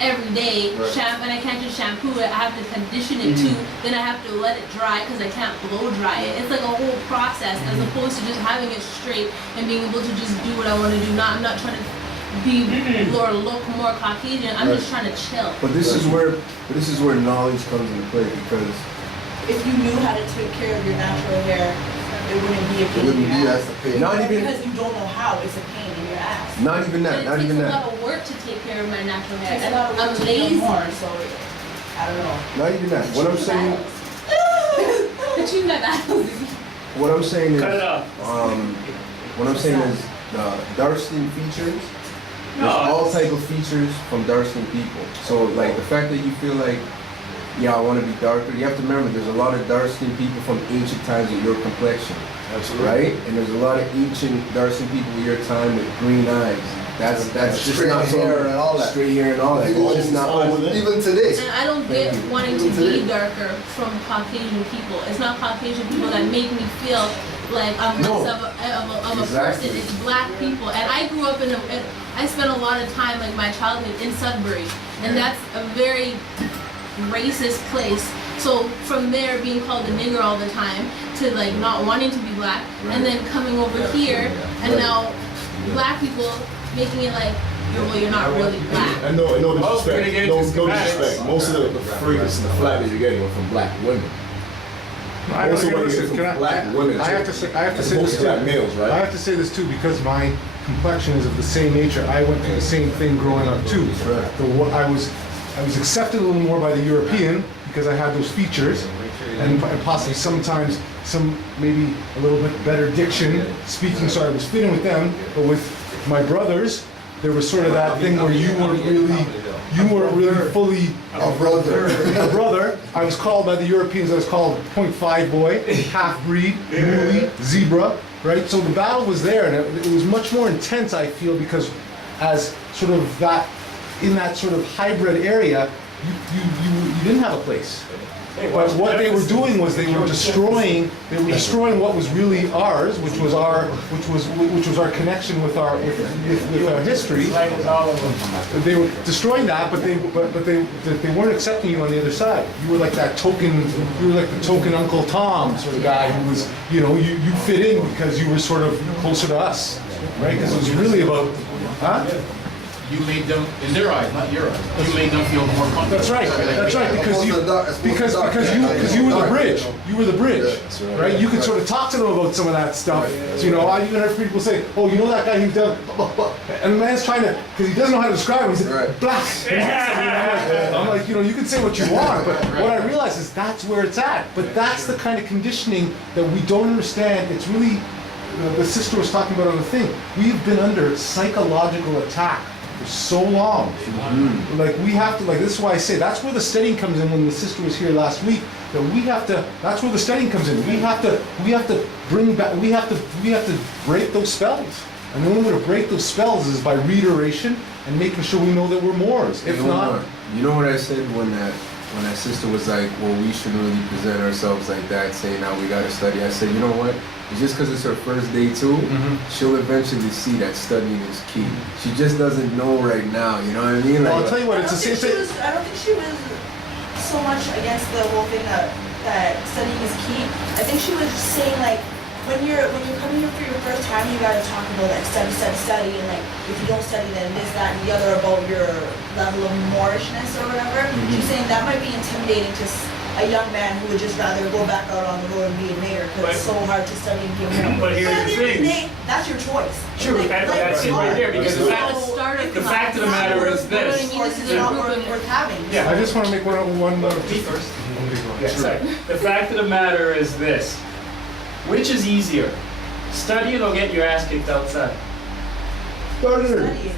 every day, and I can't just shampoo it, I have to condition it too, then I have to let it dry because I can't blow dry it. It's like a whole process as opposed to just having it straight and being able to just do what I want to do. I'm not trying to be or look more Caucasian, I'm just trying to chill. But this is where knowledge comes into play, because if you knew how to take care of your natural hair, it wouldn't be a pain in your ass. Because you don't know how, it's a pain in your ass. Not even that. It takes a lot of work to take care of my natural hair. It takes a lot of work I'm to lazy. more, so I don't know. Not even that. What I'm saying. But you got that. What I'm saying is. Cut it off. What I'm saying is dark skin features. There's all type of features from dark skin people. So like the fact that you feel like, yeah, I want to be darker. You have to remember, there's a lot of dark-skinned people from ancient times with your complexion. Absolutely. Right? And there's a lot of ancient dark-skinned people with your time with green eyes. That's just straight not hair and all that. Straight hair and all that. It's just not even today. And I don't get wanting to be darker from Caucasian people. It's not Caucasian people that make me feel like I'm less of a person. It's black people. And I grew up I spent a lot of time, like my childhood, in Sudbury. And that's a very racist place. So from there being called a nigger all the time to like not wanting to be black, and then coming over here and now black people making it like, well, you're not really black. And no disrespect. No disrespect. Most of the fragrance and the flack that you're getting are from black women. I Also, okay, when you listen, get from can I black women, I have to say this mostly too. black males, right? I have to say this too because my complexion is of the same nature. I went through the same thing growing up too. I was accepted a little more by the European because I had those features, and possibly sometimes maybe a little bit better diction, speaking, so I was fitting with them. But with my brothers, there was sort of that thing where you weren't really fully A brother. a brother. I was called by the Europeans, I was called 0.5 boy, half-breed, muley, zebra, right? So the battle was there, and it was much more intense, I feel, because as sort of that, in that sort of hybrid area, you didn't have a place. But what they were doing was they were destroying what was really ours, which was our connection with our history. They were destroying that, but they weren't accepting you on the other side. You were like that token. You were like the token Uncle Tom sort of guy who was, you fit in because you were sort of closer to us, right? Because it was really about, huh? You made them, in their eyes, not your eyes, you made them feel more comfortable. That's right. That's right. Because you were the bridge. You were the bridge, right? You could sort of talk to them about some of that stuff. So, I even heard people say, "Oh, you know that guy who's done," and the man's trying to, because he doesn't know how to describe him. He's like, "Black." I'm like, you can say what you want, but what I realize is that's where it's at. But that's the kind of conditioning that we don't understand. It's really, the sister was talking about on the thing. We've been under psychological attack for so long. Like we have to, this is why I say that's where the studying comes in. When the sister was here last week, that's where the studying comes in. We have to bring back, we have to break those spells. And the only way to break those spells is by reiteration and making sure we know that we're Moors. If not, you know what I said when that sister was like, well, we shouldn't really present ourselves like that, saying now we gotta study. I said, you know what? It's just because it's her first day too, she'll eventually see that studying is key. She just doesn't know right now, you know what I mean? I'll tell you what, it's the same thing. I don't think she was so much against the whole thing that studying is key. I think she was just saying when you're coming here for your first time, you gotta talk about study, and if you don't study, then this, that, and the other about your level of Moorishness or whatever. She's saying that might be intimidating to a young man who would just rather go back out on the road and be a nigger because it's so hard to study and be a man. But here's the thing. That's your choice. True, that's it right there, because the fact of the matter is this. This is not worth having. Yeah. I just want to make one first. Sorry. The fact of the matter is this. Which is easier? Studying or getting your ass kicked outside? Studying.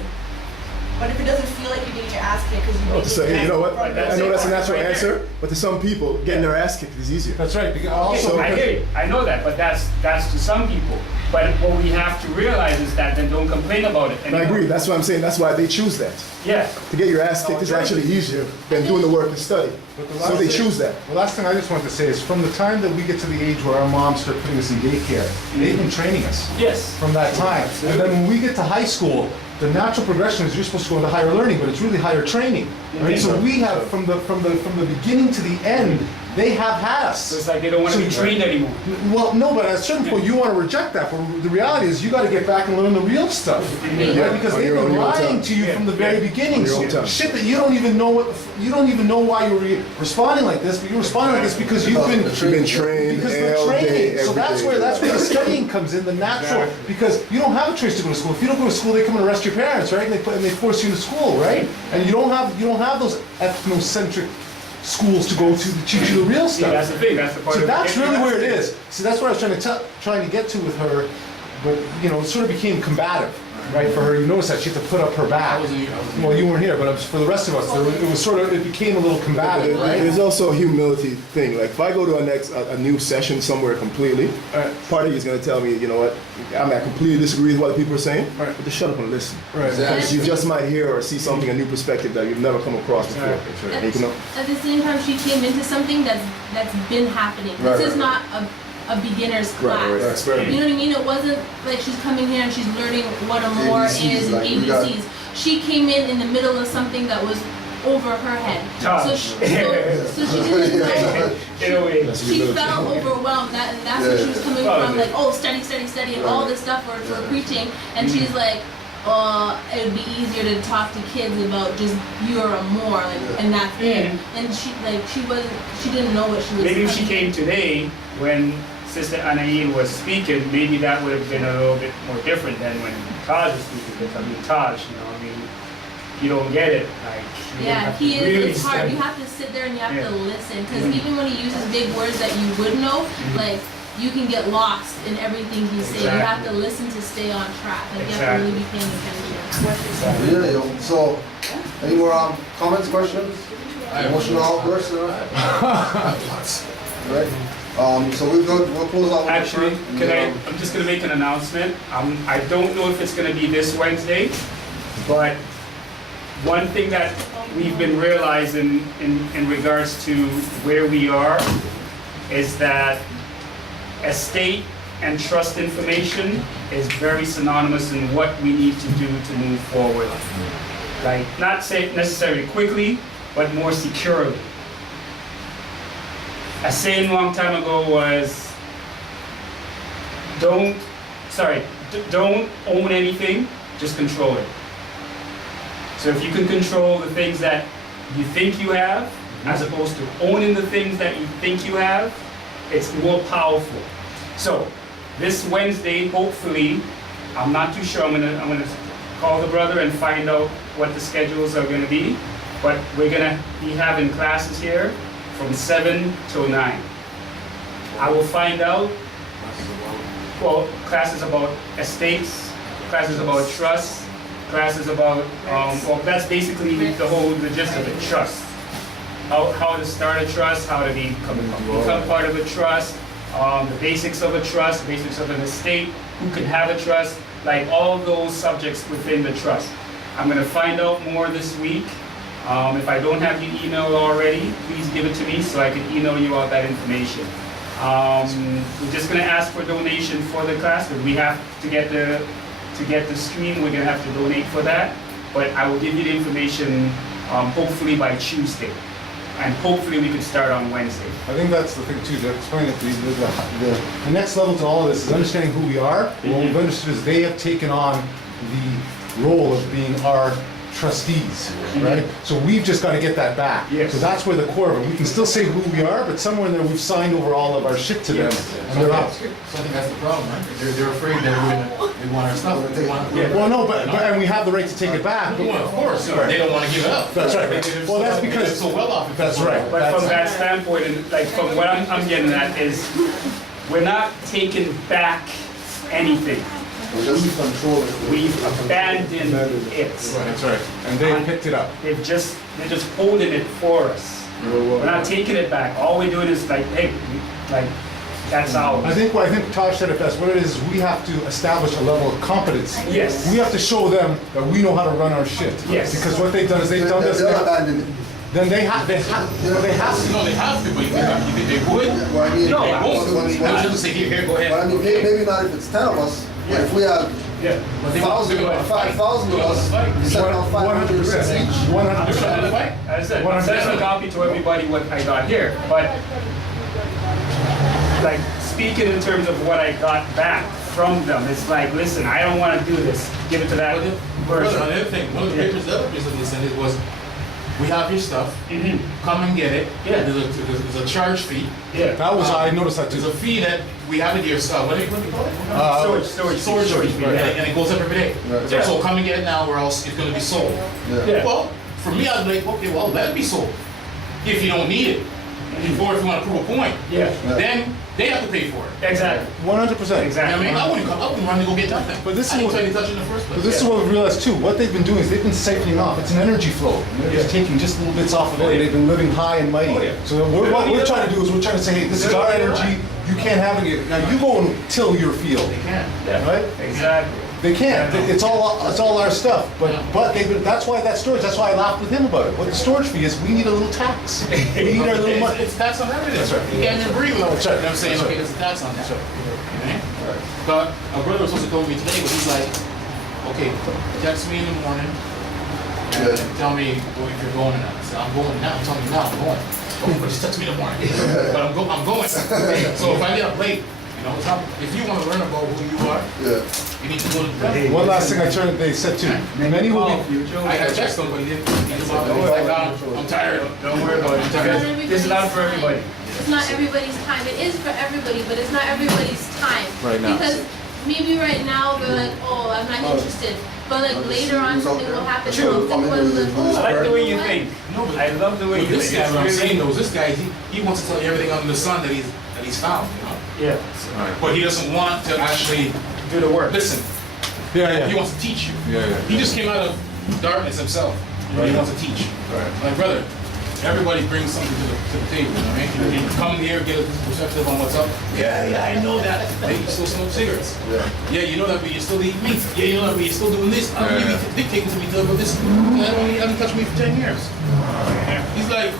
But if it doesn't feel like you're getting your ass kicked because you know what? I know that's a natural answer, but to some people, getting their ass kicked is easier. That's right. I hear you. I know that, but that's to some people. But what we have to realize is that then don't complain about it anymore. I agree. That's what I'm saying. That's why they choose that. Yeah. To get your ass kicked is actually easier than doing the work and study. So they choose that. The last thing I just wanted to say is from the time that we get to the age where our moms start putting us in daycare, they've been training us. Yes. From that time. And then when we get to high school, the natural progression is you're supposed to go into higher learning, but it's really higher training. Right? So we have from the beginning to the end, they have had us. So it's like they don't want to be trained anymore. Well, no, but at a certain point you want to reject that. But the reality is you got to get back and learn the real stuff, right? Because they've been lying to you from the very beginning. So shit that you don't even know why you're responding like this, but you're responding like this because you've been trained. Because they're training. So that's where the studying comes in, the natural. Because you don't have a choice to go to school. If you don't go to school, they come and arrest your parents, right? And they force you to school, right? And you don't have those ethnocentric schools to go to teach you the real stuff. Yeah, that's the thing. That's the part. So that's really where it is. So that's what I was trying to get to with her, but it sort of became combative, right? For her, you notice that she had to put up her back. Well, you weren't here, but for the rest of us, it became a little combative, right? There's also a humility thing. Like if I go to a new session somewhere completely, part of you is going to tell me, you know what, I completely disagree with what people are saying, but just shut up and listen. Right. Because you just might hear or see something, a new perspective that you've never come across before. At the same time, she came into something that's been happening. This is not a beginner's class. You know what I mean? It wasn't like she's coming here and she's learning what a Moor is and ABCs. She came in the middle of something that was over her head. So she didn't know. She felt overwhelmed, and that's where she was coming from, like, oh, study, and all this stuff for preaching. And she's like, it would be easier to talk to kids about just you're a Moor, and that's it. And she didn't know what she was. Maybe if she came today when Sister Anaidah was speaking, maybe that would have been a little bit more different than when Taj was speaking. Because I mean, Taj, you know, I mean, you don't get it. Like, you Yeah, have to he is. really It's hard. study. You have to sit there and you have Yeah. to listen. Because even when he uses big words that you would know, like you can get lost in everything he's saying. You have to Exactly. listen to stay on track. Like you have to Exactly. really be paying attention. Really? So, any more comments, questions? Emotional outbursts? Right. So we'll close out. Actually, I'm just gonna make an announcement. I don't know if it's gonna be this Wednesday, but one thing that we've been realizing in regards to where we are is that estate and trust information is very synonymous in what we need to do to move forward. Like, not say necessarily quickly, but more securely. A saying a long time ago was, don't own anything, just control it. So if you can control the things that you think you have, as opposed to owning the things that you think you have, it's more powerful. So this Wednesday, hopefully, I'm not too sure, I'm gonna call the brother and find out what the schedules are gonna be, but we're gonna be having classes here from 7 till 9. I will find out, well, classes about estates, classes about trusts, classes about, well, that's basically the gist of it, trust. How to start a trust, how to become part of a trust, the basics of a trust, basics of an estate, who can have a trust, like all those subjects within the trust. I'm gonna find out more this week. If I don't have your email already, please give it to me so I can email you all that information. We're just gonna ask for donation for the class, but we have to get the stream, we're gonna have to donate for that. But I will give you the information hopefully by Tuesday. And hopefully we can start on Wednesday. I think that's the thing too, to explain it, the next level to all of this is understanding who we are. What we've understood is they have taken on the role of being our trustees, right? So we've just got to get that back. Yes. So that's where the core of it. We can still say who we are, but somewhere in there we've signed over all of our shit to them, and they're up. So I think that's the problem, right? They're afraid that they want our stuff. They want Well, no, but and we have the right to take it back. Well, of course, they don't want to give it up. That's right. Well, that's because they're so well off. That's right. But from that standpoint, and like from what I'm getting at is, we're not taking back anything. We've abandoned it. That's right. And they picked it up. They're just holding it for us. We're not taking it back. All we're doing is like, hey, like, that's ours. I think Taj said it best. What it is, we have to establish a level of competence. Yes. We have to show them that we know how to run our shit. Yes. Because what they've done is they've done this. Then they have to. No, they have to, but you think they would? Well, I mean, No, they won't. well, They'll just say, here, go ahead. But I mean, maybe not if it's 10 of us, but if we have 5,000 of us, we send out 500 each. 100%. As I said, I'm sending a copy to everybody what I got here, but like speaking in terms of what I got back from them, it's like, listen, I don't want to do this. Give it to that person. Another thing, one of the papers, the other papers that they sent it was, we have your stuff, come and get it. Yeah. There's a charge fee. Yeah. That was I noticed that too. There's a fee that we have to give stuff. What do you call it? Storage fee. And it goes up every day. Yeah. So come and get it now, or else it's going to be sold. Yeah. Well, for me, I'd be like, okay, well, let it be sold. If you don't need it, or if you want to prove a point, then they have to pay for it. Exactly. 100%. Exactly. I mean, I wouldn't run to go get nothing. But this I is didn't what tell you to touch it in the first place. But this is what we realized too. What they've been doing is they've been siphoning off. It's an energy flow. They're just taking just little bits off of it. They've been living high and mighty. So what we're trying to do is we're trying to say, hey, this is our energy. You can't have it. Now you go and till your field. They can. Right? Exactly. They can't. It's all our stuff. But they've been. That's why that storage. That's why I laughed with him about it. What the storage fee is, we need a little tax. We need our little money. It's tax on everything. That's right. You can't agree with it. That's right. You know what I'm saying? Okay, there's a tax on that. Okay? But a brother was supposed to call me today, but he's like, okay, text me in the morning and tell me if you're going or not. I said, I'm going now. Tell me now, I'm going. Oh, but just text me in the morning. But I'm going. So if I get up late, you know, if you want to learn about who you are, you need to go to the One last thing they said too. Many will be. I texted him, but he didn't bother. He's like, I'm I'm tired. Don't worry about it. This is not for everybody. It's not everybody's time. It is for everybody, but it's not everybody's time. Right now. Because maybe right now they're like, oh, I'm not interested. But like later on, something will happen. True. Something will I like the way you think. No, but I love the way you this think. guy, what I'm It's saying really- though, is this guy, he wants to tell you everything under the sun that he's found, you know? Yeah. But he doesn't want to actually Do the work. listen. Yeah, He wants to teach you. Yeah. He just came out of darkness himself, but he wants to teach. Right. Like, brother, everybody brings something to the table, you know what I mean? You come here, get a perspective on what's up. Yeah, I know that. Hey, you still smoke cigarettes. Yeah, you know that, but you still eat meat. Yeah, you know that, but you're still doing this. I'm really dictating to me to about this. I haven't touched me for 10 years. He's like,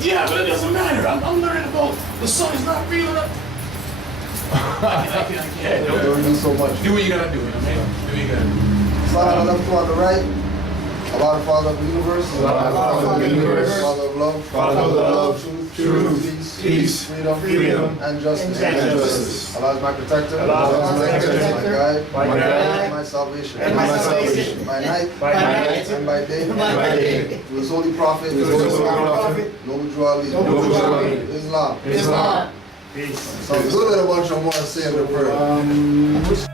yeah, but it doesn't matter. I'm learning about the sun is not real enough. I can't. Don't do so much. Do what you gotta do, you know what I mean? Do what you gotta do. Father, love to on the right. Allah, the Father of the universe. Allah, the Father of the universe. Father of love. Father of love. Truth. Peace. Freedom. And justice. Justice. Allah is my protector. Allah is my guide. My guide. My salvation. And my salvation. By night. And by day. To His holy prophet. Noble Drew Ali. Islam. Peace. So it's good that a bunch of more saying the prayer.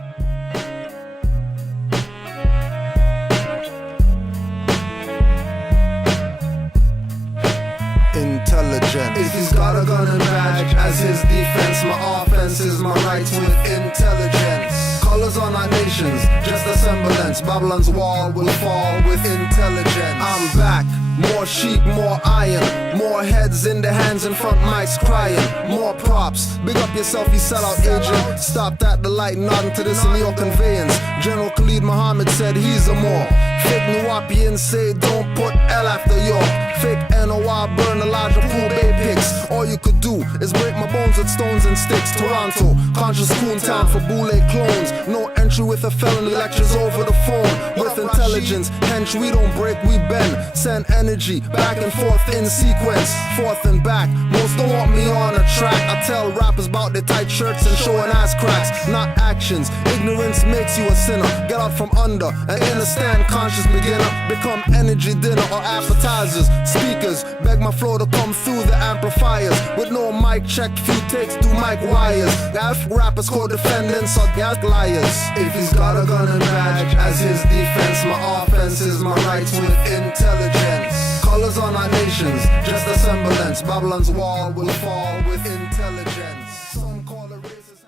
Intelligence. If he's got a gun and badge as his defense, my offense is my rights with intelligence. Colors on our nations, just a semblance. Babylon's wall will fall with intelligence. I'm back. More sheep, more iron. More heads in the hands and front mics crying. More props. Big up yourself, you sellout agent. Stopped at the light, nodding to this in your conveyance. General Khalid Muhammad said he's a more. Fake Nuwapians say don't put L after York. Fake NOI burn Elijah Pool Bay pics. All you could do is break my bones with stones and sticks. Toronto, conscious coon town for boule clones. No entry with a felony, lectures over the phone. With intelligence, hence we don't break, we bend. Send energy back and forth in sequence. Forth and back, most don't want me on a track. I tell rappers about their tight shirts and showing ass cracks. Not actions, ignorance makes you a sinner. Get out from under and understand conscious beginner. Become energy dinner or appetizers. Speakers, beg my flow to come through the amplifiers. With no mic check, few takes through mic wires. F rappers, co-defendants or gas liars. If he's got a gun and badge as his defense, my offense is my rights with intelligence. Colors on our nations, just a semblance. Babylon's wall will fall with intelligence.